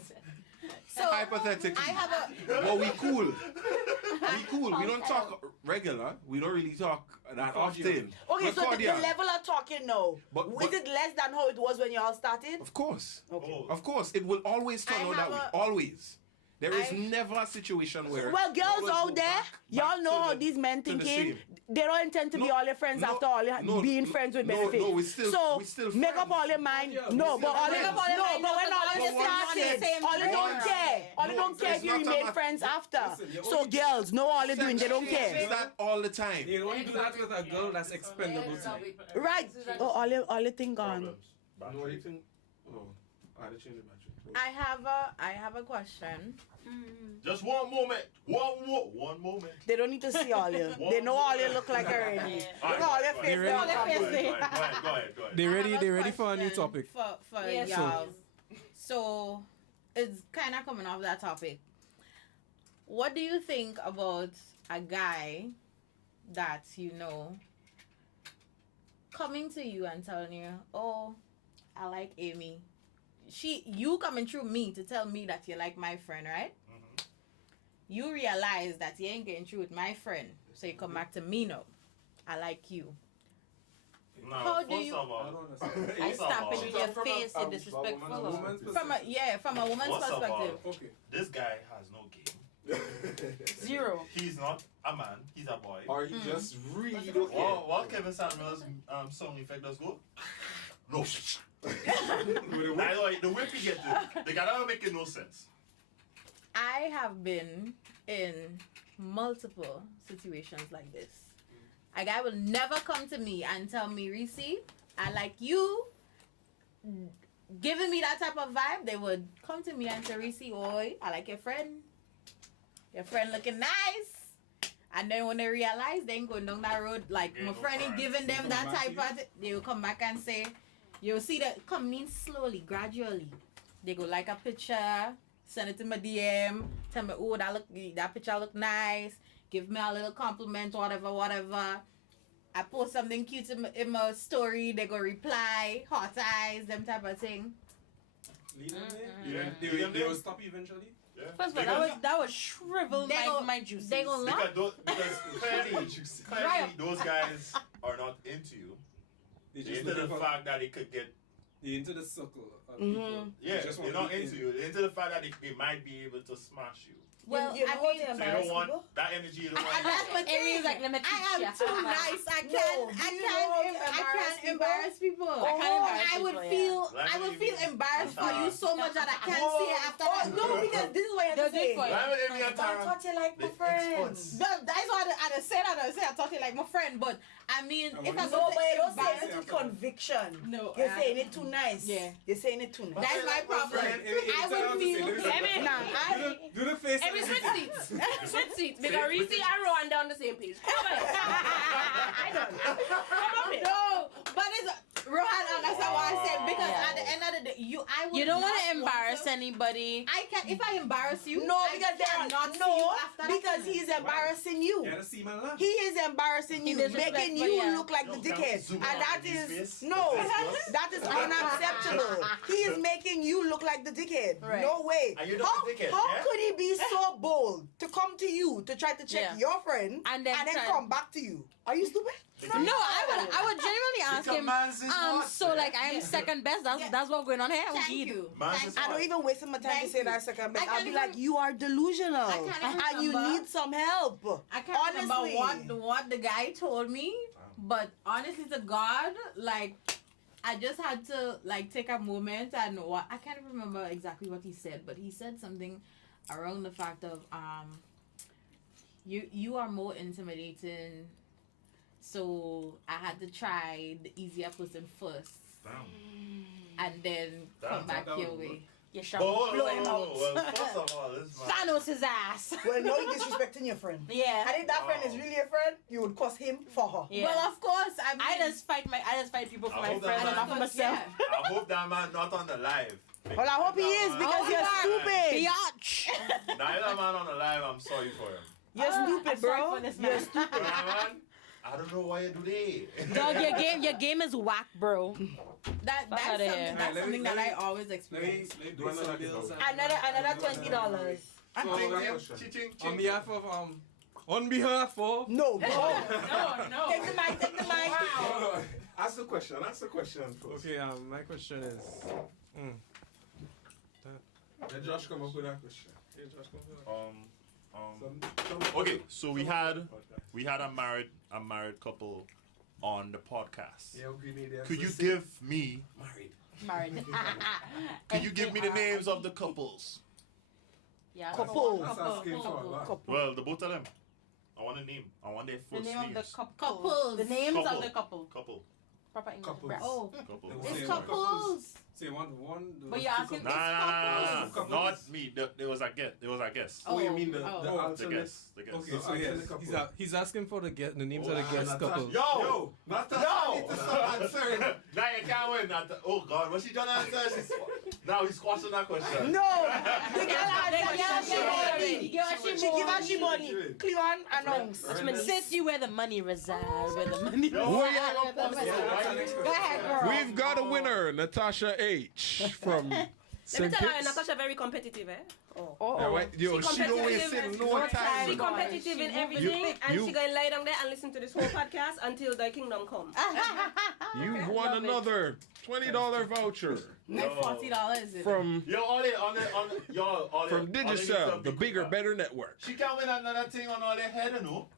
So hypothetically. I have a. But we cool. We cool. We don't talk regular. We don't really talk that often. okay. We're So the cordial. level of talking now, But- is it less than how it was when you all started? Of course. Oh. Of course. It will always turn I out that have way. a- Always. There is I- never a situation where. Well, girls we out go there, back y'all know to how the- these men to the thinking. same. They don't intend to be No, all your friends no, after all no, being no, friends with no, benefits. no, we still- so we still make up friends. all your mind. Yeah, No, we but still all friends. no, Make up all your but mind, when no, all because you all you're started, on the same all you don't train. care. All you No, don't care it's if you not remain about- friends after. Listen, you're So only- girls know all they're doing. They don't It's care. that all the time. You only do that with a girl that's expendable to you. Right. Oh, all your thing gone. Problems. No, you think? Oh, I had to change the battery. I have a question. Just one moment. One moment. They don't need to see all you. They know all you look like already. Look at all your face. ready? all your face. Go ahead. They I ready? have They ready for a new question topic? For Yes. y'all. So it's kind of coming off that topic. What do you think about a guy that you know coming to you and telling you, "Oh, I like Amy." You coming through me to tell me that you like my friend, right? Mhm. You realize that you ain't getting through with my friend, so you come back to me now. I like you. Now, How do first you- of I all, don't understand. I first of stamp it all, in your From a- face, a you disrespectful. woman's From a woman's First of all, perspective. Okay. this guy has no game. Zero. He's not a man. He's a boy. Or you just really don't care. What Kevin Samuels song effect does go? No. With a whip. Now, the way we get to, they gotta make it no sense. I have been in multiple situations like this. A guy will never come to me and tell me, Reese, I like you. Giving me that type of vibe, they would come to me and say, Reese, oi, I like your friend. Your friend looking nice. And then when they realize they ain't going down that road, like Yeah, my no friend ain't friends. giving them that Come back type to of, they will come back and say, you'll see that come in slowly, gradually. They go like a picture, send it to my DM, tell me, oh, that picture look nice, give me a little compliment, whatever. I post something cute in my story, they go reply, hot eyes, them type of thing. Lead them there. Yeah. They will stop eventually. Yeah. First of all, that was shrivel my juices. They go Because clearly Dry those guys are not into you. They Into just the looking for fact that they could get, they into the circle of Mhm. people. yeah, Just they're want not to be into in. you. They're into the fact that they might be able to smash you. Well, you I know mean, what So you don't want that energy. You don't and want that's my thing. Aries, like, let me teach I am ya. too nice. I No, can't. do I you know can't. how to I can't embarrass embarrass people. Oh, I would feel. Let I me would feel be- embarrassed for you so much that I can't Oh, see it after Oh, that. no, because this is what you have to They'll do it say. for you. Why would Amy and But I Tara? thought you like my the friend. experts. That's why I said that. I thought it like my friend, but I mean, And if when I you go No, to but you don't say embarrass, it with conviction. no, You're saying it too nice. Yeah. You're saying it too nice. That's my problem. Friend, if I it's allowed would to say, feel. let me say, Every- Nah, do the face. Every and switch everything. seats. Switch seats. Because Reese and Rowan down the same page. Come on. I don't. Come on, No, but it's Rohan. Understand what I said because Yeah. at the end of the day, I would You don't want want to embarrass anybody. I can if I embarrass you. No, I because they're cannot see you no, after that because moment. he's embarrassing you. You gotta see my love. He is embarrassing He you, disrespectful, making you yeah. look like No, the can we dickhead, zoom and out that on his is face? no, Discuss? that is unacceptable. He is making you look like the dickhead. Right. No way. And you're not the dickhead, how yeah? could he be so bold to come to you to try to check Yeah. your friend And then try- come back to you? Are you stupid? No, I would genuinely ask him. So like I'm second best. That's what's going on here. Thank Indeed. you. Man's Thank is you. I don't even waste my time Thank to say you. that second best. I can't I'll be even- like, you are delusional, I can't even and you remember. need some help. I can't Honestly. remember what the guy told me, but honestly to God, like I just had to like take a moment and what I can't even remember exactly what he said, but he said something around the fact of you are more intimidating, so I had to try the easier person first Damn. and then come Damn, back that your would way. work. You shall Oh, blow him out. well, first of all, this man. Thanos his ass. Well, no, you're disrespecting your friend. Yeah. And if that friend is really a friend, you would cuss him for her. Yeah. Well, of course. I I just fight people for I my hope friends that and not for man- myself. I hope that man not on the live. Well, I hope he is because you're stupid. Biatch. Neither man on the live, I'm sorry for him. You're stupid, I'm sorry bro. for this You're man. stupid. But man, I don't know why you do that. Dog, your game is whack, bro. That's Fuck outta here. something, that's something that I always Let me experience. do Do another bills. giveaway. Another $20. So, Ching, another ching, question. ching, ching, On ching. behalf of No, bro. No. Take the mic, take the mic. Ask the question first. Okay, my question is. Let Josh come up with that question. Yeah, Josh come up with that. Okay, so we had a married couple on the podcast. Yeah, we need Could you give me Married. could you give me the names of the couples? Yeah. Couple. That's asking for a lot. Well, the both of them. I want a name. I want their The first name of names. the couple. Couples. The names Couple. of the couple. Couple. Proper English. Couples. Bruh. Oh, Couple. Say it's one. couples. Say one. But you're asking Nah, Couples. not me. There was a guess. Oh, you mean the Oh. The alternate? guess. The guess. Okay, So so answer yes, the couple. he's asking for the names of the Natasha. guest couples. Yo! Natasha, Yo! need to stop answering. Now you can't win. Oh God, what's she trying to answer? Now he's squashing that question. No. The girl answered she money. She She give her she money. Cleon announce. Sis, you where the money resides. Where the money Yo, resides. Go ahead, girl. We've got a winner, Natasha H. from Let me St. tell you, Kitts. Natasha very competitive, eh? Yeah, wait, yo, She she don't waste competitive. no time. She competitive in everything, and you- she gonna lie down there and listen to this whole podcast until the kingdom come. You've won another $20 voucher Like $40. from Yo, all the from Digicel, the bigger, better network. She can win another thing on all their head, you know.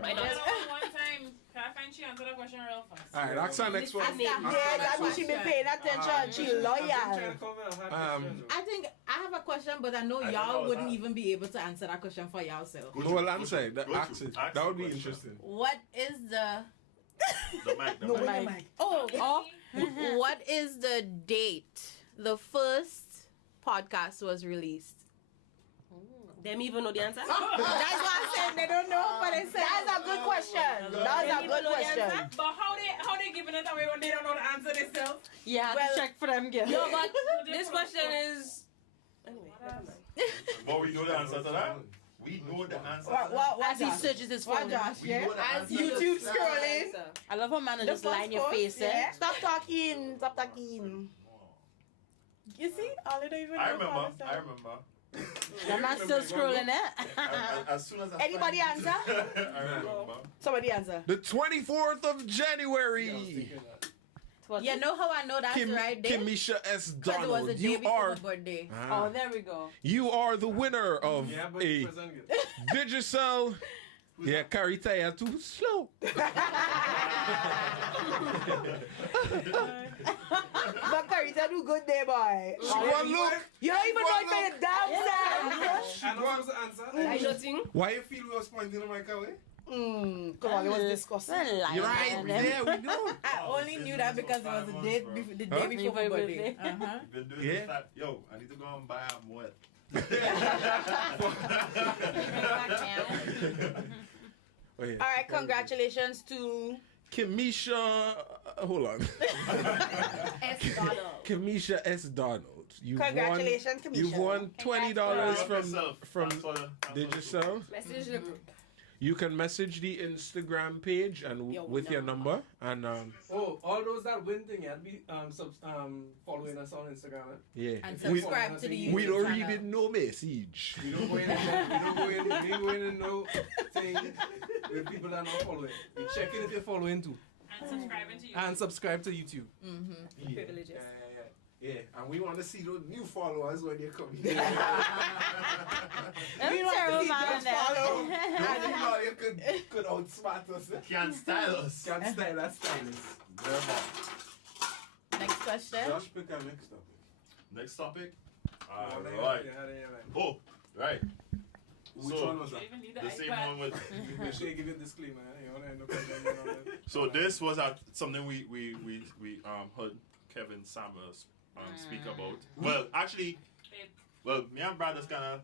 Right No, now. one time. Can I find she answer the question real fast? Alright, that's our next one. Yeah, that means she been paying attention. She loyal. I think I have a question, but I know I y'all forgot wouldn't that. even be able to answer that question for yourself. Go No, to- well, go I'm to- saying that go to- ask it. ask That would the be question. interesting. What is the The mic, the No, mic. wait a mic. oh what is the date the first podcast was released? Them even know the answer? That's what I said. They don't know what I said. That's a good question. That's a good question. But how they giving it away when they don't know the answer themselves? Yeah, Well- check for them, girl. No, but this question is. Anyway, never mind. But we know the answer to that. We know the answer. What As he Josh? searches his What phone. Josh, We yeah? know the As answer. YouTube scrolling. Answer. I love how man The just lie in your first face, post, eh? yeah? Stop talking. Stop talking. You see? All they don't even know. I remember. for I themselves. remember. The man's still scrolling, eh? As soon as I Anybody find it, answer? I remember. Somebody answer. The 24th of January. You know how I know that's Kim, right there? Kimisha S. Because it was the Donald. day You before are my birthday. Oh, there we go. you are the winner of Yeah, but a present it. Digicel. Yeah, Carita too slow. But Carita do good there, boy. One look. You don't even know if you damn self. I'm not supposed to answer. I don't think. Why you feel we was pointing the mic away? Come on, it was disgusting. You're right there, we know. I only knew that because it was the day before, the day Huh? before my Before birthday. birthday. Uh-huh. Been doing Yeah. this that. Yo, I need to go and buy a wet. Wait, All right, congratulations to Kimisha. Hold on. S. Donald. Kimisha S. Donald. You've Congratulations, won, Kimisha. You've won $20 from Digicel. Digicel. Message the group. You can message the Instagram page and with your number and Oh, all those that win thing, yeah, be following us on Instagram. Eh? yeah. And We, subscribe to the YouTube we don't channel. read no message. We don't go in and no thing with people that are not following. We check in if you're following too. And subscribing to you. And subscribe to YouTube. Mm-hmm. Privileges. Yeah, and we want to see those new followers when they come here. That's We want to terrible, see man. just follow. Those people out here could outsmart us. Can style us. Can't style us stylist. Next question. Josh, pick our next topic. Next topic. Yeah, Alright. yeah. Oh, right. Which So, one was You that? even need the The same iPad. one with. Make sure you give a disclaimer. Eh? You want to know content on it. So this was something we heard Kevin Samuels speak about. Well, actually, me and brothers kind of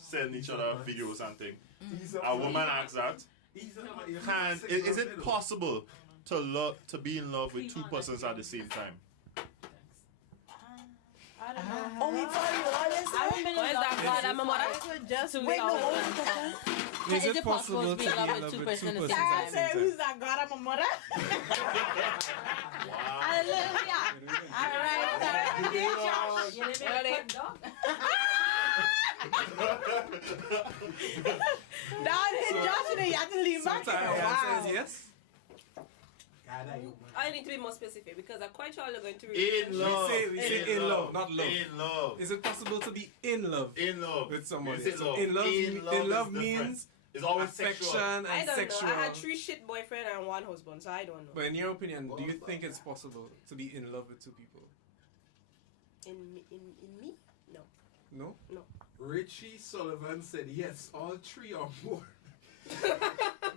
send each other videos and things. A woman asks that, is it possible to be in love with two persons at the same time? I don't know. Oh, we tell you all this. I haven't been in love with God, I'm a mother. just Wait, no, what was the question? Is it possible to be in love with two persons at the I same say, time? who's that God? I'm a mother. Hallelujah. All right. You live in a good dog. Down hit Josh and you have to leave back. Sometimes the answer is yes. I need to be more specific because I'm quite sure you're going to In love. We say in love, not love. In love. Is it possible to be in love? In love. With somebody. Is it So love? in love is means different. It's always affection sexual. and I don't sexual. know. I had 3 shit boyfriend and 1 husband, so I don't know. But in your opinion, do you think it's possible to be in love with 2 people? In me? No. No? No. Richie Sullivan said yes, all 3 or more. Oh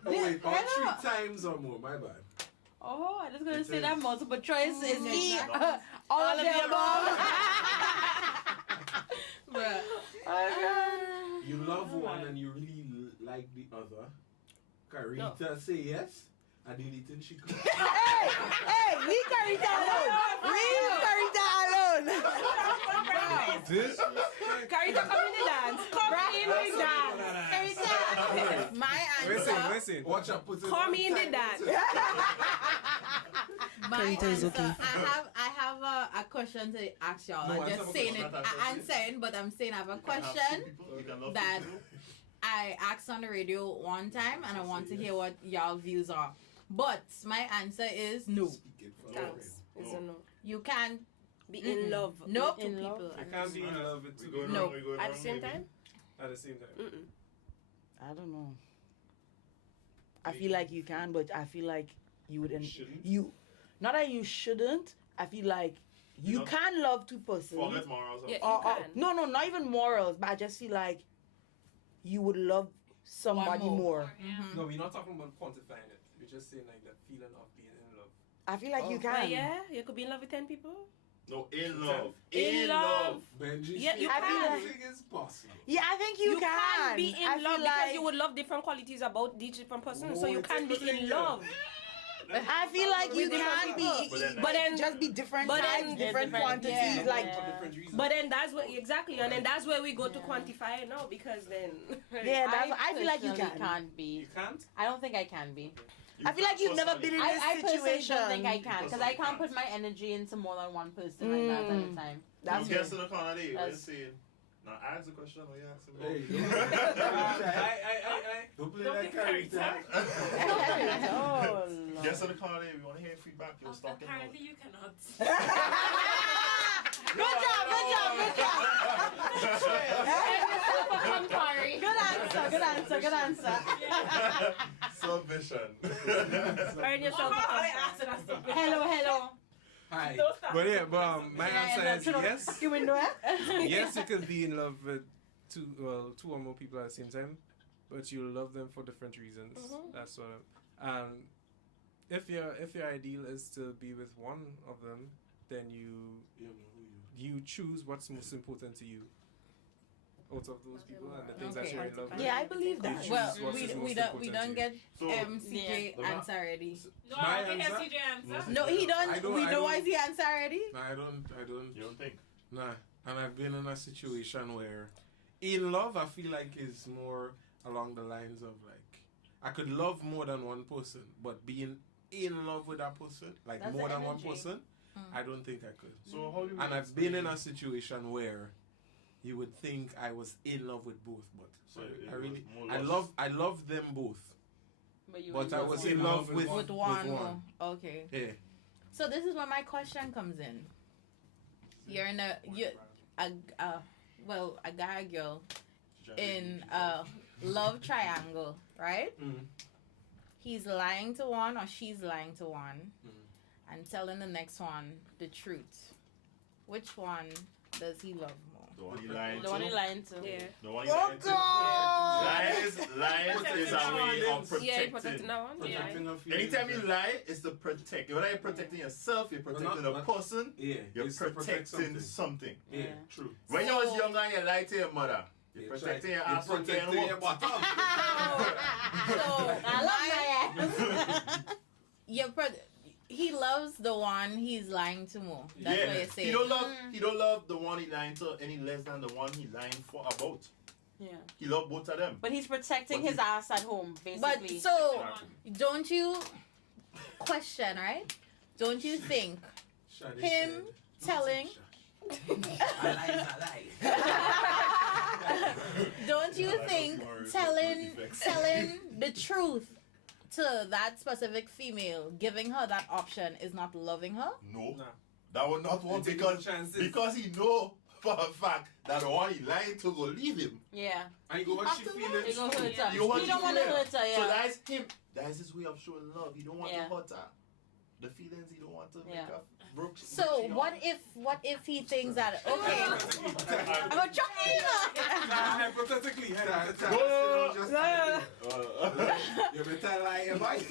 wait, all 3 times or more. My bad. Oh, I was going to It say is. that multiple choice is E. No. All of the above. You love one and you really like the other. Carita say yes. Adilitin she could. Hey, leave Carita alone. Leave Carita alone. This Carita, come in the dance. Come in the dance. My Listen, answer. listen. watch out, put it Come on in the time. dance. My Carita is answer. okay. I have a question to ask y'all. No, I'm answer just my saying question, it. not answer I'm saying, but I'm saying I have a question that I asked on the radio one time, and I want to hear what y'all views are. But my answer is no. Thanks. It's a no. You can't Be in love No. with 2 people. You can't be in love with 2 people No. At the same time? at the same time. Mm-mm. I don't know. I feel like you can, but I feel like you would. Shouldn't? Not that you shouldn't. I feel like you No. can love 2 persons. Forget morals. Yeah. Or- You can. no, not even morals, but I just feel like you would love somebody One more. more. Mhm. No, we're not talking about quantifying it. We're just saying like the feeling of being in love. I feel like you But can. yeah, you could be in love with 10 people. No, in love. In love. Benji, Yeah, you I feel can. like- think it's possible. Yeah, I think you can. be in I love feel because like, you would love different qualities about each different person, so Oh, you it's can be everything, in yeah. love. I feel like you With different can people. be, But then- just be different but types, then- different different- quantities. yeah. Like, For different reasons. But then that's where exactly, and then that's where we go to quantify it now because then yeah, I feel like you personally can. can't be. You can't? I don't think I can be. I feel like you've never been in this I personally situation. don't think I can because I Personally can't put can't. my energy into more than one person like that at a time. That's You guess to the corner there. What you That's- saying? Now ask the question. Or you ask him. Hey, don't play Don't that be character. Oh, Guess to the corner there. We want to hear feedback. You're stalking. Apparently you cannot. Good job. Good answer. Submission. earn yourself a contract. Hello. Hi. But yeah, but my answer is yes. You window, Yes, you can be in love with 2 or more people at the same time, but you love them for different reasons. That's sort of. And if your ideal is to be with one of them, then you choose what's most important to you out of those people and the things that Okay. you're in love with. Yeah, I believe that. choose Well, what's we most don't important to you. get So, CJ Yeah. answer already. No, My I don't think answer? that's CJ answer. No, he don't. I don't- We I know don't- why he answer already. No, I don't. you don't think? Nah, and I've been in a situation where, in love, I feel like is more along the lines of like, I could love more than one person, but being in love with that person, like That's more the than one energy. person, I don't think I could. So how do you? And I've been in a situation where you would think I was in love with both, but So it I was really, more I love them both, you but I was in love with With one. more. Okay. Yeah. So this is where my question comes in. You're in a guy girl in a love triangle, right? Mm. He's lying to one or she's lying to one Mm. and telling the next one the truth. Which one does he love more? The one he lying The one to. he lying to. Yeah. The one he Oh lying to. God! Lying is a way of Yeah, you protecting protecting. that one. Yeah. Protecting her feelings. Anytime you lie, it's to protect. Whether you're protecting yourself, you're protecting not- a person, Yeah. you're it's to protect protecting something. Yeah, Yeah. true. When you was younger, you lied to your mother. You're protecting your ass from getting protecting your whooped. bottom. So I love my ass. your he loves the one he's lying to more. That's what you're saying. He don't love the one he lying to any less than the one he lying for about. Yeah. He love both of them. But he's protecting But his ass at home, But basically. so don't you question, right? Don't you think Shadi him said. telling I don't you think telling the truth to that specific female, giving her that option is not loving her? No, Nah. that would not work You take because no chances. he know for a fact that the one he lying to go leave him. Yeah. And you go what she After feeling. He gonna hurt her. You want He to don't want to feel it. hurt her, So yeah. that's him. That's his way of showing love. He don't want Yeah. to hurt her. The feelings he don't want to make Yeah. her broke. So what if he thinks that okay, I'm gonna chuck it in her. Hypothetically, No. You better lie about it.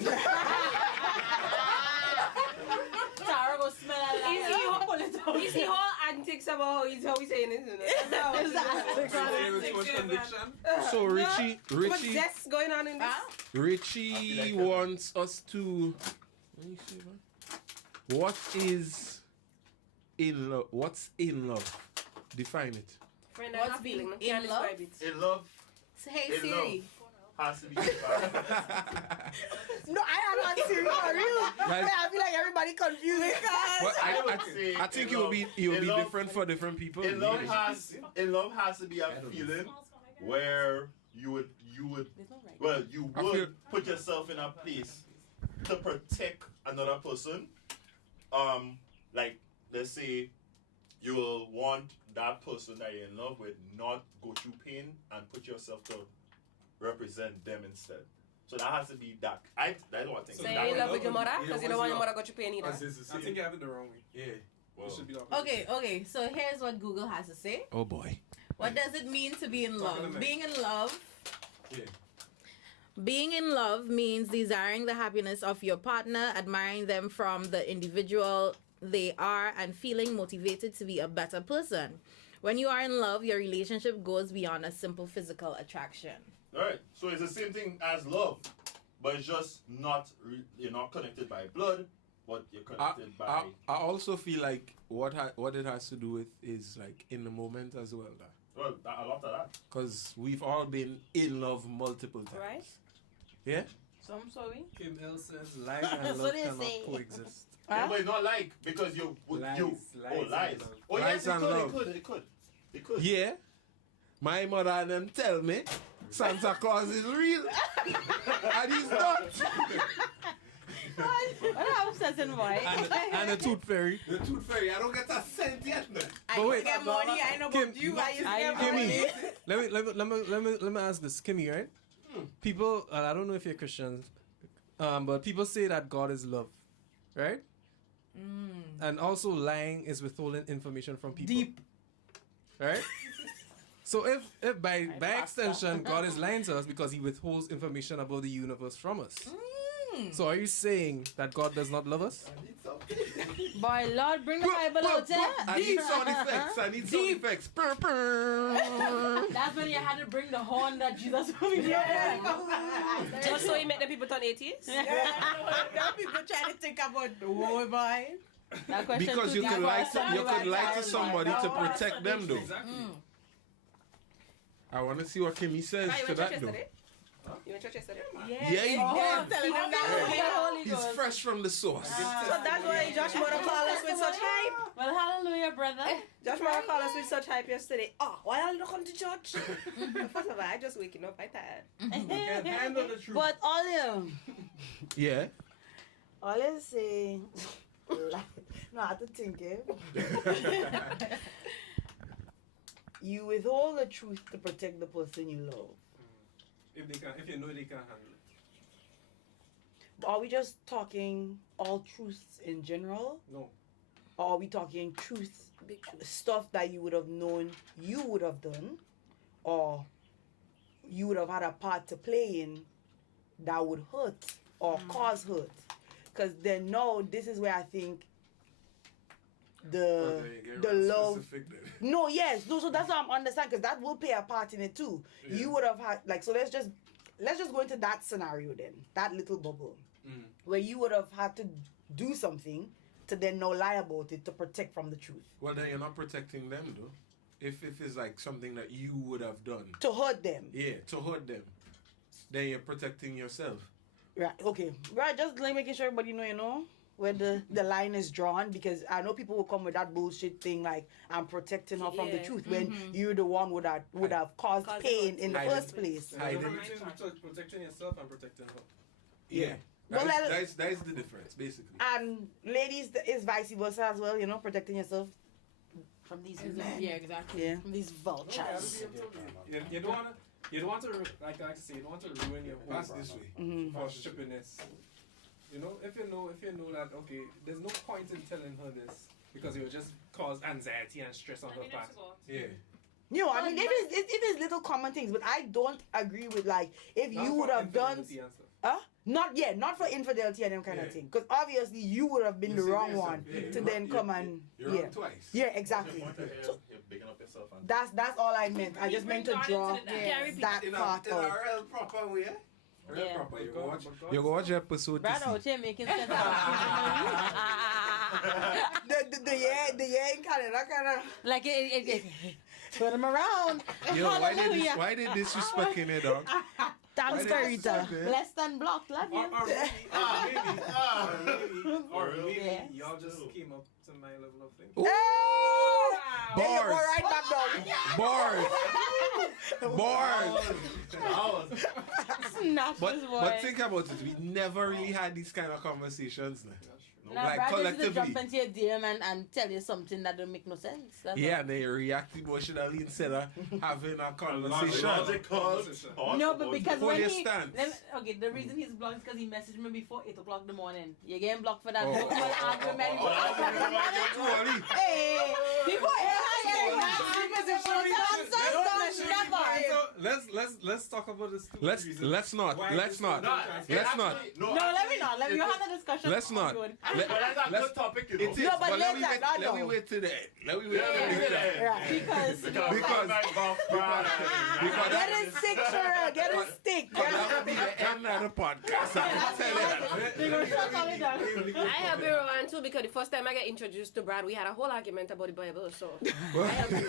Tara go smell that. You see how antics about how he's saying it, isn't it? That's how So Richie, What's this going on in this? Richie wants us to. Let me see, man. What is in love? What's in love? Define it. Friend, What's I'm not feeling. being Can't in love? describe it. In love Hey In Siri. has to be. No, I am not serious for real. Guys- I feel like everybody confused. But I would say I think in it will love- be in love- different for different people. In love has to be a feeling where you would you I would feel- put yourself in a place to protect another person. Like let's say you will want that person that you're in love with not go through pain and put yourself to represent them instead. So that has to be that. I don't want to think So that you in way. love with your mother? Yeah, Because you don't what's want your love? mother to go to pain either. I think you have it the wrong way. Yeah. Whoa. It should be the opposite. Okay, so here's what Google has to say. Oh boy. What does it mean to be in Talk in love? the Being in love. Yeah. Being in love means desiring the happiness of your partner, admiring them from the individual they are, and feeling motivated to be a better person. When you are in love, your relationship goes beyond a simple physical attraction. Alright, so it's the same thing as love, but it's just not you're not connected by blood, but you're connected by. I also feel like what it has to do with is like in the moment as well. Well, a lot of that. Because we've all been in love multiple times. Right? Yeah? So I'm sorry. Kim L says life and That's love what they cannot say. coexist. Yeah, but it's not like because you Lies, you lies oh and lies. love. Oh yes, Lies and love. it could. Yeah. My mother and them tell me Santa Claus is real. And he's not. What an obsessing boy. And the tooth fairy. The tooth fairy, I don't get a cent yet, man. I But wait, used to get money. I know Kim, about you. I used to get Kimmy. money. Let me ask this, Kimmy, right? People, I don't know if you're Christians, but people say that God is love, right? And also lying is withholding information from people. Deep. Right? So if by extension God is lying to us because he withholds information about the universe from us. So are you saying that God does not love us? Boy, Lord, bring the Bible out there. I need sound effects. I need sound effects. Purr, purr. That's when you had to bring the horn that Jesus was Just so you make the people turn atheists? Now people trying to think about the war, boy. That question Because too you deep could for lie us. to somebody to protect them though. Exactly. I want to see what Kimmy says Ah, you to went to church that though. yesterday? You went to church yesterday? Yeah, he Yeah, did. telling them that. He's fresh from the source. So that's why Josh Mother called us with such hype. Well, hallelujah, brother. Josh Mother called us with such hype yesterday. Oh, why are you not come to church? First of all, I just waking up. I tired. Handle the truth. But all you, Yeah. All I say, no, I have to think it. You withhold the truth to protect the person you love. If you know they can handle it. Are we just talking all truths in general? No. Or are we talking truths Big truth. stuff that you would have known you would have done, or you would have had a part to play in that would hurt or cause hurt. Because then no, this is where I think the love. No, yes, no. So that's what I'm understanding, because that will play a part in it too. Yeah. You would have had like, so let's just go into that scenario then, that little bubble, where you would have had to do something to then not lie about it to protect from the truth. Well, then you're not protecting them, though. If it's like something that you would have done To hurt them. yeah, to hurt them, then you're protecting yourself. Right, okay. Right, just like making sure everybody know, where the line is drawn, because I know people will come with that bullshit thing like, I'm protecting her from the Yeah. truth, when you're the one would have caused Caused pain hurt. in the Hiding. first place. There's a Hiding. difference between protecting yourself and protecting her. Yeah. Well, That's the difference, basically. And ladies, is vice versa as well, protecting yourself. From these Yeah, exactly. Yeah. from these vultures. You don't want to. You don't want to, like I say, you don't want to ruin your whole Pass this way. for strippiness. You know, if you know that, okay, there's no point in telling her this because it will just cause anxiety and stress on her part. Yeah. I mean, it is little common things, but I don't agree with like, if Not you for would have done, infidelity and stuff. not for infidelity and them kind of Yeah. thing, because obviously you would have been You the see wrong yourself, one yeah, to you're then wrong- come you're- and You're yeah, wrong twice. yeah, exactly. You're bigging up yourself and That's all I meant. I just meant to draw that part out. real proper way. Real Yeah. proper. But You go watch episode to Brad see. out here making sense of the year in Canada kind of. like it turn them around. Yo, Hallelujah. why did disrespecting it, dog? Thanks, Why Carita. did you say Less than blocked. Love you. Or maybe Yes. y'all just came up to my level of thinking. Hey! There you go, Bars. right back down. Bars. Snatch But this boy. but think about it. We never really had these kind of conversations. Now. Now, like Brad used to collectively. jump into your DM and tell you something that don't make no sense. That's Yeah, and they react emotionally instead of having a conversation. logical. No, but because Hold when your he stance. okay, the reason he's blocked is because he messaged me before 8:00 in the morning. You're getting blocked for that. Oh. Don't call argument. Too early. Hey, before 8:00, Let's talk about this. Let's not. Let's not. Let's not. No, let me not. Let me have a discussion. Let's not. But that's a good topic, you know. It is, No, but but let me later, wait. not Let me now. wait till the end. Let me wait till the end. Right. Because Get it sick, Cheryl. Get it stick. That would be the end of the podcast. I can tell you that. they're gonna shut all it down. I have been around too, because the first time I got introduced to Brad, we had a whole argument about the Bible. So You wasn't arguing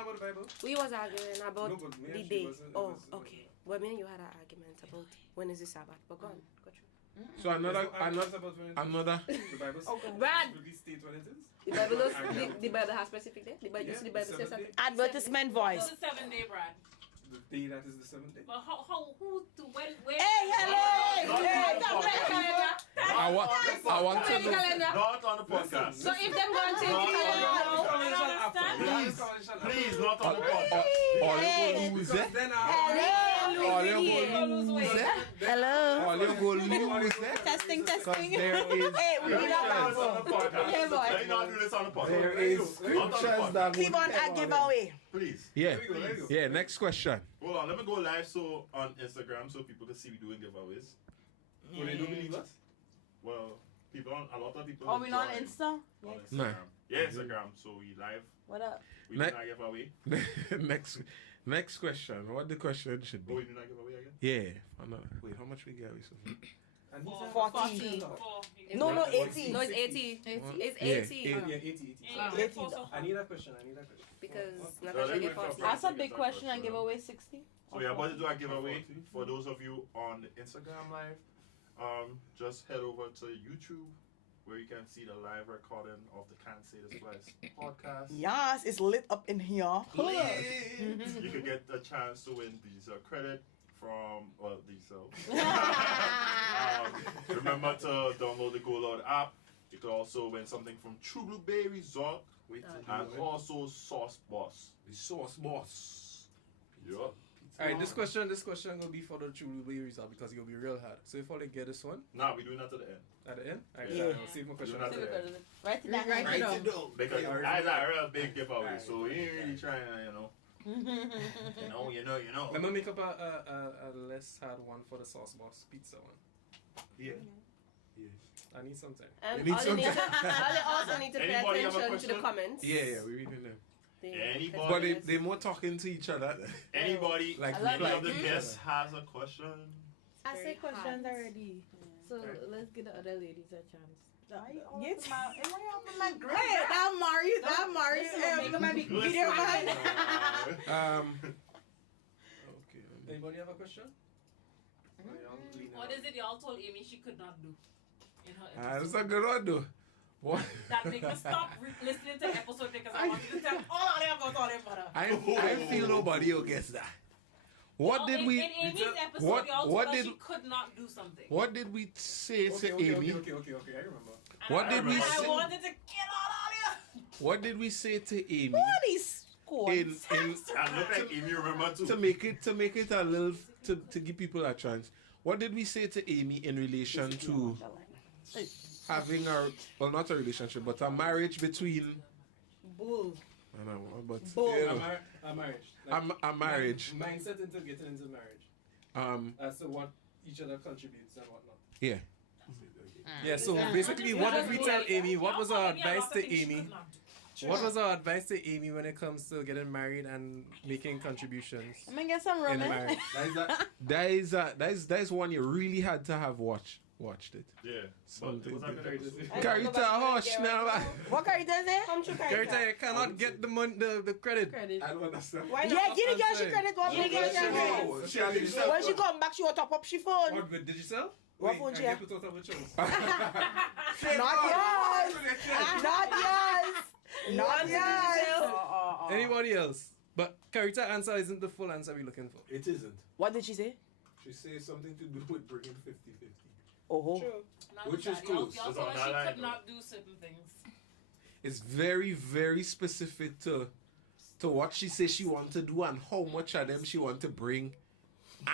about the Bible? we was arguing about No, but me and the she day. wasn't- it Oh, was- okay. Well, me and you had an argument about when is the Sabbath. But go on, go through. So another. About when the Bible Brad. specifically states when it is. The Bible does, the Bible has specific day. The Bible, you see the Bible says seventh something. day. Advertisement voice. So the 7-day, Brad. The day that is the seventh day. But who, to when, where? Hey, hello. I want to know. Not on the podcast. So if them go and No, change no, the Please, not on the podcast. All you go lose it. Then All you go lose it. Hello. All you go lose it. Testing. Because there is. Hey, we need Not a on the podcast. Yeah, boy. Let me not do this on the podcast. There is features that Keep on at giveaway. Please. Yeah. There you go. Yeah. Next question. Hold on, let me go live on Instagram so people can see we doing giveaways. Will they don't believe us? Well, a lot of people. Are we not on join Insta? on Yes. No. Instagram. Yeah, Instagram. So we live. What up? We do not give away. Next question. What the question should Oh, we be? do not give away again? Yeah. Another. Wait, how much we get? So? And he said 40. 4. No, 80. No, it's 80. It's Yeah, 80. Yeah, 80. I need that question. Because So Natasha let me gave us. first- That's a big question and give away 60. So we're about to do a giveaway for those of you on the Instagram live. Just head over to YouTube where you can see the live recording of the Can't Say This Twice podcast. Yes, it's lit up in here. You could get the chance to win Digicel credit from Digicel. Remember to download the Go Loud app. You could also win something from True Blue Bay Resort and also Sauce Boss. The sauce boss. Yeah. Alright, this question will be for the true result because it'll be real hard. So if all they get this one Nah, we doing that to the end. at the end, alright, Yeah. I'll save my question. We're not there. Write it down. Write it down. Because Yeah, that's a real big giveaway, Alright. so we ain't really trying to, you know. Let me make up a less hard one for the sauce boss pizza one. Yeah. I need some time. And need all some you need to, time. all you also need to pay Anybody have a attention to the question? comments. Yeah, we're reading them. Anybody? But they more talking to each other. Anybody, Like I love any of the it. guests has a question? I Very said questions hard. already. So let's give the other ladies a chance. Get Hey, that Mario, Make my big Listen. video behind. Okay. Anybody have a question? What is it y'all told Amy she could not do in her That's episode? a good one, though. What? That make me stop listening to the episode because I wanted to tell all of them about all them for her. I feel nobody will guess that. What did we? In Amy's episode, what- y'all told what her did- she could not do something. What did we say to Amy? Okay, I remember. And What I did we remember say? I wanted to kill all of you. What did we say to Amy? these scores. In And look like Amy remember too. to make it a little to give people a chance. What did we say to Amy in relation to having not a relationship, but a marriage between? Bull. I don't know, but A marriage. a marriage. Mindset into getting into marriage. As to what each other contributes and whatnot. Yeah. Yeah, so basically, what did we tell Amy? What was our advice to Amy? What was our advice to Amy when it comes to getting married and making contributions I'm gonna get some in romance. marriage? That is one you really had to have watched it. Yeah. Something. Was that good episode? Carita, hush now. What Carita is there? Come to Carita, you cannot get the money, the credit. I don't understand. Why Yeah, not? give the girl she credit. What Yeah, for give the girl credit? When she come back, she will top up she phone. What, with Digicel? What Wait, phone I she get have? to talk about shows. Not yours. Not yours. Not yours. Anybody else? But Carita's answer isn't the full answer we're looking for. It isn't. What did she say? She says something to do with bringing 50-50. Oh. True. Not Which that. is Y'all close. told It's on her that she line, could though. not do certain things. It's very, very specific to what she says she wants to do and how much of them she wants to bring,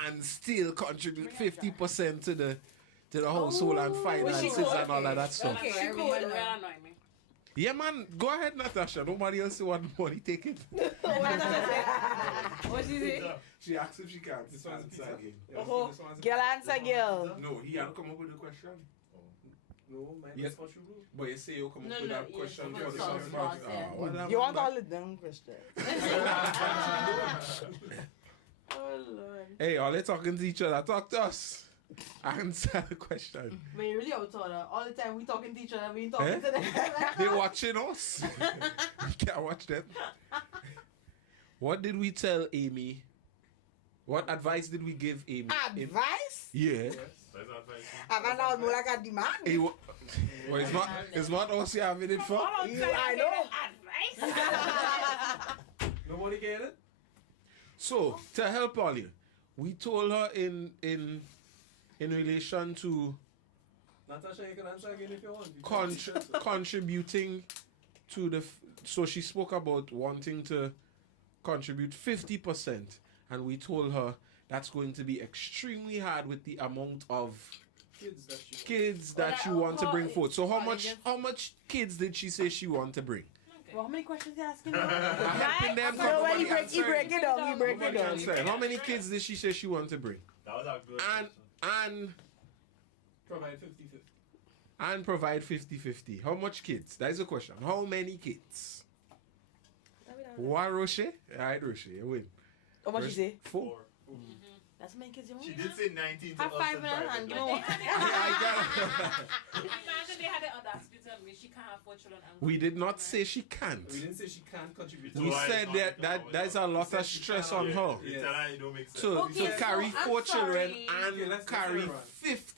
and still contribute 50% to the household and finances and all of that stuff. Okay, I She could. remember Really now. annoy me. Yeah, man, go ahead, Natasha. Nobody else want money. Take it. What she say? She asked if she can. This one's a pizza. again. Yeah, Oh, this one's a girl pizza. answer, girl. No, he had to come up with a question. No, man, Yes. that's what you do. But you say you come No, up with no, a yes, question for for the the sauce sauce box. box, yeah. What You want all the dumb questions? Oh Lord. Hey, all they talking to each other. Talk to us. Answer the question. But you really outside her. All the time we talking to each other, we ain't talking Eh? to them. They watching us. We can't watch them. What did we tell Amy? What advice did we give Amy? Advice? Yeah. That's not fancy. Have I now more like a demand? Hey, well, it's not us you having it for. I know. Nobody get it? So, to help all you, we told her in relation to Natasha, you can answer again if you want. contributing to so she spoke about wanting to contribute 50%, and we told her that's going to be extremely hard with the amount of kids that you want to bring forth. So how much kids did she say she want to bring? Well, how many questions you asking? Helping them So when you nobody break it down, you break it down. answered. How many kids did she say she want to bring? That was a good And Provide 50-50. and provide 50-50. How much kids? That is the question. How many kids? What, Roche? Alright, Roche, you win. How much you say? 4. That's how many kids you want? She did say 19 to Have us 5 and minutes five and to give them. me one. Imagine they had the audacity to tell me she can't have 4 children. And We did not say she can't. We didn't say she can't contribute. We So said that's a lot of stress on her. You tell her it don't make sense. To Okay, carry so I'm 4 children sorry. and Okay, let's carry hear her.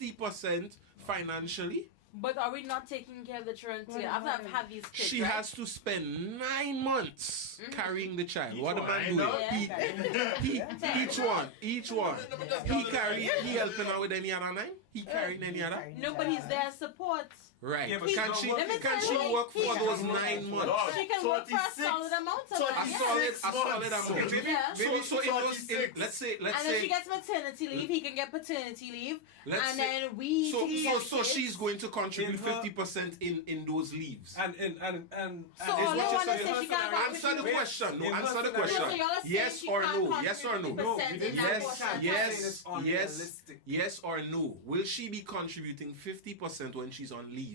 50% financially. But are we not taking care of the children together? I've had these kids. She right? has to spend 9 months carrying the child. Each What the one, man I doing? know. Each one. He helping her with any other 9? He carrying any other? No, but he's there as support. Right. Yeah, but can she she don't work. can she Let me work tell you, for he those can 9 months? Lord, She can work for a 36, solid amount of time. A Yes. solid amount. months. Yeah. So in those, 36. let's say And then she gets maternity leave, he can get paternity leave, let's and say then we so can get so kids. she's going to contribute In her- 50% in those leaves. And So is all what you you're wanna saying. say she can't contribute? Answer the Wait, question. No, in answer the her question. So y'all are saying Yes she or can't no? Yes or no? contribute No, 50% we in didn't that Yes, portion. yes, It's yes, unrealistic. yes or no? Will she be contributing 50% when she's on leave?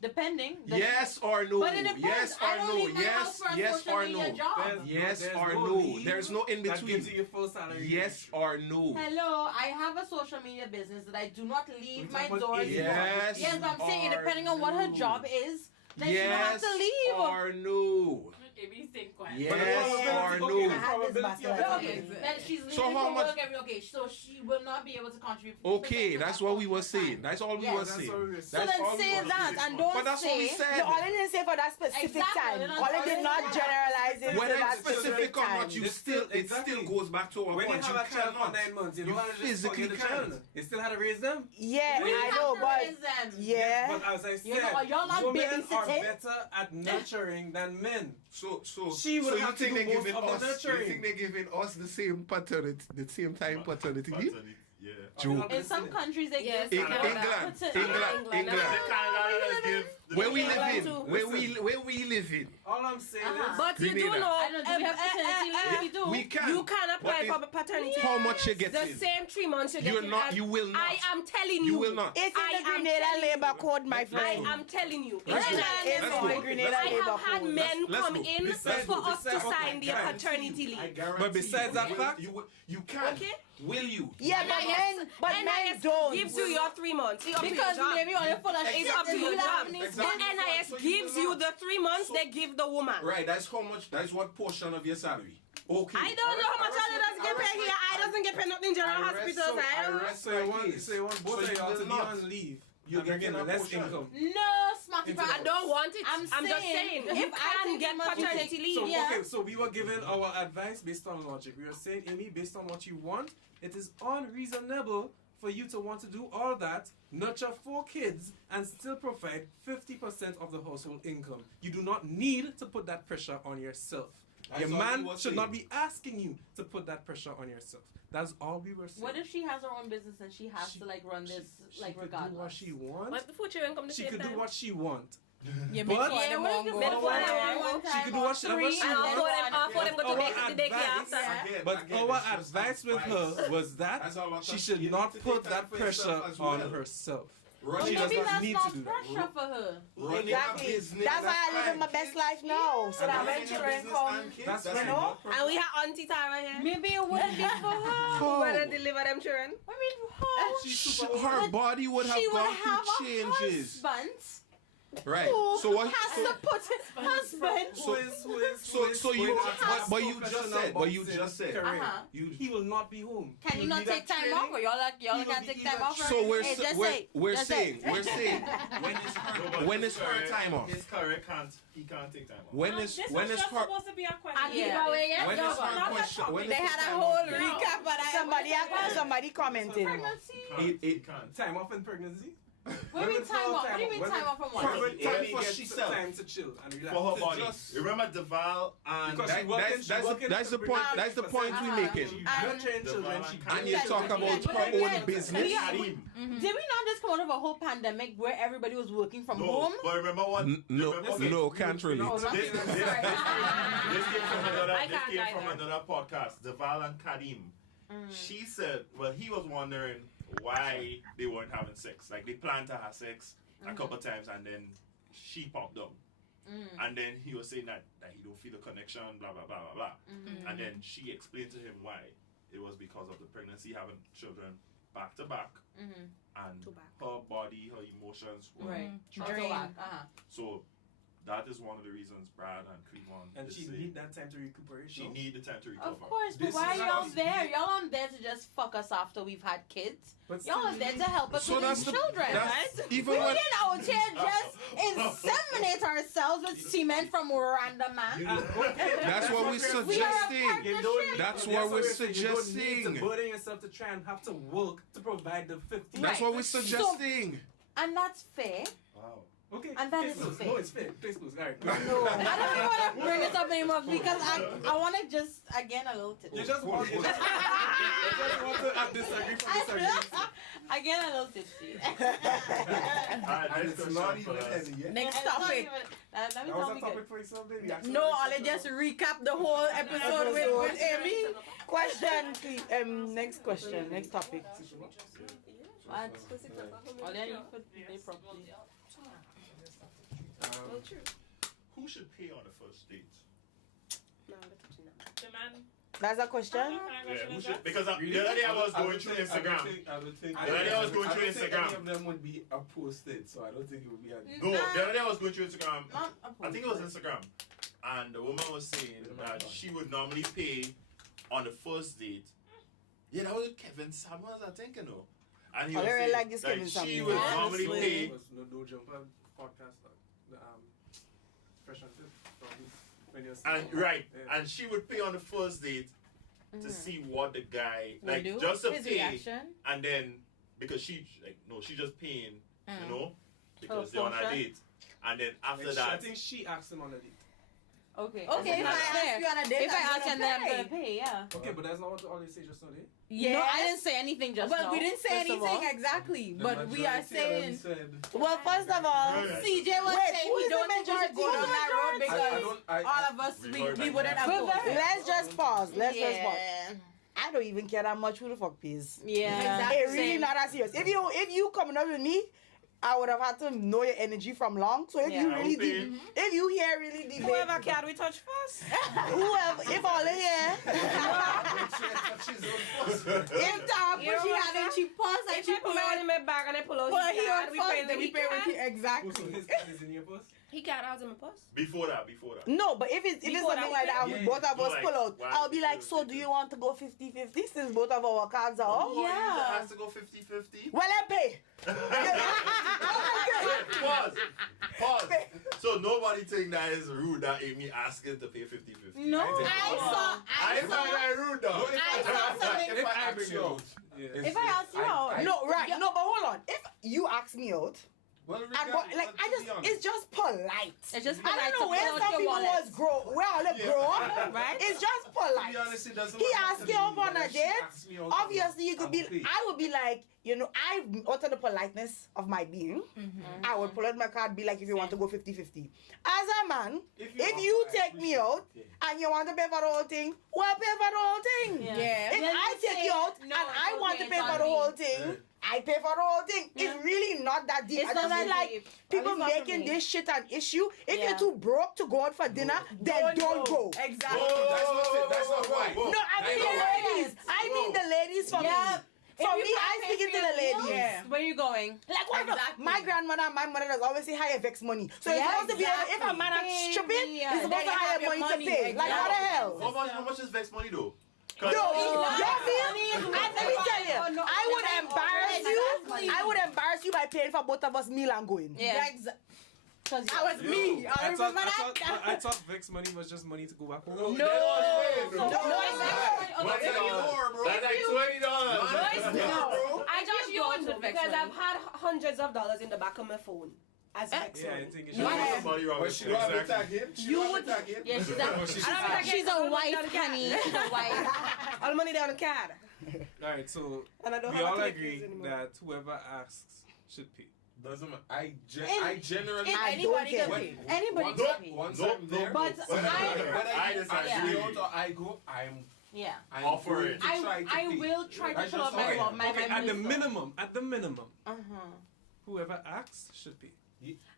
Depending. Yes or no? But it depends. Yes I or don't no? leave my house Yes, for a yes social or media no? job. Yes or no no? leave There's no in That gives you between. your full salary. Yes or no? Hello, I have a social media business that I do not leave my But doors. Yes Yes, but I'm saying or depending on what her no? job is, then she don't have Yes to leave. or no? Maybe stay quiet. Yes But the or probability- no? the probability of it Okay, happening. then she's leaving So how for much- work every okay, so she will not be able to contribute. 50% Okay, to that's that what we were portion of saying. time. That's all we Yes. were That's saying. what we were So saying. That's then all we say were that saying. and don't But that's what we say. said. No, all it didn't say for that specific Exactly, time. they don't All it did not say that. generalize it Whether to that it's specific or time. not, you It's still still- it still exactly. goes back to our When you point. have a child for cannot. 9 months, you You don't have to just physically forget the child. can't. You still had to raise them. Yeah, We I have know, to but raise them. yeah. But as I said, You're not women are babysitting. better at nurturing than men. So She would so have to you think do they're most giving of the us? You nurturing. think they're giving us the same paternity, the same time paternity leave? Paternity, yeah. Joke. In some countries they Yes, give England, Canada. England. Canada give the- Where we Yeah, live in? too. Where we live in? All I'm saying is, But you do Grenada. know, I don't do we have paternity leave? We do. We can. you can apply But for paternity. How much you The getting? same 3 months you You're get. not. You will not. I am telling you. You will not. It's I in the am Grenada telling Labor you. Code, my I friend. am telling you. Let's go. It's It's Let's in go. the Grenada I Labor have had Code. men Let's come go. in Besides- for us to besides- sign their okay, paternity I leave. guarantee But besides that you, fact- you can. Okay? Will you? Yeah, but men NIS don't. gives you your 3 months. It's up to your Because job. maybe on the phone It's up to your job. The Exactly. NIS So you gives will you not. the 3 months So- they give the woman. Right. That's how much. That's what portion of your salary. Okay. I don't know how much I Ali doesn't get paid here. I doesn't get paid nothing in general hospitals. I don't know. so you want both So of you y'all will to be not. on leave. You and get getting a less portion. income. No, Smarty Into I Pants. don't want it. I'm just saying. if You I can take get my paternity leave. So Yeah. okay, so we were given our advice based on logic. We were saying, Amy, based on what you want, it is unreasonable for you to want to do all that, nurture 4 kids, and still provide 50% of the household income. You do not need to put that pressure on yourself. That's Your all we man were should not saying. be asking you to put that pressure on yourself. That's all we were saying. What if she has her own business and she has to like run this like she could regardless? do what she wants. But the food children come to She same could do time. what she wants. Yeah, But- before Yeah, them what all if go. the Before one them time, all one go. She could do time, what she- or what she three, And and all then for them, one. all for them go to Our the daycare advice- after. Yeah. But Again, our it's just advice with advice. her was that That's all I'm she saying. should You not need to take put time that for pressure yourself as on well. herself. Well, Running, She does maybe not that's need not to do that. pressure for her. running a Exactly. business. That's why I live in my fine. best life now. So And that when running a children business come, and kids, That's that's right. not And we have Auntie Tara here. Maybe it wouldn't be for her. Who gonna deliver them children? I mean, how? Her body would have She would gone have through a changes. husband Right. who So what? has to put husband. So you, but you just said, Uh-huh. He will not be home. Can you He'll not need take that time training. off, or y'all He will can't be take time either- off? So we're Hey, just we're, say. we're Just saying say. when is her when is her time off? His career he can't take time off. When is This when was is just her supposed to be a question. I give away, yes, when no, is but her not that question? When they is had her a time whole off? recap, but somebody commented. pregnancy. He can't. Time off in pregnancy. What do you mean time off? What do you mean time off from what? Private time Amy for gets herself. time to chill and relax. For her To body. just- Remember Deval and Because she working- she working that's the to point. bring That's the 50%. point we making. She nurturing children. She And you talk about But her again, own business. we are- Karim. Did we not just come out of a whole pandemic where everybody was working from No, home? but remember what? No, remember, no, can't relate. No, not This even. came from another. I This can't came from either. another podcast. Deval and Karim. She said, well, he was wondering why they weren't having sex. Like they planned to have sex a couple times, and then she popped up, and then he was saying that he don't feel the connection, blah blah blah blah blah. And then she explained to him why. It was because of the pregnancy, having children back to back, and To back. her body, her emotions were Right. trapped. Drain. Uh-huh. So that is one of the reasons Brad and Cremon And she need that time to recuperate. She need the time to recover. Of course, but This why is are y'all how- there? Y'all aren't there to just fuck us after we've had kids. But Y'all are there to help us So with that's these the- children, that's- right? even We when- didn't out here just inseminate ourselves with semen from random man. That's what we're We are a suggesting. partnership. That's what we're You don't need suggesting. to burden yourself to try and have to work to provide the 50. That's Right. what we're suggesting. And that's fair. Wow. Okay. And that case is closed. fair. No, it's fair. Case closed. All right. No, I don't even want to bring this up anymore because I want to just, again, a little tipsy. You just want to disagree from disagree. Again, a little tipsy. Alright, And next it's not question even for us. heavy yet. Next And it's not topic. even- let me That tell was a you topic good. for something. No, I'll just recap the whole episode with Amy. Question, please. Next question. Next topic. What? Oh, then you put they properly. Who should pay on the first date? No, we're touching that. The man. That's a question. Yeah, who should? Because the other day I was going through Instagram. I don't think. The other day I was going through I don't think Instagram. any of them would be posted, so I don't think it would be. No, the other day I was going through Instagram. Not I think it was Instagram, and the woman was saying that she would normally pay on the first date. Yeah, that was Kevin Samuels, I think, you know. And he I was really saying like this that Kevin she Samuels. would normally Honestly. pay. No jump podcast like the fresh and fit probably when you're And single. right, Yeah. and she would pay on the first date to see what the guy Will like, do. just to His pay, reaction. and then because she just paying, you know, because For they're on a portion? date, and then after I that, think she asked him on a date. Okay. Okay, if I That's ask fair. you on a date, If I I'm ask gonna and then I'm pay. gonna pay, yeah. Okay, but that's not what all they say just now, eh? Yes. No, I didn't say anything just But now. we didn't say first of all. anything exactly. The But we are majority of them saying. said- Well, first of all, Right. CJ was Wait, saying who he is the don't think we should majority? go down that road I because don't. All of us, We we heard that. wouldn't have We're posted. let's just pause. Let's just pause. yeah. I don't even care that much who the fuck pays. Yeah. Exactly. It really not that serious. If you coming up with me, I would have had to know your energy from long. So if you Yeah. really Okay. deep, if you here really deep, Whoever can we touch first? whoever, if all in here, If Tom You put she know had what, it, she paused and If she I put put my hand on. in my bag and I pull out Well, his he card, on we first, pay then we pay with you. So Exactly. his card is in your purse? He can't have him a purse. before that. no, but if it's Before something that, like that, yeah, both of no, us like, pull out, wow, I'll be like, yeah, so do you want to go 50-50 since both of our cards are off? Oh, you Yeah. has to go 50-50. Well, I pay. Pause. So nobody think that is rude that Amy asking to pay 50-50. No, I find that rude though. I saw something. If I bring you out, Yeah. If I ask you out, No, right. No, but hold on. If you ask me out, well, it's just polite. it's just I polite don't know to where pull out some your people wallet. was grow up, Right? It's just To polite. be honest, it doesn't He matter asked to you me up on whether a she date. asks me out or Obviously, you could I'll be. pay. I would be like, I out of the politeness of my being, I would pull out my card, be like, if you want to go 50-50. As a man, if you take me out and you want to pay for the whole thing, well, pay for the whole thing. Yeah. Yeah. If When I you take say, you out "No, and I it's want to okay, pay it's for on the me." whole thing, I pay for the whole thing. Yeah. It's really not that deep. It's I not just that feel like deep. people At least not for making me. this shit an issue. If Yeah. you're too broke to go out for dinner, then don't go. Exactly. That's not right. No, I mean the ladies. I mean the ladies for Yeah. me. For me, I speaking to the ladies. Yeah. Where you going? Like what? Exactly. My grandmother and my mother does always say hire vex money. So it's Yeah, supposed to be if a man exactly. is stupid, Yeah. he's supposed Then to you hire have your money to money. pay. Like how the hell? How much is Vex money though? No, you feel? Let me tell you, Oh, no. I would embarrass Exactly. you. I would embarrass you by paying for both of us meal and going. Yeah. That was me. I remember that. I thought Vic's money was just money to go back home. No. What's it all? That's like $20. I just you don't with Vex because money. I've had hundreds of dollars in the back of my phone as Vex Yeah, I money. think it There's should. somebody wrong But with she don't have to exactly. tag him. She You don't have would- to tag him. Yeah, she's a wife, honey. She's a wife. All the money down the card. Alright, so And I don't we have all to take agree these anymore. that whoever asks should pay. Doesn't matter. I generally. If I anybody don't can care. pay. Anybody Nope. can pay. Once Nope, I'm there, But whether I you disagree. ask me out or I go, I'm Yeah. Offer going it. to try to I pay. will try to I pull just- up my okay, wallet. Okay, at the minimum. minimum, Uh-huh. whoever asks should pay.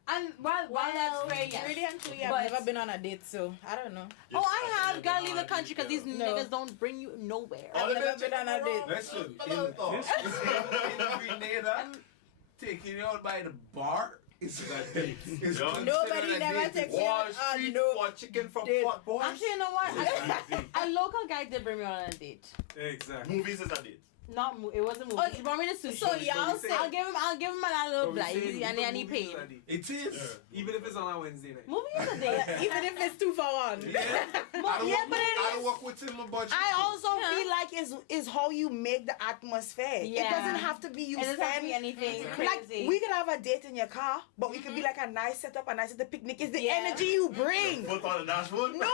And while that's fair, yes. Really and truly, I've But- never been on a date, so I don't know. Oh, I have. Gotta leave the country because these No. niggas don't bring you nowhere. I've never been on a date. Listen, in Grenada, taking you out by the bar, is a date. It's Yo. considered Nobody a never date. takes Wall you Street no. for chicken from Date. pot, boys. Actually, you know what? A local guy did bring me on a date. Exactly. Movies is a date. It wasn't movie. He brought me to sushi. So y'all say I'll give him a little blind and he paid. It is. Yeah. Even if it's on a Wednesday night. Movie is a date. Even if it's 2 for 1. Yeah. I don't Yeah, work, but it I don't work within my budget. I also feel like is how you make the atmosphere. It Yeah. doesn't have to be you It doesn't have to be spend. anything Like crazy. we could have a date in your car, but we could be like a nice setup, a nice at the picnic. It's the Yeah. energy you bring. Foot on the dashboard. No.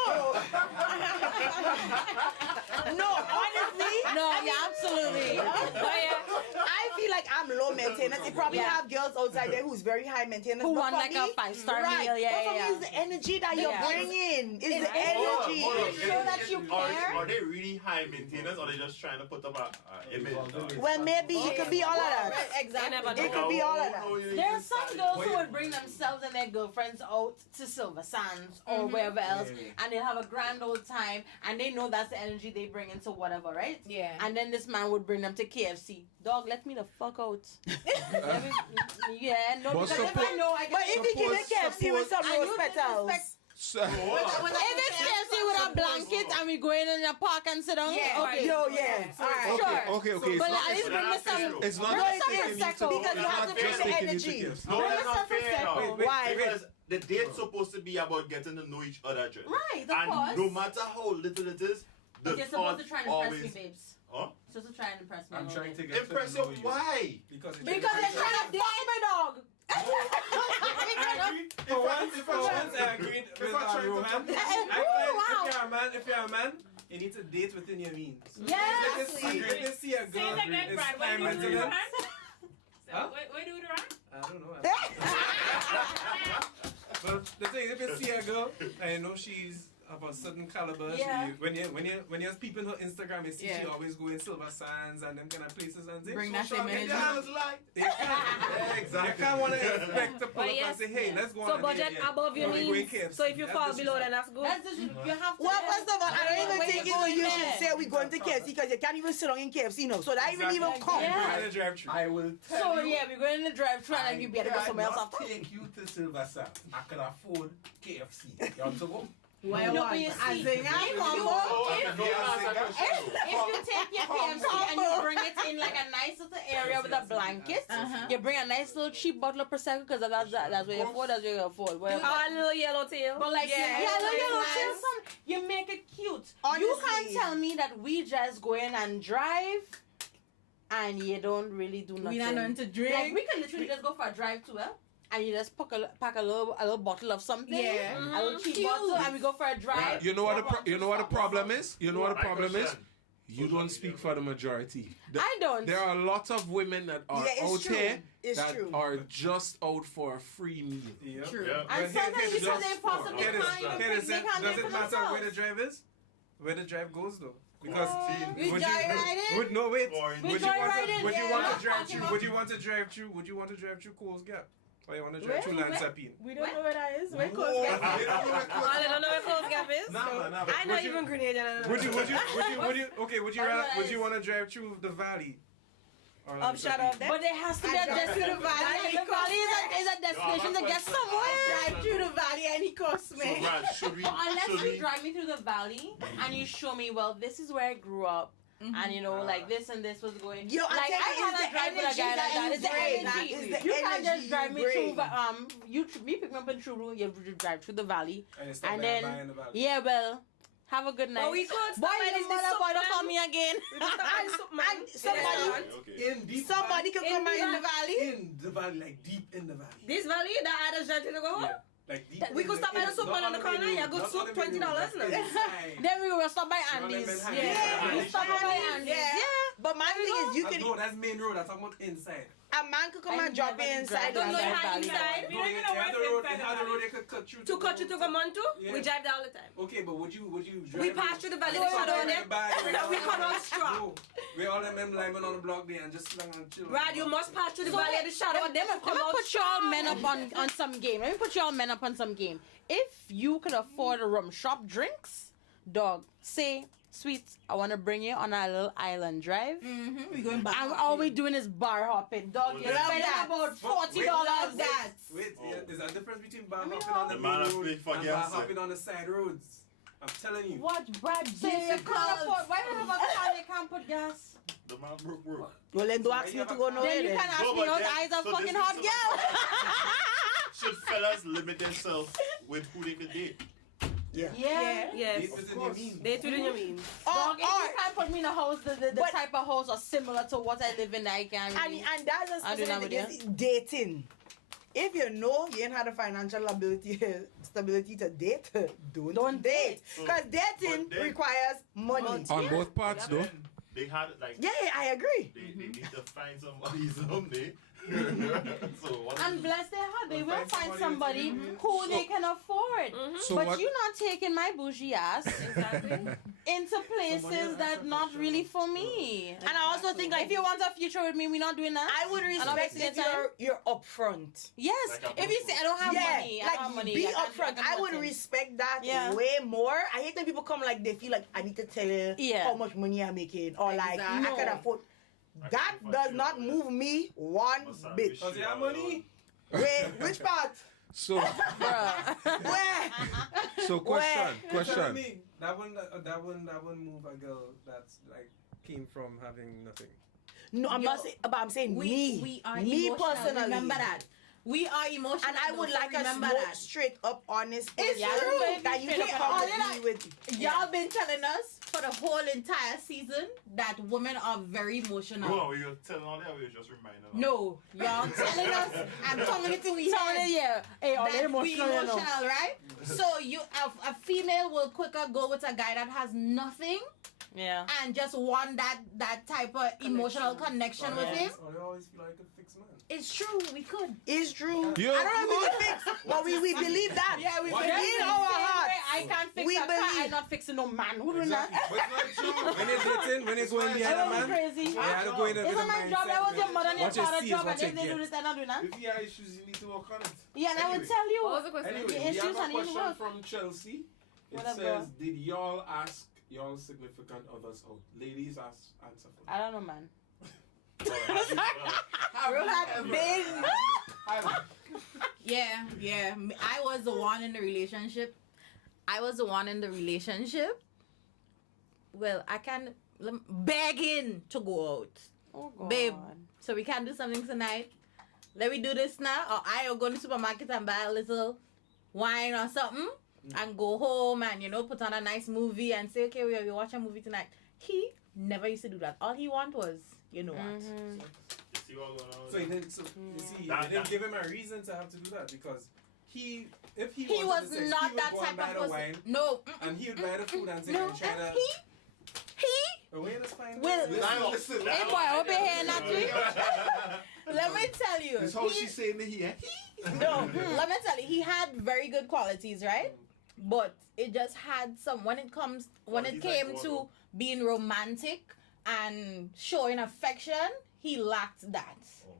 No, honestly. No, yeah, absolutely. I feel like I'm low maintenance. They probably Yeah. have girls outside there who's very high maintenance. Who but want for like me, a 5-star right. meal? Yeah, But for yeah. me, it's the energy that you're Yeah. bringing. It's the Hold energy. on. Show that you care. Are they really high maintenance or are they just trying to put up a image? Well, maybe it could be all of that. exactly. It could be all of that. There are some girls who would bring themselves and their girlfriends out to Silver Sands or wherever else, and they'll have a grand old time, and they know that's the energy they bring into whatever, right? Yeah. And then this man would bring them to KFC. Dog, let me the fuck out. Let me- yeah, no, But because if I suppose- know I But can. if you give a KFC with some And you rose petals. disrespect- So, If it's KFC with a blanket and we go in the park and sit down, Yeah. okay. Yo, yeah. All right. Sure. okay. But It's at not, least bring me some. it's not bring No, me it's some not prosecco. because you It's have not to bring just the taking you to energy. KFC. No, Bring that's us not some fair. prosecco. Now. Why? Because the date's supposed to be about getting to know each other, Jen. Right, of And course. no matter how little it is, the But you're supposed to thought try and impress me, always. babes. Huh? Supposed to try and impress me. a I'm little trying to bit. get Impress to you. know you. Why? Because Because they're trying to fuck my dog. For once, I agreed with Rohan. If you're a man, you need to date within your means. Yes. Let's see a Say girl it again, is Brad. high Where do you do the maintenance. run? Huh? Where do you do the run? I don't know. But the thing, if you see a girl and you know she's of a certain caliber, Yeah. when you're peeping her Instagram, you see she always go in Silver Sands and them kind of places and things. Bring that same energy. You can't want to expect to pull up and say, hey, let's go on So a budget date, yeah. above your Or we going means. KFC. So if you That's fall below, then disrespect. that's good. That's just, you have to. Well, first of all, I don't even When think you go in you there. should say we're going to KFC because you can't even sit down in KFC now. So that even Exactly. come. Yeah. We're in the drive-thru. I will tell So you. yeah, we're going in the drive-thru and then you better go somewhere else not after. take you to Silver Sands. I can afford KFC. You want to go? Why No, what? but you As see, in, if I you- combo. Oh, and the answer goes If true. you take your KFC and you bring it in like a nice little area with a blanket, you bring a nice little cheap bottle of prosecco because that's what you afford. That's what you afford. Whatever. A little yellow tail. But like, Yeah, yeah, look it's at nice. some. You make it cute. You Honestly. can't tell me that we just go in and drive, and you don't really do nothing. We not known to drink. Like we can literally just go for a drive too, and you just pack a little bottle of something, Yeah. a little cheap Cute. bottle, and we go for a drive. You know what the problem is? You know what the My problem is? question. You don't speak for the majority. I don't. There are lots of women that are Yeah, it's out true. here It's that true. are just out for a free meal. Yep. True. Yeah. And But here- sometimes here's because the- they possibly Here it is. can't even Here it pick, is. they can't Does do it for matter where the themselves. drive is? Where the drive goes though. Because See, We drive right in. no wait. Boring. Would you drive want right to in, would you yeah. want Not to drive talking through? about- Would you want to drive through? Would you want to drive through Coles Gap? Or you want to drive through Where? Lansapine? We don't know where that is. Where Whoa. Coast Oh, Gap? I don't know where Coles Gap is. Nah. I know even Grenada. I don't know. Would you okay, would you Alright. would you want to drive through the valley? Or Of Shadow of Death. But there has to be a destination. The valley is a destination to get somewhere. Drive through the valley and he costs So, me. Brad, should we? But unless should you we? drive me through the valley and you show me, well, this is where I grew up. And you know, like this and this was going. Yo, I like tell you, had it's a the drive with a energy guy like that that. you It's the bring. energy. It's the You can't energy just drive you me through. bring. Me pick me up in True. You drive through the valley, And you stop and by then buy in the valley. yeah, well, have a good night. But we could Boy, stop by you this mother boy, don't soup call man. me again. We could stop by the soup man. And somebody- Yeah. Okay. In deep Somebody could come in the valley. in the valley, like deep in the valley. This valley, that I just drive to go home. Yeah. Like deep We in could stop by the soup man on the corner. Yeah, good soup, $20 now. Then we will stop by Andy's. Yeah. We stop by Andy's. Yeah. But my thing is, you can No, that's main road. That's talking about inside. a man could come I and drop never in inside. drive Don't know Valley. you had inside. We don't even know They have what's the road. inside They the have the road. valley. They could cut through. To cut you to Vermont too, Yeah. we drive there all the time. Okay, but would you drive? We pass through the valley, Stop the shadow by of death. the back. We come out strong. No, we all them linemen on the block there and just slang and chill. Brad, you must pass through the valley of the shadow of death and Let come me out put y'all men up on some game. Let me put y'all men up on some game. If you could afford a rum shop drinks, dog, say Sweet, I want to bring you on a little island drive. Mm-hmm. We going back. And all we doing is bar hopping. Dog, you're Love spending that. about $40. Love that. Wait, yeah, there's a difference between bar I mean, hopping on the The main man road pay for and gas, bar sir. hopping on the side roads. I'm telling you. What, Brad? So you can't afford. Why would have a car they can't put gas? The man broke. Well, then don't ask me to go nowhere. Then you then. can ask No, me but out then- eyes of so fucking this is hot so- girl. Should fellas limit themselves with who they could date? Yeah. Yeah. Yes. Date within your means. Date within your means. Dog, if or- you can't put me in a house, the But- type of house or similar to what I live in, I can. And that's a I do that specific with thing, dating. If you know you ain't had the financial stability to date, don't date. So- Because dating but then- requires money. On both parts, though. Then they had like Yeah, I agree. they need to find somebody someday. So what And bless their heart, they Well, will find find somebody somebody within- who they can afford. So But what? you not taking my bougie ass into places that not really for me. And I also think If you want a future with me, we're not doing that. I would And I'm respect wasting if your time. you're upfront. Yes. Like a If you say I don't have Yeah, money, I like don't have money. be I can't- upfront. can't I would nothing. respect that Yeah. way more. I hate when people come like they feel like I need to tell you Yeah. how much money I'm making or like I Exactly. can afford. I That can does afford not you. move me one Must bit. wish Because you have all money. Wait, which part? So, Bruh. Where? so question. You're telling me that wouldn't move a girl that's like came from having nothing. No, I'm Yo, not saying, but I'm saying me. We are me emotional. personally. Remember that. We are emotional. And I would so like a remember smoke that. straight up, honest It's person true. that you Straight can up come honest. to me with. Y'all been telling us for the whole entire season that women are very emotional. No, we were telling all that. We were just reminding. them. No, y'all telling us and telling it to we Telling head you, yeah. Hey, all that we emotional, you know. emotional, right? So a female will quicker go with a guy that has nothing Yeah. and just want that type of emotional connection with him. Or they always feel like a fixed man. It's true, we could. It's true. Yeah. I don't know if we can fix, but we believe that. Yeah, we What? believe In it. our Same hearts. way I can't fix We a car. believe. I'm not fixing no man. Who doing that? But it's not true. When you're dating, when you're going behind a That was man, crazy. you have to go in a It's bit not of my job. That was your mother and your What you father's see is job. what And if you they do get. this, I'm not doing that. If you have issues, you need to work on it. Yeah, and I would Anyway. tell you. What was the question? Anyway, The we have issues a and you question work. from Chelsea. It What up, says, girl? did y'all ask y'all significant others out? Ladies, answer for I don't know, man. Yeah. I was the one in the relationship. Well, I can begging to go out. Oh, God. Babe, so we can do something tonight. Let me do this now. Or I will go to the supermarket and buy a little wine or something and go home and, put on a nice movie and say, okay, we'll watch a movie tonight. He never used to do that. All he want was, what. Mhm. You see what going on? So you didn't, you see, That- you didn't that- give him a reason to have to do that because if he He wanted was the sex, not he would that go and type buy of the person. wine, No. and he would buy the food and take No. and try to. He Wait, that's fine. will. Listen. Hey, boy, I hope you're hearing that too. Let me tell you. That's how he- she's saying that he. No, let me tell you, he had very good qualities, right? But it just had some when it Qualities came like to what? being romantic and showing affection, he lacked that. Oh.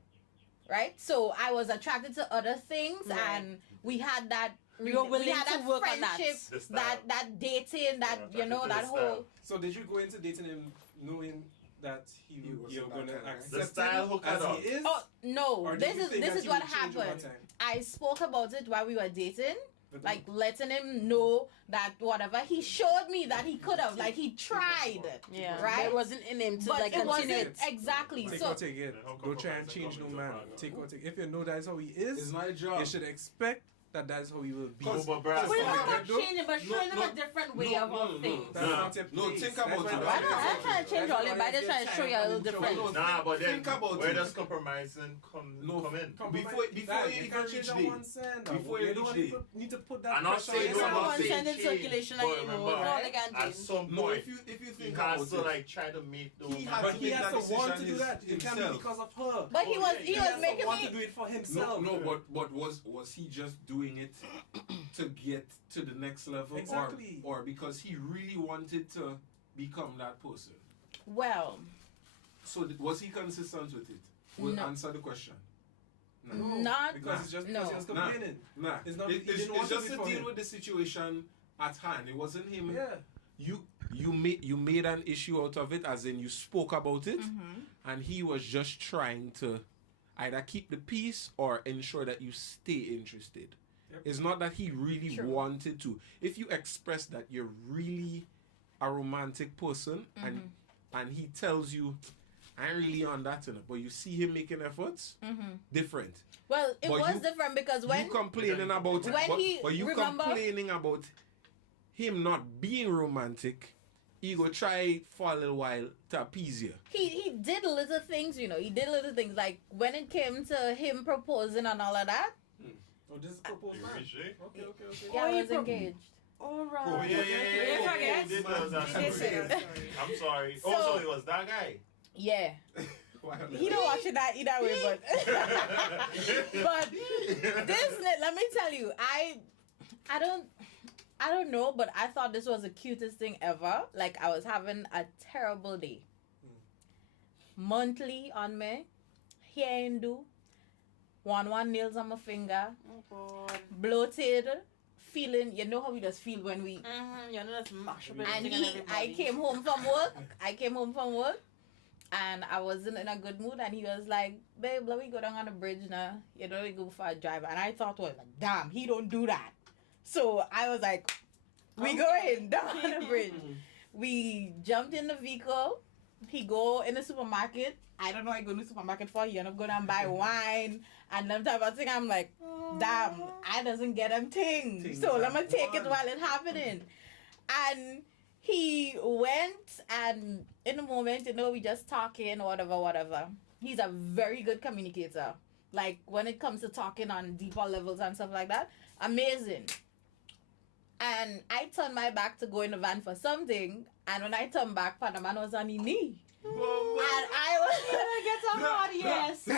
Right? So I was attracted to other things Right. and we had that You were willing we had to that work on that. friendship, The style. that dating, that Yeah, attracted to that the whole style. So did you go into dating him knowing that He you're wasn't going that to kind, right? accept The style him hook as it up. he is? Oh no, Or did this you is think this that is he what would change over happened. time? I spoke about it while we were dating. But Like letting him know that whatever he showed me that he could have, like he tried, Yeah. right? It wasn't in him to but like it continue wasn't it. exactly. Take So or take it. Don't try and change no man. Take or take. If you know that's how he It's is, my job. you should expect that that's how he will be. No, but bruh, We're not That's about what changing, but showing him a different way of things. That's Nah. not your No, place. think That's about why- it. I'm not trying to change all it, but I'm just trying to show you a little different. Nah, but then Think about where it. does compromising come in? Before Dad, you can't even change reach that there. one cent. Before you don't reach need to put that I'm not pressure on saying It's no, not I'm yourself. not one saying cent in change, circulation but anymore. remember, It's all they can at change. some No, point, if you he think has about to it, like try to make the He woman. has But to he make has that to want to decision do that. It can't be himself. because of her. but he was He has to making want to me. do it for No, himself. but was he just doing it to get to the next level, Exactly. or because he really wanted to become that person? Well, So was he consistent with it? We'll No. answer the question. not Because it's just no. because he was complaining. Nah, It's not- he it's didn't want to just do it to for deal him. with the situation at hand. It wasn't him. Yeah. You you made an issue out of it, as in you spoke about it, and he was just trying to either keep the peace or ensure that you stay interested. Yep. It's not that he really wanted to. If you express that you're really a romantic person and he tells you, I ain't really on that enough, but you see him making efforts, different. Well, it But was you- different because when you complaining about when but, he- but you remember- complaining about him not being romantic, he go try for a little while to appease you. he did little things, you know. He did little things like when it came to him proposing and all of that. Oh, this is proposed You man. reach, eh? Okay. Yeah, I he was engaged. All right. Oh, yeah. You forget? He did tell us that He did story. say that story. I'm sorry. So- So it was that guy. Yeah. Why not? He don't watch it that either way, but but this, let me tell you, I don't know, but I thought this was the cutest thing ever. Like I was having a terrible day. Monthly on me, hair in do, one nails on my finger, Oh, God. bloated, feeling. You know how we just feel when we. You're not just mash up And everything I everybody. came home from work, and I wasn't in a good mood, and he was like, babe, let me go down on the bridge now. You know, we go for a drive. And I thought, well, damn, he don't do that. So I was like, we going down on the bridge. We jumped in the vehicle. He go in the supermarket. I don't know what he go to the supermarket for. He end up going and buy wine and them type of thing. I'm like, damn, I doesn't get them things. So let me take it while it's happening. And he went, and in the moment, you know, we just talking or whatever. He's a very good communicator. Like when it comes to talking on deeper levels and stuff like that, amazing. And I turned my back to go in the van for something, and when I turned back, Panaman was on his knee. And I was Gonna get some hard yes.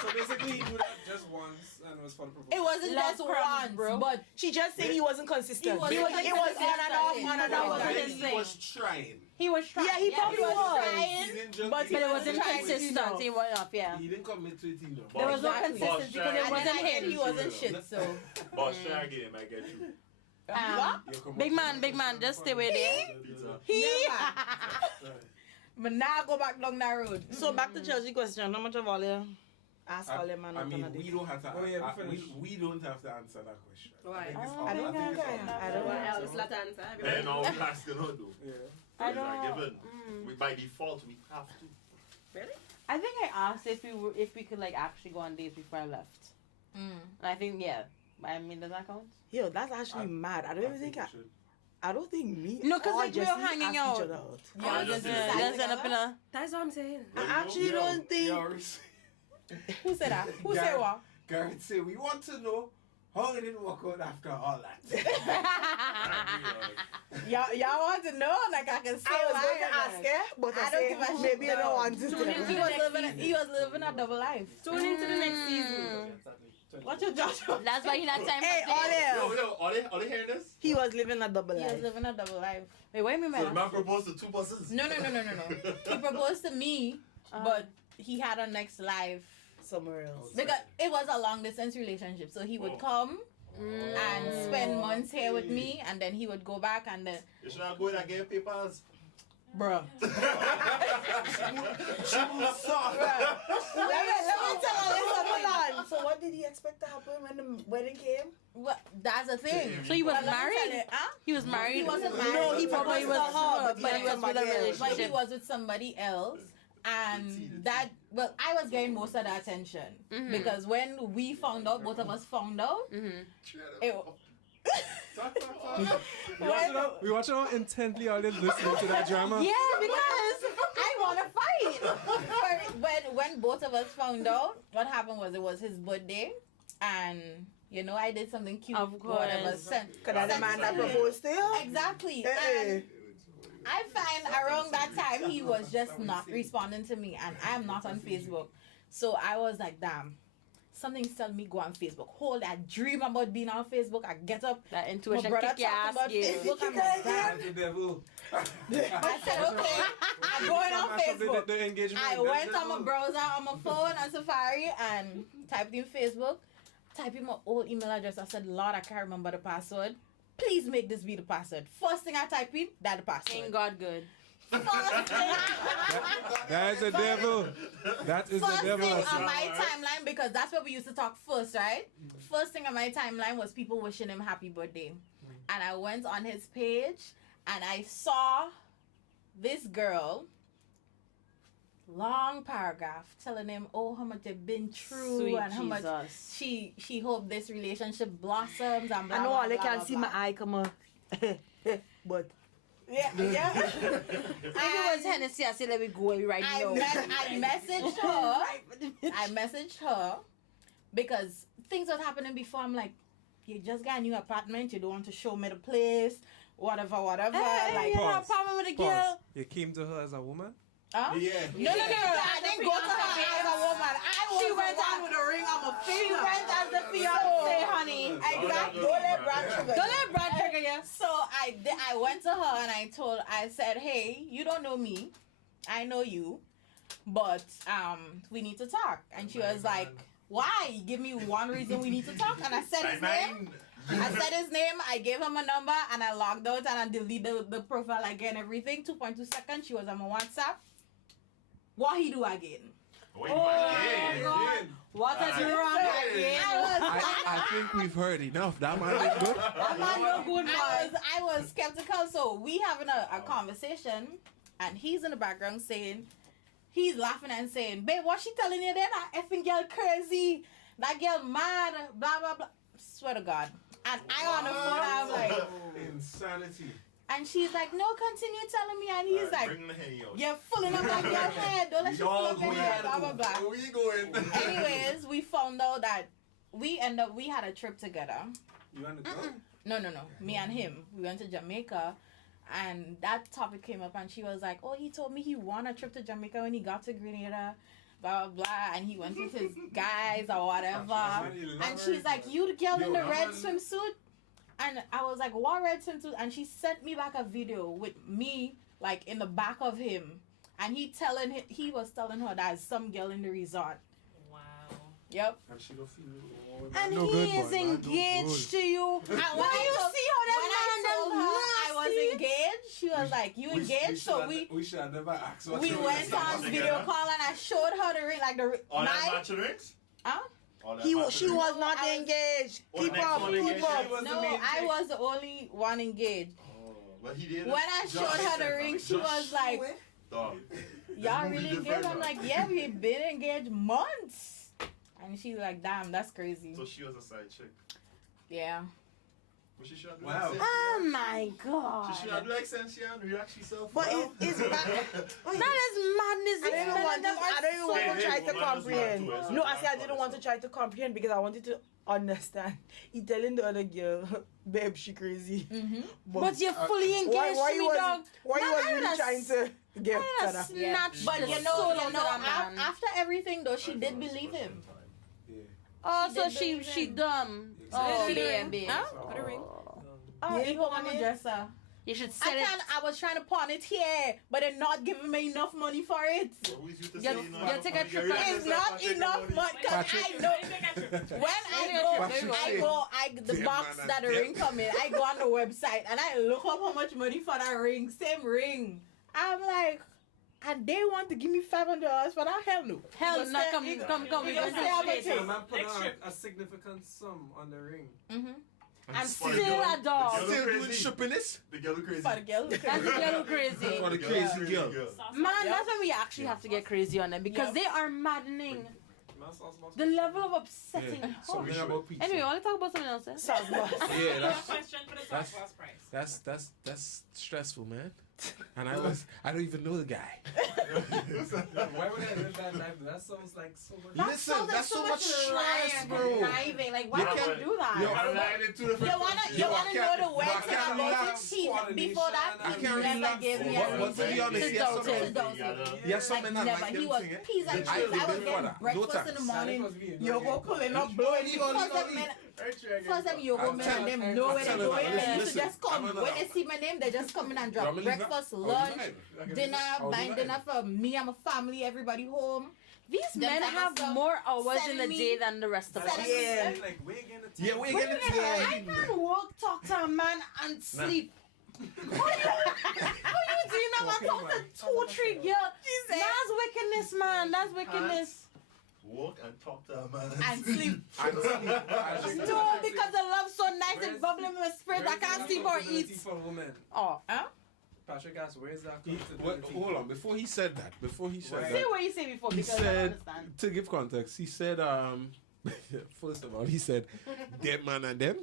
So basically, he do that just once and it was for the proposal. It wasn't Last just crumbs, once, bro. but She just said he wasn't consistent. He wasn't It was consistent. on and off, on and That off. wasn't his He thing. was trying. He was trying. Yeah, he probably he was was. trying, He didn't just, but he But it He wasn't wasn't consistent. trying. He went off, yeah. didn't commit to it enough. There was no Exactly. consistency because it And wasn't then again, him. he wasn't shit, so. But share again, I get you. Big man, just stay with there. Pizza. But now go back down that road. So back to Chelsea question. How much of all you ask all your man I out mean, on a we date? don't have to. Oh, yeah, we finished. we don't have to answer that question. Why? think it's Oh, all- I don't think think it's I all- am. I don't Well, know. else let answer. Then all class cannot do. Yeah. I Those are don't- given. We by default we have to. I think I asked if we could like actually go on dates before I left. And I think I mean, does that count? Yo, that's actually mad. I don't even think I don't think me. No, 'cause, or like, we were Jesse hanging asked each out. other out. Yeah, just Let's end up in a. That's what I'm saying. I actually don't think. Who said that? Who said what? Garrett say we want to know how it didn't work out after all that. Y'all want to know? Like I can say I was why going to or ask not. her, but I I don't said give a shit, maybe you no. don't want to. Tune in. He was living a double life. Tune into the next season. What's your judge? That's why he not time Hey, for dates. Yo, are they hearing this? He was living a double He was life. living a double life. Wait, wait a minute. So the man proposed to two buses. No. He proposed to me, but he had a next life. Somewhere else. Because it was a long distance relationship. So he would Oh. come and spend months here with me, and then he would go back and then, You should not go there and get papers. bruh. Let me tell you hold on. So what did he expect to happen when the wedding came? Well, that's the thing. So he was But let me married? tell you, huh? He was married. He wasn't married. No, he But he was proposed to her, but he was with a somebody else. But he relationship. was with somebody else. And that, well, I was getting most of the attention. Because when we found out, both of us found out, it, We watching how intently all this listening to that drama. yeah, because I want to fight. When both of us found out, what happened was it was his birthday, and you know I did something cute, Of whatever. course. Cause that's the man that proposed to you. Exactly. Hey. And I find around that time he was just not responding to me, and I'm not on Facebook, so I was like, damn. Something's telling me go on Facebook. Hold that dream about being on Facebook. I get up. That My intuition brother kick your talking ass. about Yeah. Facebook. I'm like, damn. The devil. I said, okay, I'm going on Mash up Facebook. the engagement. I went on my browser on my phone on Safari and typed in Facebook, type in my old email address. I said, Lord, I can't remember the password. Please make this be the password. First thing I type in, that's the password. Ain't God good. First thing, That is the devil. That is the first devil. thing on my timeline, because that's where we used to talk first, right? First thing on my timeline was people wishing him happy birthday. And I went on his page and I saw this girl, long paragraph, telling him, oh, how much they've been through Sweet and how much Jesus. she hoped this relationship blossoms and blah, I know blah, all they blah, can blah, see blah. my eye come up. But Yeah. If it was Hennessy, I say let me go right now. I messaged her because things was happening before. I'm like, you just got a new apartment, you don't want to show me the place, whatever. Hey, you have a problem with a girl? Pause. You came to her as a woman? Huh? Yeah. No, I didn't go to her as a woman. She went on with a ring on my finger. She went as the fiance, honey. Exactly. don't let Brad trigger. Don't let Brad trigger you. So I went to her and I said, hey, you don't know me. I know you. But we need to talk. And she was like, why? Give me one reason we need to talk. And I said his name. I gave him a number, and I logged out and I deleted the profile again, everything. 2.2 seconds, she was on my WhatsApp. What he do again? Wait, God. What a drama again. I think we've heard enough. That man is good. That man no good, boy. I was skeptical, so we having a conversation, and he's in the background he's laughing and saying, babe, what she telling you there? That effing girl crazy. That girl mad, blah, blah, blah. Swear to God. And I on the phone, I was like, Insanity. and she's like, no, continue telling me. And he's like, bring the Henny out. you're fooling up like your head. Don't let you fool up your head, blah, blah, blah. Where you going? Anyways, we found out that we had a trip together. You want to go? No. Me and him. We went to Jamaica. And that topic came up, and she was like, oh, he told me he won a trip to Jamaica when he got to Grenada, blah, blah, blah, and he went with his guys or whatever. And she's like, you the girl in the red swimsuit? And I was like, what red swimsuit? And she sent me back a video with me, like, in the back of him. And he was telling her that some girl in the resort. Wow. Yep. And she don't feel And no he good, is boy, man. engaged to you. And when Why I you told- see how when I that told man her them I was nasty? engaged, she was like, you engaged? So we should have never asked. we went on video call and I showed her the ring, like All that my, matching rings? huh? All that She matching rings? was not I was- engaged. Oh, Keep next up, one keep engaged. up. No, I was the only one engaged. Oh, but he did. When I showed her the ring, she was like, Dog. y'all Movie really different, engaged? I'm dog. like, yeah, we've been engaged months. And she's like, damn, that's crazy. So she was a side chick. Yeah. But she should have Wow. Oh my God. She should have do like Sensia and relax herself. But it's bad. That is madness. I don't even want to. I don't even want to try to comprehend. Woman No, I said I didn't want to try to comprehend because I wanted to understand. He telling the other girl, babe, she crazy. Mm-hmm. But you're fully engaged why to me, was dog. why Man, was I really woulda trying to get I Tana? snatched But the you soul know, out of that man. after everything though, she did believe him. Oh, She so did she believe she him. dumb. So Oh, she did. yeah, babe. Huh? Put a ring. Oh, he hold on a dresser. You should I set it. can't. I was trying to pawn it here, but they're not giving me enough money for it. You take a trip. It's not enough money because I know the Damn, box man, that the damn. ring come in. I go on the website and I look up how much money for that ring, same ring. I'm like, and they want to give me $500 for that? Hell no. Hell, Because no, they- come. you We gonna gonna say how much straight. it- So man put Next a, trip. a significant sum on the ring. Mhm. I'm still a dog. Still doing shipping this? The girl look crazy. For the girl. That's the girl who crazy. For the crazy girl. Man, that's when we actually have to get crazy on them because Yep. they are maddening. Man, sauce box. The level of upsetting. Yeah. Oh. Something about pizza. Anyway, I want to talk about something else. Eh? Sounds nice. Yeah, that's Question for the that's- sauce price. that's stressful, man. And I don't even know the guy. Why would I live that life? That sounds like so much. Listen, that's so much stress, lying, bro. conniving. Like, why You would can't- you do that? Yo, I'm lying in two different You wanna Yo, I know can't- the weird I thing can't about relax. it? Before that, I he can't never relax. gave me But a to be honest, reason he has some- to dose it. Yeah, something Like, I never. like He them was thing, eh? peas and I cheese. I was believe for getting that. breakfast No in the tax. morning. That was me. You go pulling up, blowing. Leave on, leave on, leave. First time you go I'm man and them telling- know I'm where they're telling going. you, They used to listen, just come. I'm gonna- When they see my name, they just come in and drop I'll leave that. breakfast, I'll do lunch, that. dinner, I'll do buying that. dinner for me and my family, everybody home. These Them men type of have stuff. more hours in Sending the me- day than the rest of us. Sending me- Yeah. Like, we're getting the Yeah, we're Wait a getting minute, yeah. I can work, talk to a man, and sleep. How you doing? I'm not talking to 2-3 girls. That's wickedness, man. That's wickedness. Walk and talk to a man. And sleep. No, because the love's so nice and bubbling in my spirit, I can't sleep or eat. For women. Oh, Patrick asked, where's that Wait, comfortability? hold on, before he said that, say that, what you say before he because I don't said, understand. to give context, he said, first of all, he said, them man and them.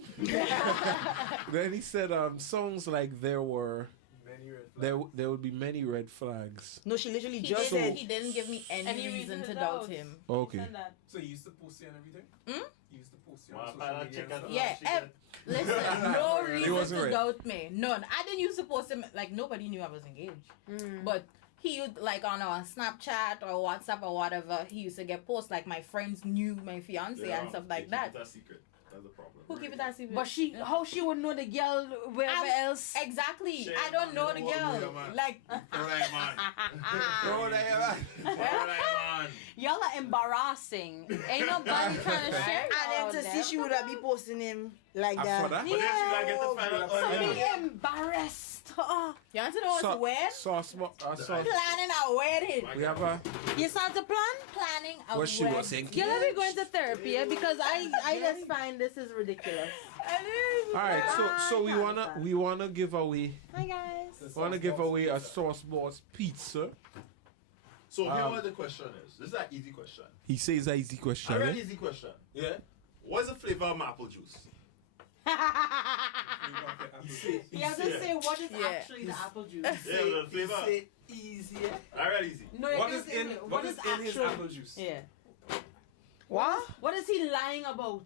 Then he said, songs like there were, Many red flags. there would be many red flags. No, she literally He just didn't, said. he didn't give me any reason to doubt him. Okay. Send that. So you used to post it and everything? Hmm? You used to post it Well, on I social found media chicken. and stuff? Yeah, listen, no He reason wasn't to right. doubt me. None. I didn't used to post him, like, nobody knew I was engaged. But he would, like, on our Snapchat or WhatsApp or whatever, he used to get posts, like, my friends knew my fiance and stuff like that. That's a secret. That's the problem. Who keep it that secret? But how she would know the girl wherever else? Exactly. Shame I don't know on the you, woman, girl. man. Like, Alright, man. Alright, man. Y'all are embarrassing. Ain't nobody trying to share. And then to see she would have be posting him like After that. that? But then she gotta get the final So onion. be embarrassed. Oh. you want to know what's weird? Planning a wedding. We have a, You start to plan? Planning a what she wedding. was saying. Girl, let me go into therapy, yeah? Because I just find this is ridiculous. Alright, so we wanna give away, Hi guys. a Sauce Boss pizza. So here what the question is. This is an easy question. He says an easy question. A eh? very easy question. Yeah. What's the flavor of apple juice? You have to say what is Yeah. actually the apple juice. Yeah, the flavor. Easier. Alright, easy. No, you What can is say in wait, what is in his actual- apple juice? Yeah. What? What is he lying about?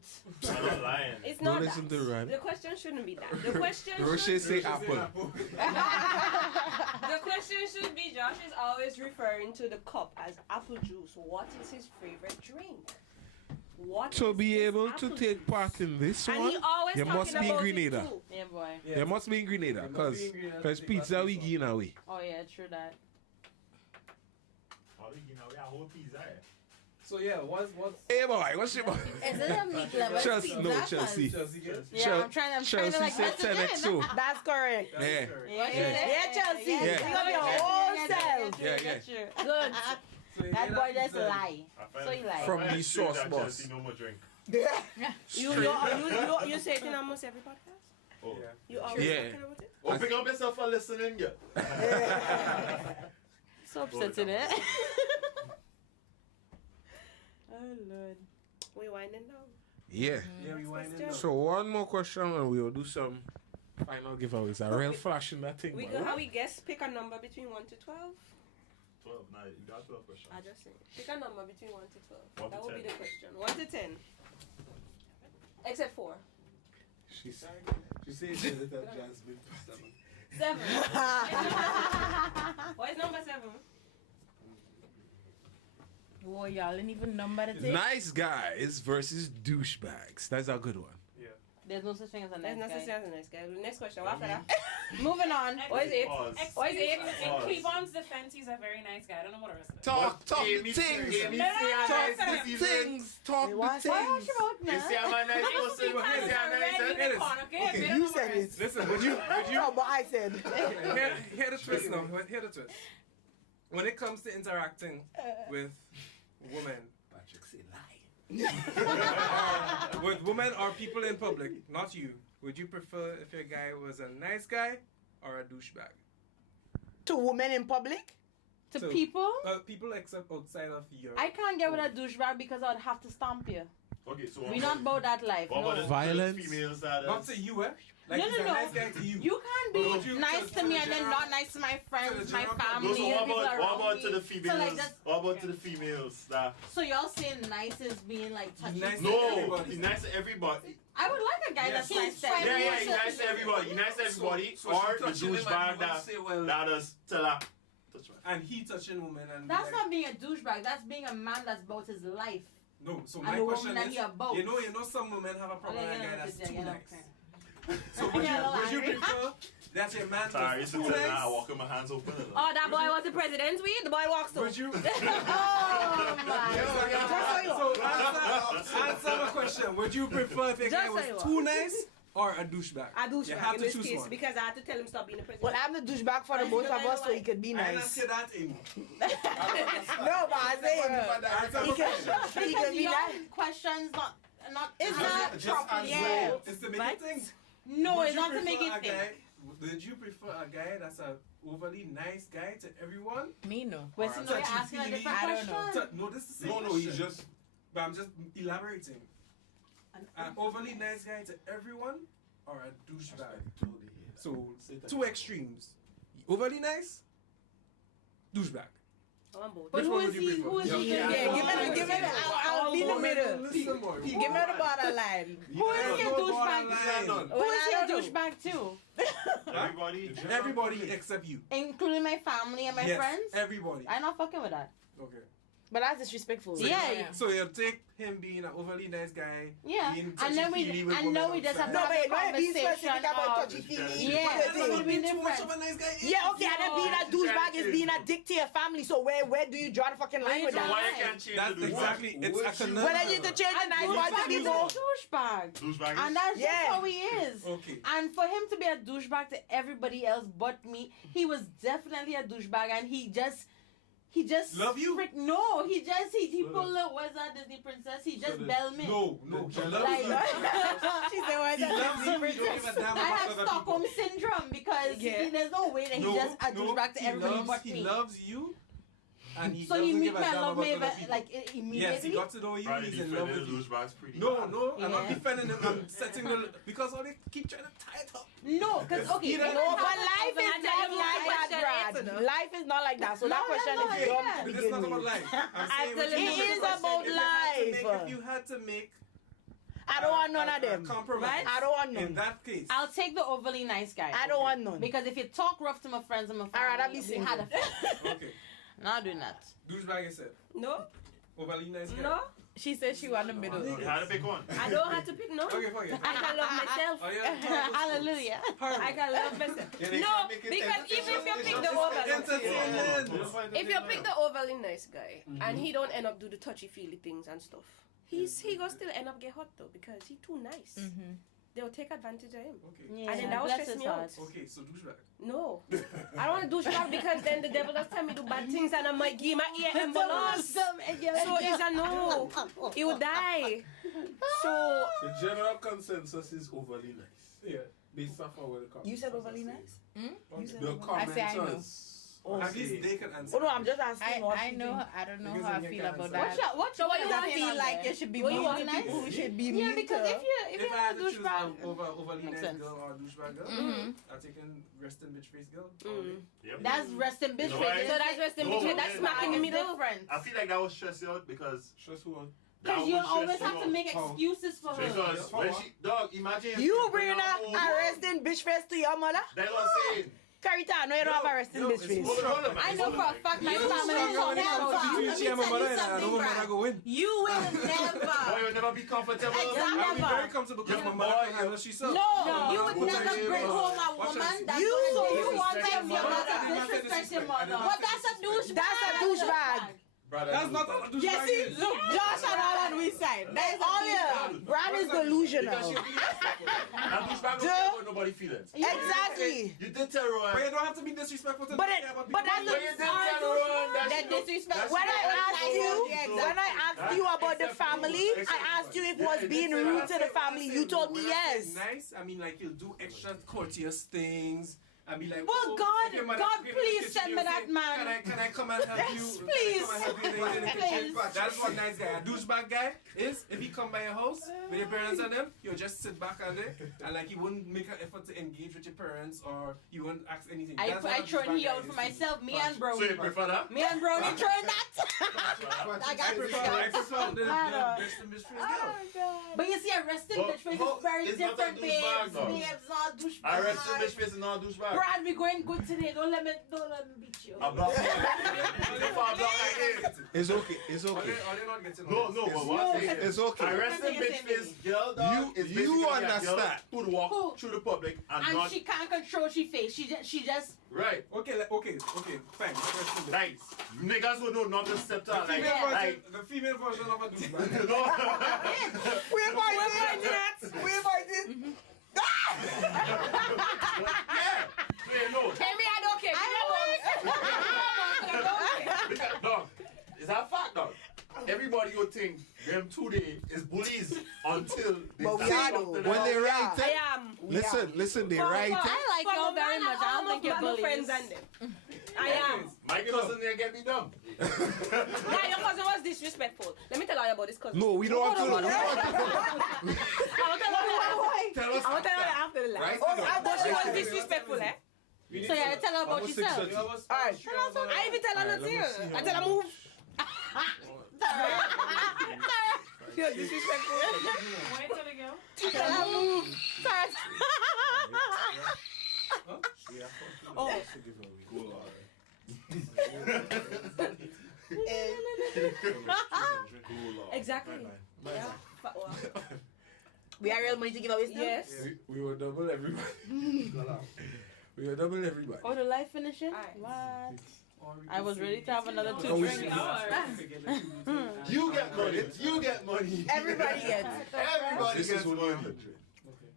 I'm not lying. It's Don't not listen that. to Ryan. The question shouldn't be that. The question Roche say apple. The question should be Josh is always referring to the cup as apple juice. What is his favorite drink? What To is be his able to apple take juice? part in this And one, he always you talking must be in about Grenada. it too. Yeah, boy. You must be in Grenada, You must because be in Grenada to because take part pizza in we this give away. Oh yeah, true that. Oh, you know, we have whole pizza. So yeah, what's Hey boy, what's your boy? Is it a meat level Chelsea, pizza? no, 'Cause Chelsea. Chelsea get? Yeah, I'm trying to Chelsea like said that's it, 10x2. That's correct. That's Yeah. correct. Yeah, Chelsea. Yeah. Pick up your whole self. Yeah. Good. So you That get boy just pizza. lie. So he lie. From I the straight sauce that boss. Chelsea no more drink. You say it in almost every podcast? Oh. Yeah. You always Yeah. talking about it? Oh, pick up yourself for listening, yeah. So upsetting it. Oh Lord. We winding down. Yeah. Yeah, we winding down. So one more question and we will do some final giveaways. A real flash in that thing. We boy. go how we guess pick a number between 1 to 12. 12, nah, you got 12 questions. I just say pick a number between 1 to 1 12. to That will be 10. the question. 1 to 10. Except 4. She says it at Jasmine. 7. What is number 7? Whoa, y'all didn't even number the thing. Nice guys versus douchebags. That's a good one. Yeah. There's no such thing as a There's nice no such guy. thing as a nice guy. Next question. What after that? Moving on. What is it? Pause. What is it? In Pause. Cleveland's defense, he's a very nice guy. I don't know what the rest of it. Talk Amy, things. Amy, No, no, say no, how no, nice no, this evening. Things. Talk the Why things. was she about You see now? how my nice person? You see how nice Red in person? the corner, okay? Okay, Bit you of said words. it. Listen, would you No, but I said. hear the twist now? Hear the twist. When it comes to interacting with women, Patrick say lie. with women or people in public, not you, would you prefer if your guy was a nice guy or a douchebag? To women in public? To So- people, People except outside of your. I can't get with a douchebag because I'd have to stomp you. Okay, so We not about that life. what about No. the Violence? females that Not to you, eh? Like No, he's no, a no. nice guy to you. You can't But would be you- nice to me and then not nice to my friends, my family, No, so the what people about around to the me. females? So like that's, What about to the females that so y'all saying nice is being like touchy. Nice. no, Everybody. he's nice to everybody. I would like a guy Yes. that's nice to Yeah, everyone. yeah, he's nice to everybody. He's nice to everybody. So or she the touching him and douchebag you wanna that say, well, that does tell her touch me. And he touching women and That's like, not being a douchebag. That's being a man that's about his life. No, so And my the question woman that is, he have both. you know some women have a problem with a guy that's too nice. So Okay, hello, would you Andre. prefer that your man Sorry, is it's too until now I nice? walk with my hands open. Oh, that boy was the president's weed. The boy walks through. Would you? Oh my So answer my question. Would you prefer if a guy Just was say what. too nice or a douchebag? I do You have in to this choose case one. because I had to tell him stop being a president. Well, I'm the douchebag for the both of us, so he could be I didn't nice. ask you that in. No, but I say Answer he my can, question. he Because can be your nice. questions not It's not not Just properly. answer. Yeah. It's to make it think. No, Would it's you not to make prefer it a think. guy- Would you prefer a guy that's a overly nice guy to everyone? Me no. Wait, Or so a now you're asking a touchy-feely- different I don't know. question. No, this is the same No, question. he's just. But I'm just elaborating. An overly nice guy to everyone or a douchebag? So, two extremes. Overly nice, douchebag. Oh, I'm both. But Which who one is would you he? prefer? Who is he? Yeah, give me the. I'll be in the middle. Listen more. Give me the borderline. Who is your douchebag? Borderline. Who is your douchebag too? Everybody. Everybody except you. Including my family and my Yes, friends? everybody. I'm not fucking with that. Okay. But that's disrespectful. Yeah. So you'll take him being an overly nice guy. Yeah. being And then touchy-feely with and then we women just have to No, outside. have but a not being specific conversation about of- touchy-feely. Yeah, That's it not would be being too much different. of a nice guy. Yeah, okay, and then being a douchebag is being a dick to your family. So where do you draw the fucking line with So that? why you can't change That's the douchebag? exactly. It's a conundrum. Well, then you need to change the nice part to be Douchebag is more. a douchebag. Douchebag is- And that's just Yeah. how he is. Okay. And for him to be a douchebag to everybody else but me, he was definitely a douchebag, and he just Love you? No, he pulled up. Where's that Disney princess? He just bell me. No. He loves Like, you. She said, why He loves you. You don't give a damn I about have other Stockholm people. syndrome because Yeah. there's no way that he's just a douchebag to everybody but he me. loves you. And he So you doesn't meet give a me and damn love about me other but, people. like Yes, he immediately. got to know you. Probably He's in love defending with the you. douchebags pretty No, hard. I'm not Yeah. defending him. I'm setting the because all they keep trying to tie it up. No, because okay. You don't No, know, but life is I not know like what that, question Brad. Life is not like that. So that No, question no, is yeah. dumb to But it's begin not about with. life. I'm saying Absolutely. what you It said. is about life. If you had to make I don't want none of a them. compromise, I don't want in none. that case, I'll take the overly nice guy. I don't want none. Because if you talk rough to my friends and my family, I'd rather be we single. had a okay. not doing that. Douchebag is said. No, Overly nice guy. no. She said she want the middle. You had to pick one. I don't have to pick no. Okay, fuck it. I can love myself. Oh, yeah. Hallelujah. I can love myself. Yeah, they No, can't make it because entertaining. even if you pick the It's overly, entertainment. if you pick the overly nice guy and he don't end up do the touchy feely things and stuff, he gonna still end up get hot though because he too nice. They'll take advantage of him. Okay. Yeah, And then that will bless stress his me out. heart. Okay, so douchebag. No, I don't want to douchebag because then the devil just tell me do bad things and I might give my ear embolus. So it's a no. He will die. So The general consensus is overly nice. Yeah. They suffer with the comments. You said overly nice? You said The overly I say I know. commenters. At least they can answer. Oh no, I'm just asking. what I you know. think. I don't know Because how I then you feel can about answer. that. What So what you I want feel to like you should be What you mean want to to people do? who should be Yeah, mean because to. if If you're I had a to choose douchebag, overly Makes nice sense. girl or douchebag girl, Mhm. I'm taking resting bitch face girl. Yep. that's resting bitch You know face. why? so that's rest in No, between. no, That's no, smack in the middle. Different. I feel like that will stress you out because Stress who on? that Because will you stress always you have to out. make How? excuses for her. Because when she, dog, imagine You bring her a home. arresting bitch face to your mother? That's what I'm saying. Carita, no, you don't have arresting yo, bitch it's face. Hold on, man. I know for a fact my You family should is know on that. about Let you. me Between she tell and my you mother, and I something, know my mother Brad. go win. You will Boy, never. you'll never be comfortable. Exactly. I'll be Never. very comfortable because my Yeah, mother boy, can handle herself. No, You would Go never to bring jail. home a Watch woman her. that's You- gonna So you disrespect want them your to mother. disrespect your mother. But That's a douchebag. That's a douchebag. Brother, That's not a douchebag. Yeah, see, is. look, Josh and all on we side. That is All yeah. Brad is delusional. because you that douchebag don't Duh. care about nobody's feelings. Exactly. You did tell her. But you don't have to be disrespectful to But the it- care about but people. that's When you did tell her That disrespect. When I asked you about the family, I asked you if it was being rude to the family. You told me When I say yes. Nice. I mean, like, you'll do extra courteous things. And be like, Well, oh, God, if your mother God, cooking in the please kitchen, send me you'll that say, man. Can I come and help you? Please. Can I come and help you in the kitchen? Please. That's what nice guy. A douchebag guy is, if he come by your house with your parents and them, you'll just sit back and there, and like you wouldn't make an effort to engage with your parents or you wouldn't ask anything. I That's what a turn douchebag he guy out is for to me. myself. Me and So Brody. you prefer that? Me and Brody turn that. I got I prefer the best and mistress girl. But you see, a resting But- bitch face but is very it's not a different, babes. douchebag, though. Babes, not douchebag. I rest in bitch face and not douchebag. Brad, we going good today. Don't let me beat you. I'm not. If I'm not like this. It's okay. It's Are okay. they not getting No, on no, this? but what? It's I okay. rest in bitch face girl, dog. You- is you basically a understand. girl who walk Who? through the public and And not she can't control she face. She just. right. Okay, fine. Like niggas who know not to step to like The female version of a douchebag. you know. We're fighting. We're fighting. Yeah. Hey, no. Hey, me, I don't care. Dog, is that fact, dog? Everybody would think them today is bullies until they But we start are talking to though. When them. they write I it, am. listen, they write it. I like y'all very much. I don't think you're bullies. friends and them. I am. My cousin there get me dumb. Nah, your cousin was disrespectful. Let me tell you about this cousin. No, we don't want to know. I will Tell us tell you after. after the Right? live. But she was disrespectful, eh? So yeah, tell her about yourself. Alright. I even tell her Alright, let me nothing. see I tell her how move. Sarah, She was disrespectful. Wait till they go. tell her move. Sarah. Oh. Exactly. Yeah. Wow. We are real money to give away still? Yes. We will double everybody. We will double everybody. Oh, the live finishing? Alright. What? I was ready to have another Oh, we 2 see. drinks. You get money. You get money. Everybody gets. Everybody This gets is only money. 100.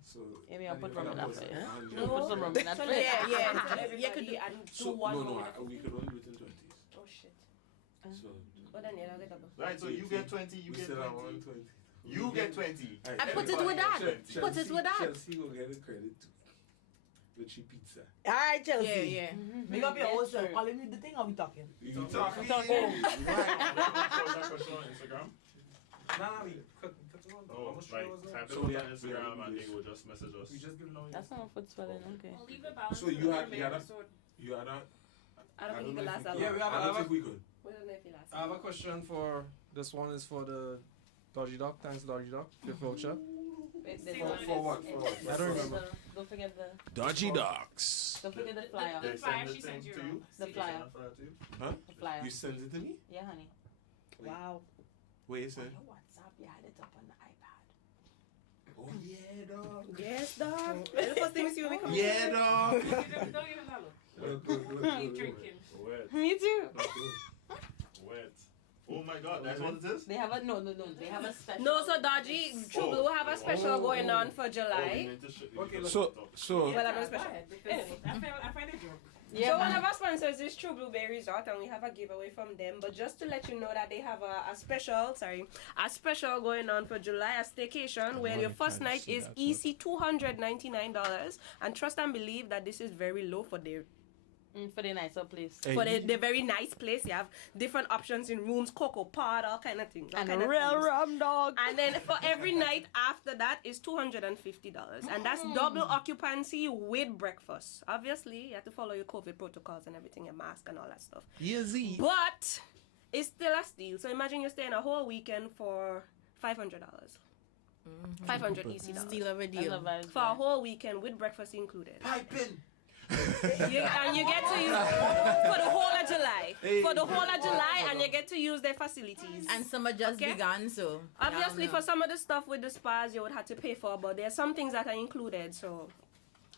So Maybe I'll put rum in that for you. No. Put some rum in that So for you. yeah. You could do and do So, one no, more. we could only do it in 20s. Oh shit. So, But then yeah, I'll get double. Right, so you get 20, you we get still have 20. 120. You get 20. I put it with that. Put it with that. Chelsea will get the credit too. The cheap pizza. Alright, Chelsea. Yeah. Make up your own self. Calling me the thing or we talking? You Talking. talking. Instagram? Nah, we cut it on. Oh, How much like, was that? type it So on we have- Instagram we have and this. they will just message us. We just give them That's not foot swelling, okay. I'll leave the balance. So you had- for the you had a- episode. You had that? I don't think you can last that Yeah, long. we have I don't a, think we could. We don't know if you last. I have a question for this one is for the Dodgy Dock. Thanks, Dodgy Dock. Your voucher. For what? For what? I don't remember. Don't forget the. Dodgy Docks. Don't forget the flyer. They Flyer send the she thing sent you. to you? The flyer. Send a flyer to you? Huh? The flyer. You sent it to me? Yeah, honey. Wow. Wait, On sir. your WhatsApp, you had it up on the iPad. Oh yeah, dog. Yes, dog. That's the first thing we see when we come. Yeah, dog. Don't even have a look. Keep drinking. Wet. Me too. Wet. Oh my god, that's what it is? They have a no. They have a special. No, so Dodgy, True Blue have a special going on for July. Okay, So Well, I'm not Go special. ahead, because I find it joke. Yeah, So one man. of our sponsors is True Blue Bay Resort, and we have a giveaway from them. But just to let you know that they have a special going on for July, a staycation where your first night is easy $299, and trust and believe that this is very low for their For the nicer place. for the very nice place. You have different options in rooms, cocoa pot, all kind of things. all And kind of real things. rum dog. And then for every night after that is $250. And that's double occupancy with breakfast. Obviously, you have to follow your COVID protocols and everything, your mask and all that stuff. yeah, Z. But it's still a steal. So imagine you're staying a whole weekend for $500. $500 easy dollars. Steal of a I deal. love vibes, For a man. whole weekend with breakfast included. Piping. And you get to use for the whole of July. For the whole of July, and you get to use their facilities. And summer just Okay. began, so. Obviously, y'all for know. some of the stuff with the spas, you would have to pay for, but there are some things that are included. So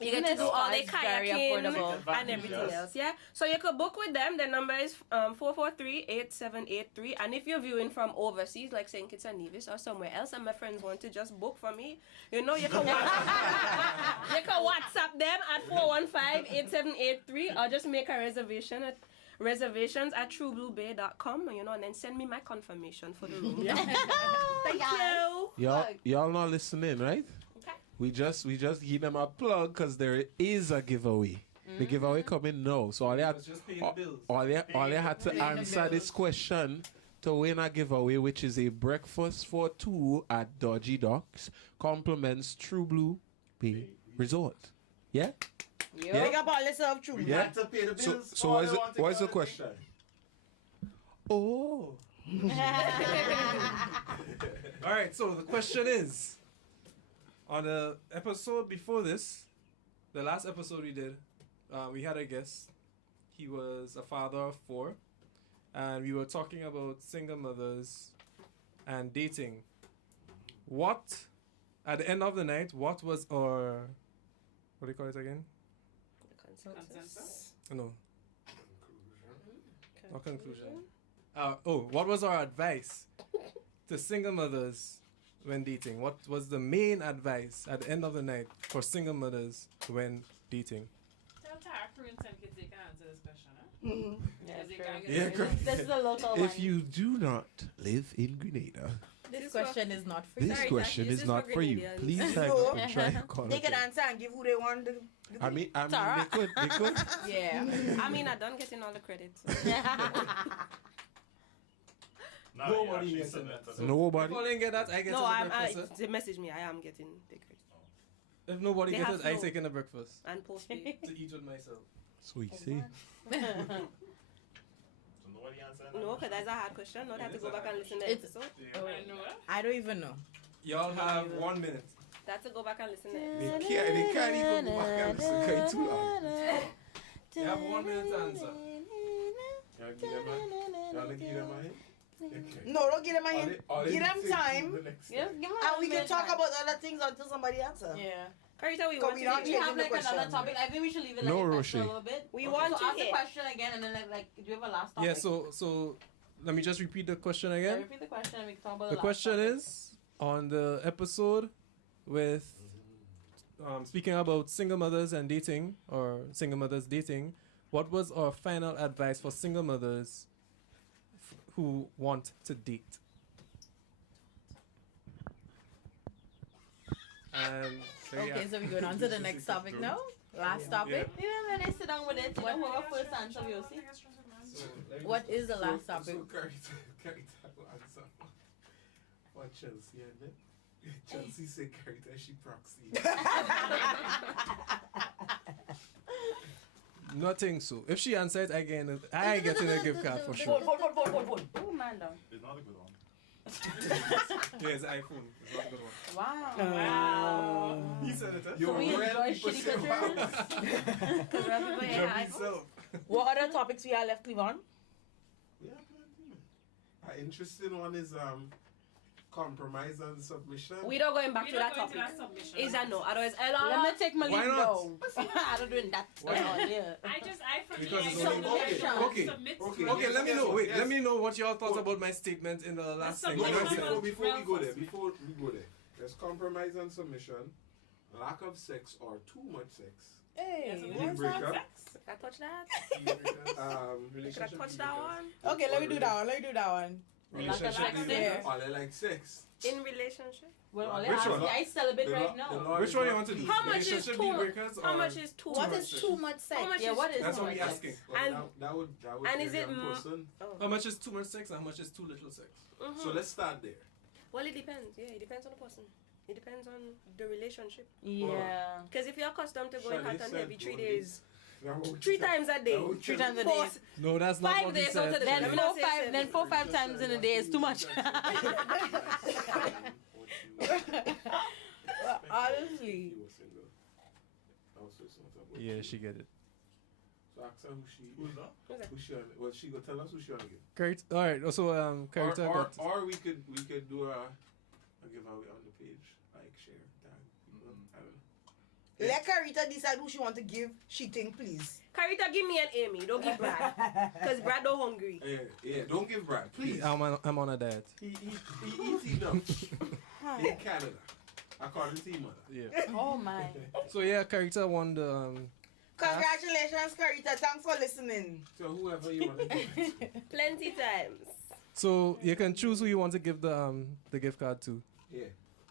you Even get to the do all spa the is very kayaking affordable. and everything else. Yeah. So you could book with them. The number is 443-8783. And if you're viewing from overseas, like St. Kitts and Nevis or somewhere else, and my friends want to just book for me, you know, you can WhatsApp them at 415-8783 or just make a reservation at reservations@truebluebay.com, you know, and then send me my confirmation for the room. Yeah. Thank you. Y'all not listening, right? Okay. We just give them a plug because there is a giveaway. The giveaway coming now. So all you had, Let's just pay the bills. all you had to answer this question to win a giveaway, which is a breakfast for two at Dodgy Docks, compliments True Blue Bay Resort. Yeah? Yeah? Pick up our list of True Blue. We had to pay the bills. So All what is they it? want to What is go the on question? Oh. All right, so the question is, on the episode before this, the last episode we did, we had a guest. He was a father of 4, and we were talking about single mothers and dating. What, at the end of the night, what was our, what do you call it again? Consensus. No. Not conclusion. What was our advice to single mothers when dating? What was the main advice at the end of the night for single mothers when dating? Tell Tara Prunes and kids they can answer this question, huh? Yeah, Because they true. can't get Yeah, it. correct. This is a local one. If you do not live in Grenada, This question is not for you. this Sorry, question Jackie, is this is not for for you. Grenadians. Please hang No. up and try and call They can again. answer and give who they want. I mean, Tara. they could. Yeah. I mean, I done getting all the credit. Now Nobody you gets actually it. submit to Nobody. If I didn't get that, I get No, to the I'm. breakfast. They message me. I am getting the credit If nobody They gets have it, I to. taking the breakfast and post pay. to eat with myself. Sweet see. So nobody answered that No, because question? that's a hard question. No, they have to go back and listen to the It's- episode. I know it. I don't even know. Y'all have 1 minute. They have to go back and listen to the They episode. can't even go back and listen 'cause it's too long. You have 1 minute to answer. Y'all give them a hint? No, don't give them a hint. Give them time. Yeah, give me And we a can talk minute. about other things until somebody answers. Yeah. Carita, we Because want we to don't We hear. have changing the like another question. topic. I think we should leave it No, like that for Roshi. a little bit. We Okay, want so to ask the hear. question again, and then like, do you have a last topic? Yeah, so let me just repeat the question Yeah, again. repeat the question and we can talk about The last question topic. is, on the episode with speaking about single mothers and dating, or single mothers dating, what was our final advice for single mothers who want to date? And so Okay, so we're going on to the next topic now. Last topic. Even when they sit down with it, you know, whoever first answer, we'll see. What is the last topic? So Carita will answer for Chelsea, and then Chelsea say Carita, she proxy. Nothing so. If she answers again, I ain't getting a gift card for sure. Oh, man, down. It's not a good one. Yeah, it's iPhone. It's not a good one. Wow. Wow. He said it, huh? So we Real enjoy people shitty say, wow. pictures. Because everybody Jump has yourself. What other topics we are left, Cleavon? Yeah, plenty, man. An interesting one is compromise and submission. We don't going back We to don't that go into topic. that submission. Is that no? Otherwise, Let me take my Why leave not? now. I don't doing that. Why not? Yeah. For me, Because I it's submit only- it. okay, Submit okay. to Okay, it. let me know. Yes, Wait, yes. let me know what y'all thought about my statement in the last thing. Submission No, What I is said. well- before we go there, first. before we go there, there's compromise and submission, lack of sex or too much sex, Hey, Yeah, so deal what's breaker, I touch that. um, Should I Relationship touch deal that breakers. one? Okay, let me do that one. Let me do that one. Relationship Like deal sex. breakers. or they like sex. In relationship? Well, all I Which ask one? you, I celibate The right law- the now. law Which is one you not- want to do? How much is Relationship too deal much? breakers How or- much is too What much? is too much sex? How much Yeah, is what is That's too what we much asking. sex? Well, And- that would and is vary it on m- person. How much is too much sex and how much is too little sex? Mhm. So let's start there. Well, it depends. Yeah, it depends on the person. It depends on the relationship. Yeah. Because if you're accustomed to going Shall hot they and said heavy 3 only- days, That would- 3 times a day, that would 3 times a four- day. No, that's not 5 what he days out of said. the Then Let me four, not say five, seven. then 4-5 times in a day is too much. Honestly. Yeah, she get it. So ask her who she Who's that? who she on, well she go tell us who she wanna give. Carita, all right. So Carita got. Or we could do a giveaway on the page, like share, tag people. I don't know. Let Carita decide who she want to give. She think, please. Carita, give me an Amy. Don't give Brad. Because Brad don't hungry. Yeah, don't give Brad, please. I'm on a diet. He eats enough in Canada, according to his mother. Yeah. Oh my. So yeah, Carita won the Congratulations, Carita. Thanks for listening. So whoever you want to give it to. Plenty times. So you can choose who you want to give the gift card to. Yeah.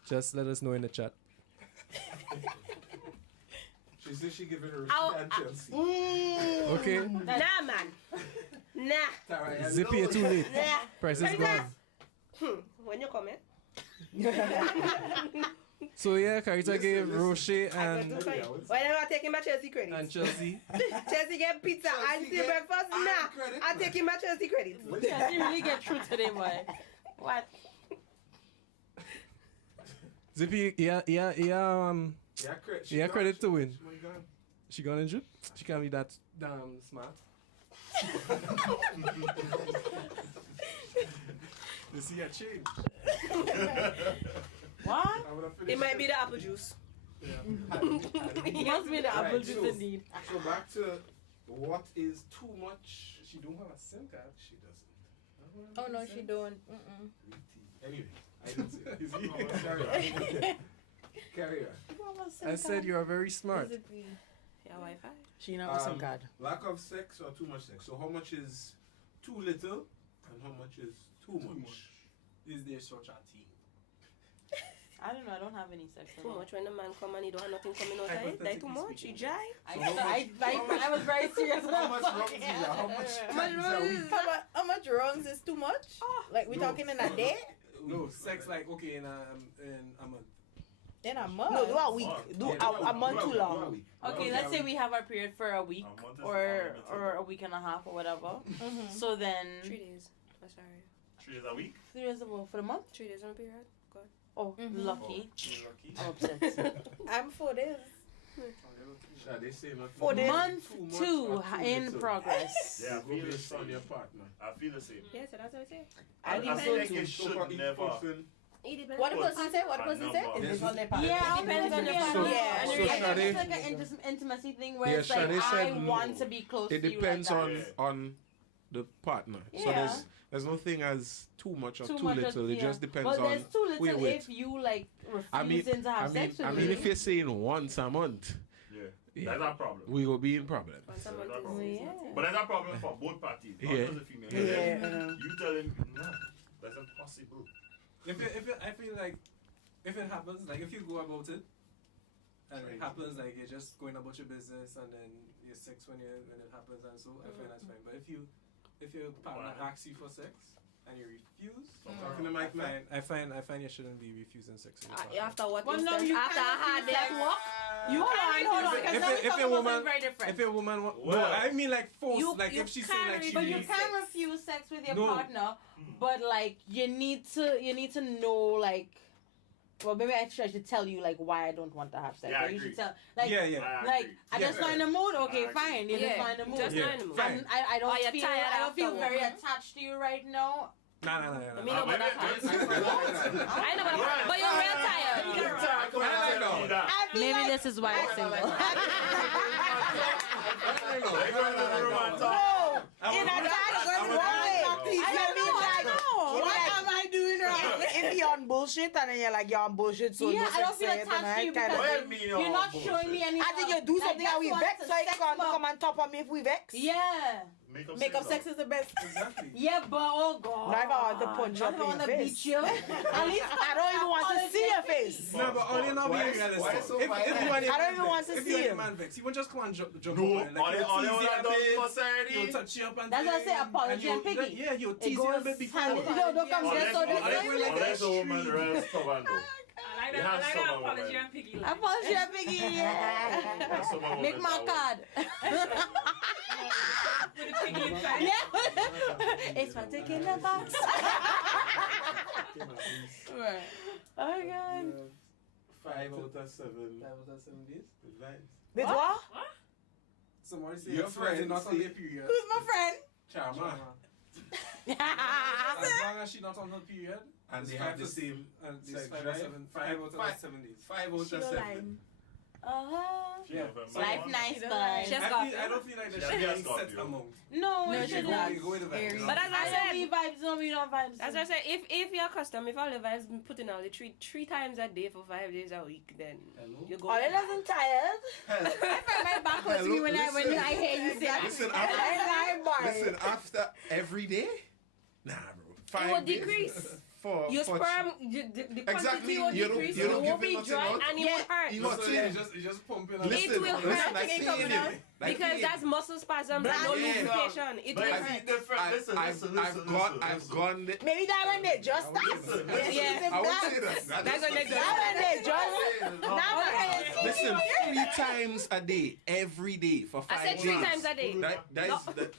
Just let us know in the chat. She said she give it her Ow. and Chelsea. Okay. Nah, man. Nah. Tara, I Zippy, know. it's too late. Nah. Price is gone. When you come in? So yeah, Carita gave Roche and Whenever I take him my Chelsea credit. Chelsea. Chelsea get pizza and still breakfast. Nah, I take him my Chelsea credit. Chelsea really get through today, boy. What? Zippy, credit to win. She got injured. She can't be that damn smart. You see a change. What? It might be the apple juice. Yeah. It must be the apple juice indeed. So back to what is too much. She don't have a SIM card. She doesn't. Oh no, she don't. Anyway, I didn't say that. Carry on. Carry on. I said you are very smart. Yeah, Wi-Fi. She not have a SIM card. Lack of sex or too much sex. So how much is too little and how much is too much? Is there such a thing? I don't know. I don't have any sex. Too much when the man come and he don't have nothing coming out of it. That's too much. He dry. I was very serious. How much wrongs is that? How much How much wrongs is too much? Like we talking in a day? No, sex like okay in a month. In a month? No, do a week. Do a month too long. Okay, let's say we have our period for a week or a week and a half or whatever. So then 3 days. Oh, sorry. 3 days a week? 3 days for the month. 3 days on a period. God. Oh, lucky. Lucky. I'm upset. I'm 4 days. Shall they say nothing? 4 days. Month Too much 2 or too in little? progress. Yeah, I Go feel the based on same. your partner. I feel the same. Yeah, so that's what I say. I think feel so like too. it So should for each never. person, It depends. What the person say? What the person say? number. It's on their partner. Yeah, it depends on your partner. Yeah. And So I Shade- think it's like an intimacy thing where Yeah, it's like Shade I said no. want to be close it to you depends like that. on the partner. So Yeah. there's no thing as too much or Too too much or- little. It yeah. just depends But on there's too who you're little with. if you like refusing to have sex with I me. mean, if you're saying once a month, Yeah. That's our problem. we will be in problem. Once a month That's is- our Yeah. problem. But that's a problem for both parties, not Yeah. just the female. Yeah. You tell him, no, that's impossible. I feel like if it happens, like if you go about it, and it happens, like you're just going about your business, and then you're sex when it happens, and so I find that's fine. But if your partner asks you for sex and you refuse, Talking to Mike, man. I find you shouldn't be refusing sex. With your partner. After what Well, no, instance? you After a can't hard refuse day sex. at work? You can't hold on, because If now a we're talking about woman- something very different. If a woman, no, Well, I mean like force, You- like you if she's can saying like she but you needs can sex. refuse sex with your No. partner, but like you need to know like. Well, maybe I should tell you like why I don't want to have sex. Yeah, I Like, you agree. should tell like Yeah, yeah. like I just not in the mood. Okay, I fine. You're just Yeah, not in the mood. just Yeah. not in the mood. Fine. And I don't Or you're feel tired I don't feel after very work. attached to you right now. Nah. I mean, Uh, no, but maybe- that's I I know, but you're real tired. Maybe this is why I'm single. In a time going what am I doing wrong? If you're on bullshit and then you're like, you're on bullshit, so Yeah, no I don't sex feel yet, attached to you kind because of- What like, you mean you're you're not on showing me any. I think you do something that we vex, so you can't come on top of me if we vex. Yeah. Makeup sex is the best. Exactly. Yeah, but oh god. Now if I want to punch you Now up if I in want your to face. beat you. At least I don't even want to see your face. No, but only not being realistic. why so If violent? you want I don't even want to if see you want him. a man vex, he won't just come and jump No, over and all they he'll tease you want a to do bit, for Saturday. he'll touch you up and That's why I thing, say apology and you'll- piggy. Yeah, you'll It tease you a goes bit before. hand- don't come here so Unless a woman real stubborn though. I like You that. have I like some that of apology them. and piggy. line. Apology and piggy. Yeah. That's some women Make my that card. With the piggy inside. Yeah. It's for taking the box. Right. Oh god. 5 out of 7. That was that 7 days. Advice. With what? Somebody say Your your friends friend are not on say- their period. Who's my friend? Charma. As long as she's not on her period, And it's they 5 have the to same and sex it's 5 drive. or 7. 5 out of 7 days. 5 out of She don't 7. Uh-huh. Yeah, Life nice, She don't but like- Just I don't feel like She there's has any got set you. amount. no, No, it she shouldn't. does. You go with the vibe. Aries. But as I I said, don't need vibes, no, we don't vibes. as I said, if you're custom, if all the vibes been put in all the three times a day for 5 days a week, then Hello? you go. Are you not tired? My back hurts me when I hear you say that. Listen, I'm listen, after every day? Nah, bro. It will 5 days. decrease. for Your for sperm, the quantity Exactly. will You don't- decrease, you don't it give won't be it nothing dry, out. and it won't hurt. You So must yeah, see. it's just pumping out. Listen, It will listen, hurt. like It saying it. Like Because saying that's muscle spasms and no Yeah. lubrication. It But will it's hurt. different. Listen, I've gone. Maybe that when they just start. Listen, Yeah. I would say that. That's when they go. That when they just. Now Listen, 3 times a day, every day for 5 I said days. 3 times a day. That No. is that.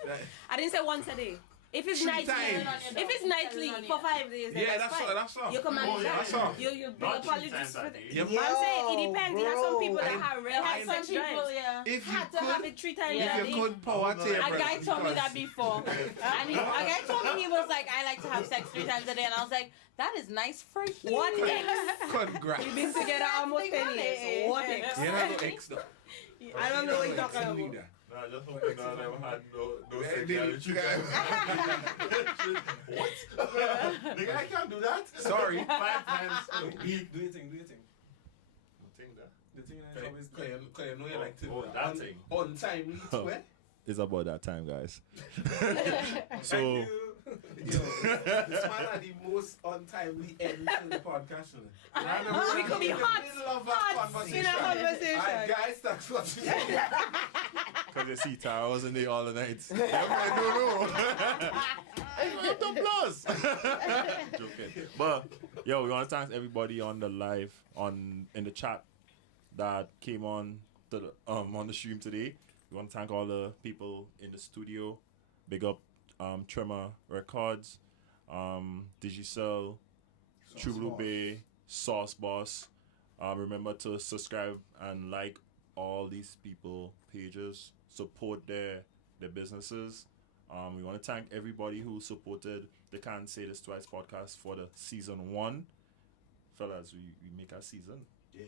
I didn't say once a day. If it's 3 nightly, times. if it's nightly for 5 days, then Yeah, that's that's fine. all. That's all. You come Oh, and yeah, that's all. you bring Not 3 apologies times for a the. day. Yep. I'm saying it depends. You have some people that bro. have real It high has some sex people, drives. yeah. If you Had to have could, it 3 times Yeah. a if you day. could power to your A breath, guy told me because- that before. And a guy told me he was like, I like to have sex 3 times a day. And I was like, that is nice for you. What ex? Congrats. We've been together almost 10 years. What ex? You have no ex though. I don't know what you're talking Ex-leader. about. Nah, just hoping I never had no Yeah, sexuality. What? Nigga, I can't do that. Sorry. 5 times a week. Do your thing. Think that? The thing is always Cause you know you like to Oh, that thing. untimely too, eh? It's about that time, guys. Thank So, you. Yo, this man had the most untimely end to the podcast. We could be hot. In a conversation. Alright, guys, thanks for watching. because you see, Tara wasn't there all the nights. No. Applause. Joking. But yo, we want to thank everybody on the live in the chat that came on the stream today. We want to thank all the people in the studio. Big up Tremor Records, Digicel, True Blue Bay, Sauce Boss. Remember to subscribe and like all these people pages. Support their businesses. We want to thank everybody who supported the Can't Say This Twice podcast for the season 1. Fellas, we make our season. Yeah.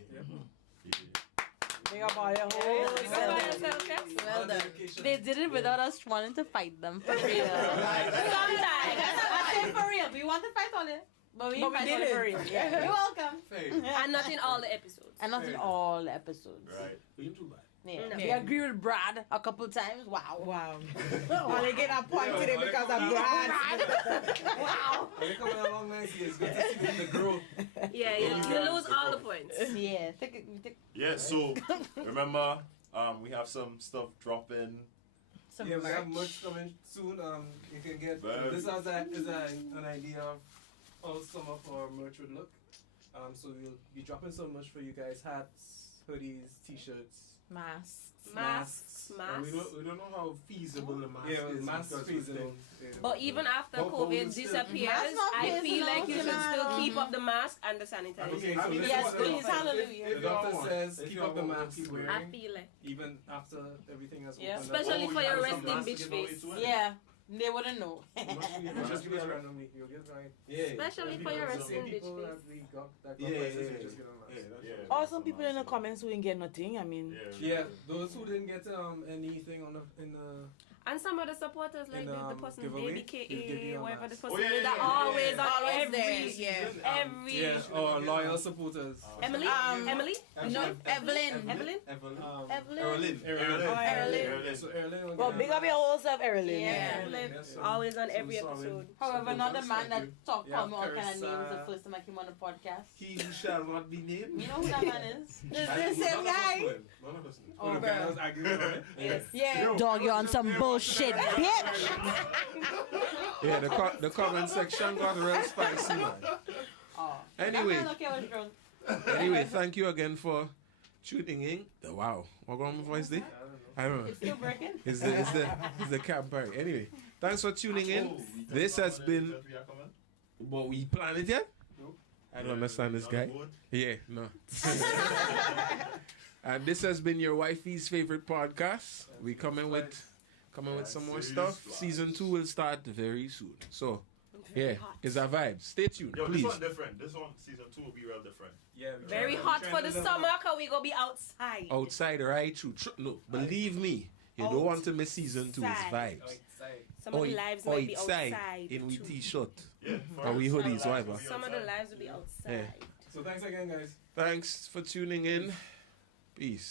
Big up all your Big up all yourself, yes. Well done. They did it without us wanting to fight them. For real. Sometimes. I say for real. We want to fight on it. But we fight on it for real. Yeah. You're welcome. And not in all the episodes. And not in all the episodes. Right. We ain't too bad. Yeah. No. We agree with Brad a couple times. Wow. Wow. Only get a point today because of Brad. Wow. You're coming along nicely. It's good to see the growth. Yeah, you lose all the points. Yeah. Yeah, so remember, we have some stuff dropping. Some Yeah, we have merch. merch coming soon. You can get Very this as an idea of how some of our merch would look. So we'll be dropping some merch for you guys: hats, hoodies, t-shirts, Masks. And we don't know how feasible the mask yeah, is. mask because feasible. we think- But even after But COVID we'll still- disappears, That's not I feel feasible, like you should still Janelle. keep up the mask and the sanitizer. Okay, I so mean, this yes, is what please, the doctor- hallelujah. The doctor If says you keep don't up the want to mask keep wearing, I feel like. even after everything has Yeah. opened up. Especially for you your have some resting masks to bitch give away face. too, eh? Yeah. They wouldn't know. You just give it randomly. You'll get right. Yeah. Especially for your resting bitch People face. that we got that Yeah, got yeah, prices, yeah. we just get on mask. Yeah. Or some people in the comments who didn't get nothing. I mean, Yeah, those who didn't get anything on in the And some of the supporters, like In, the person, giveaway, Baby we'll give you KA, a whatever the mask. person Oh, yeah, is, that yeah, always yeah. on Always every, there, yeah. every. yeah, our loyal supporters. Emily? Emily? No, Evelyn. Evelyn? Evelyn. Evelyn. So Erlyn will well, get big a up your whole self, Erilyn. Yeah. Evelyn. Yes, some- Always on some every solid episode. However, not the man that talk Yeah, call me all kind of names the Carissa. first time I came on the podcast. He who shall not be named. You know who that man is? The same guy. Oh, the guy was arguing about it? Yes. Yeah. Dog, you're on some bullshit, bitch. Yeah, the comment section got real spicy, man. Oh. Anyway. That's okay, I was drunk. Anyway, thank you again for tuning in. Wow, what going on my voice there? I don't know. It's still breaking. It's the campfire. Anyway, thanks for tuning in. This has been. What we planned it yet? I don't understand this guy. Yeah, no. And this has been your wifey's favorite podcast. We coming with some more stuff. Season 2 will start very soon. So yeah, it's a vibe. Stay tuned, Yo, please. this one different. This one, season 2 will be real different. Yeah, Very hot for the summer because we go be outside. Outside, right? True. No, believe me, you don't want to miss season 2. It's vibes. Some of the lives might be outside. in we too. t-shirt. Yeah. Or we hoodies, whatever. Some of the lives will be outside. Yeah. So thanks again, guys. Thanks for tuning in. Peace.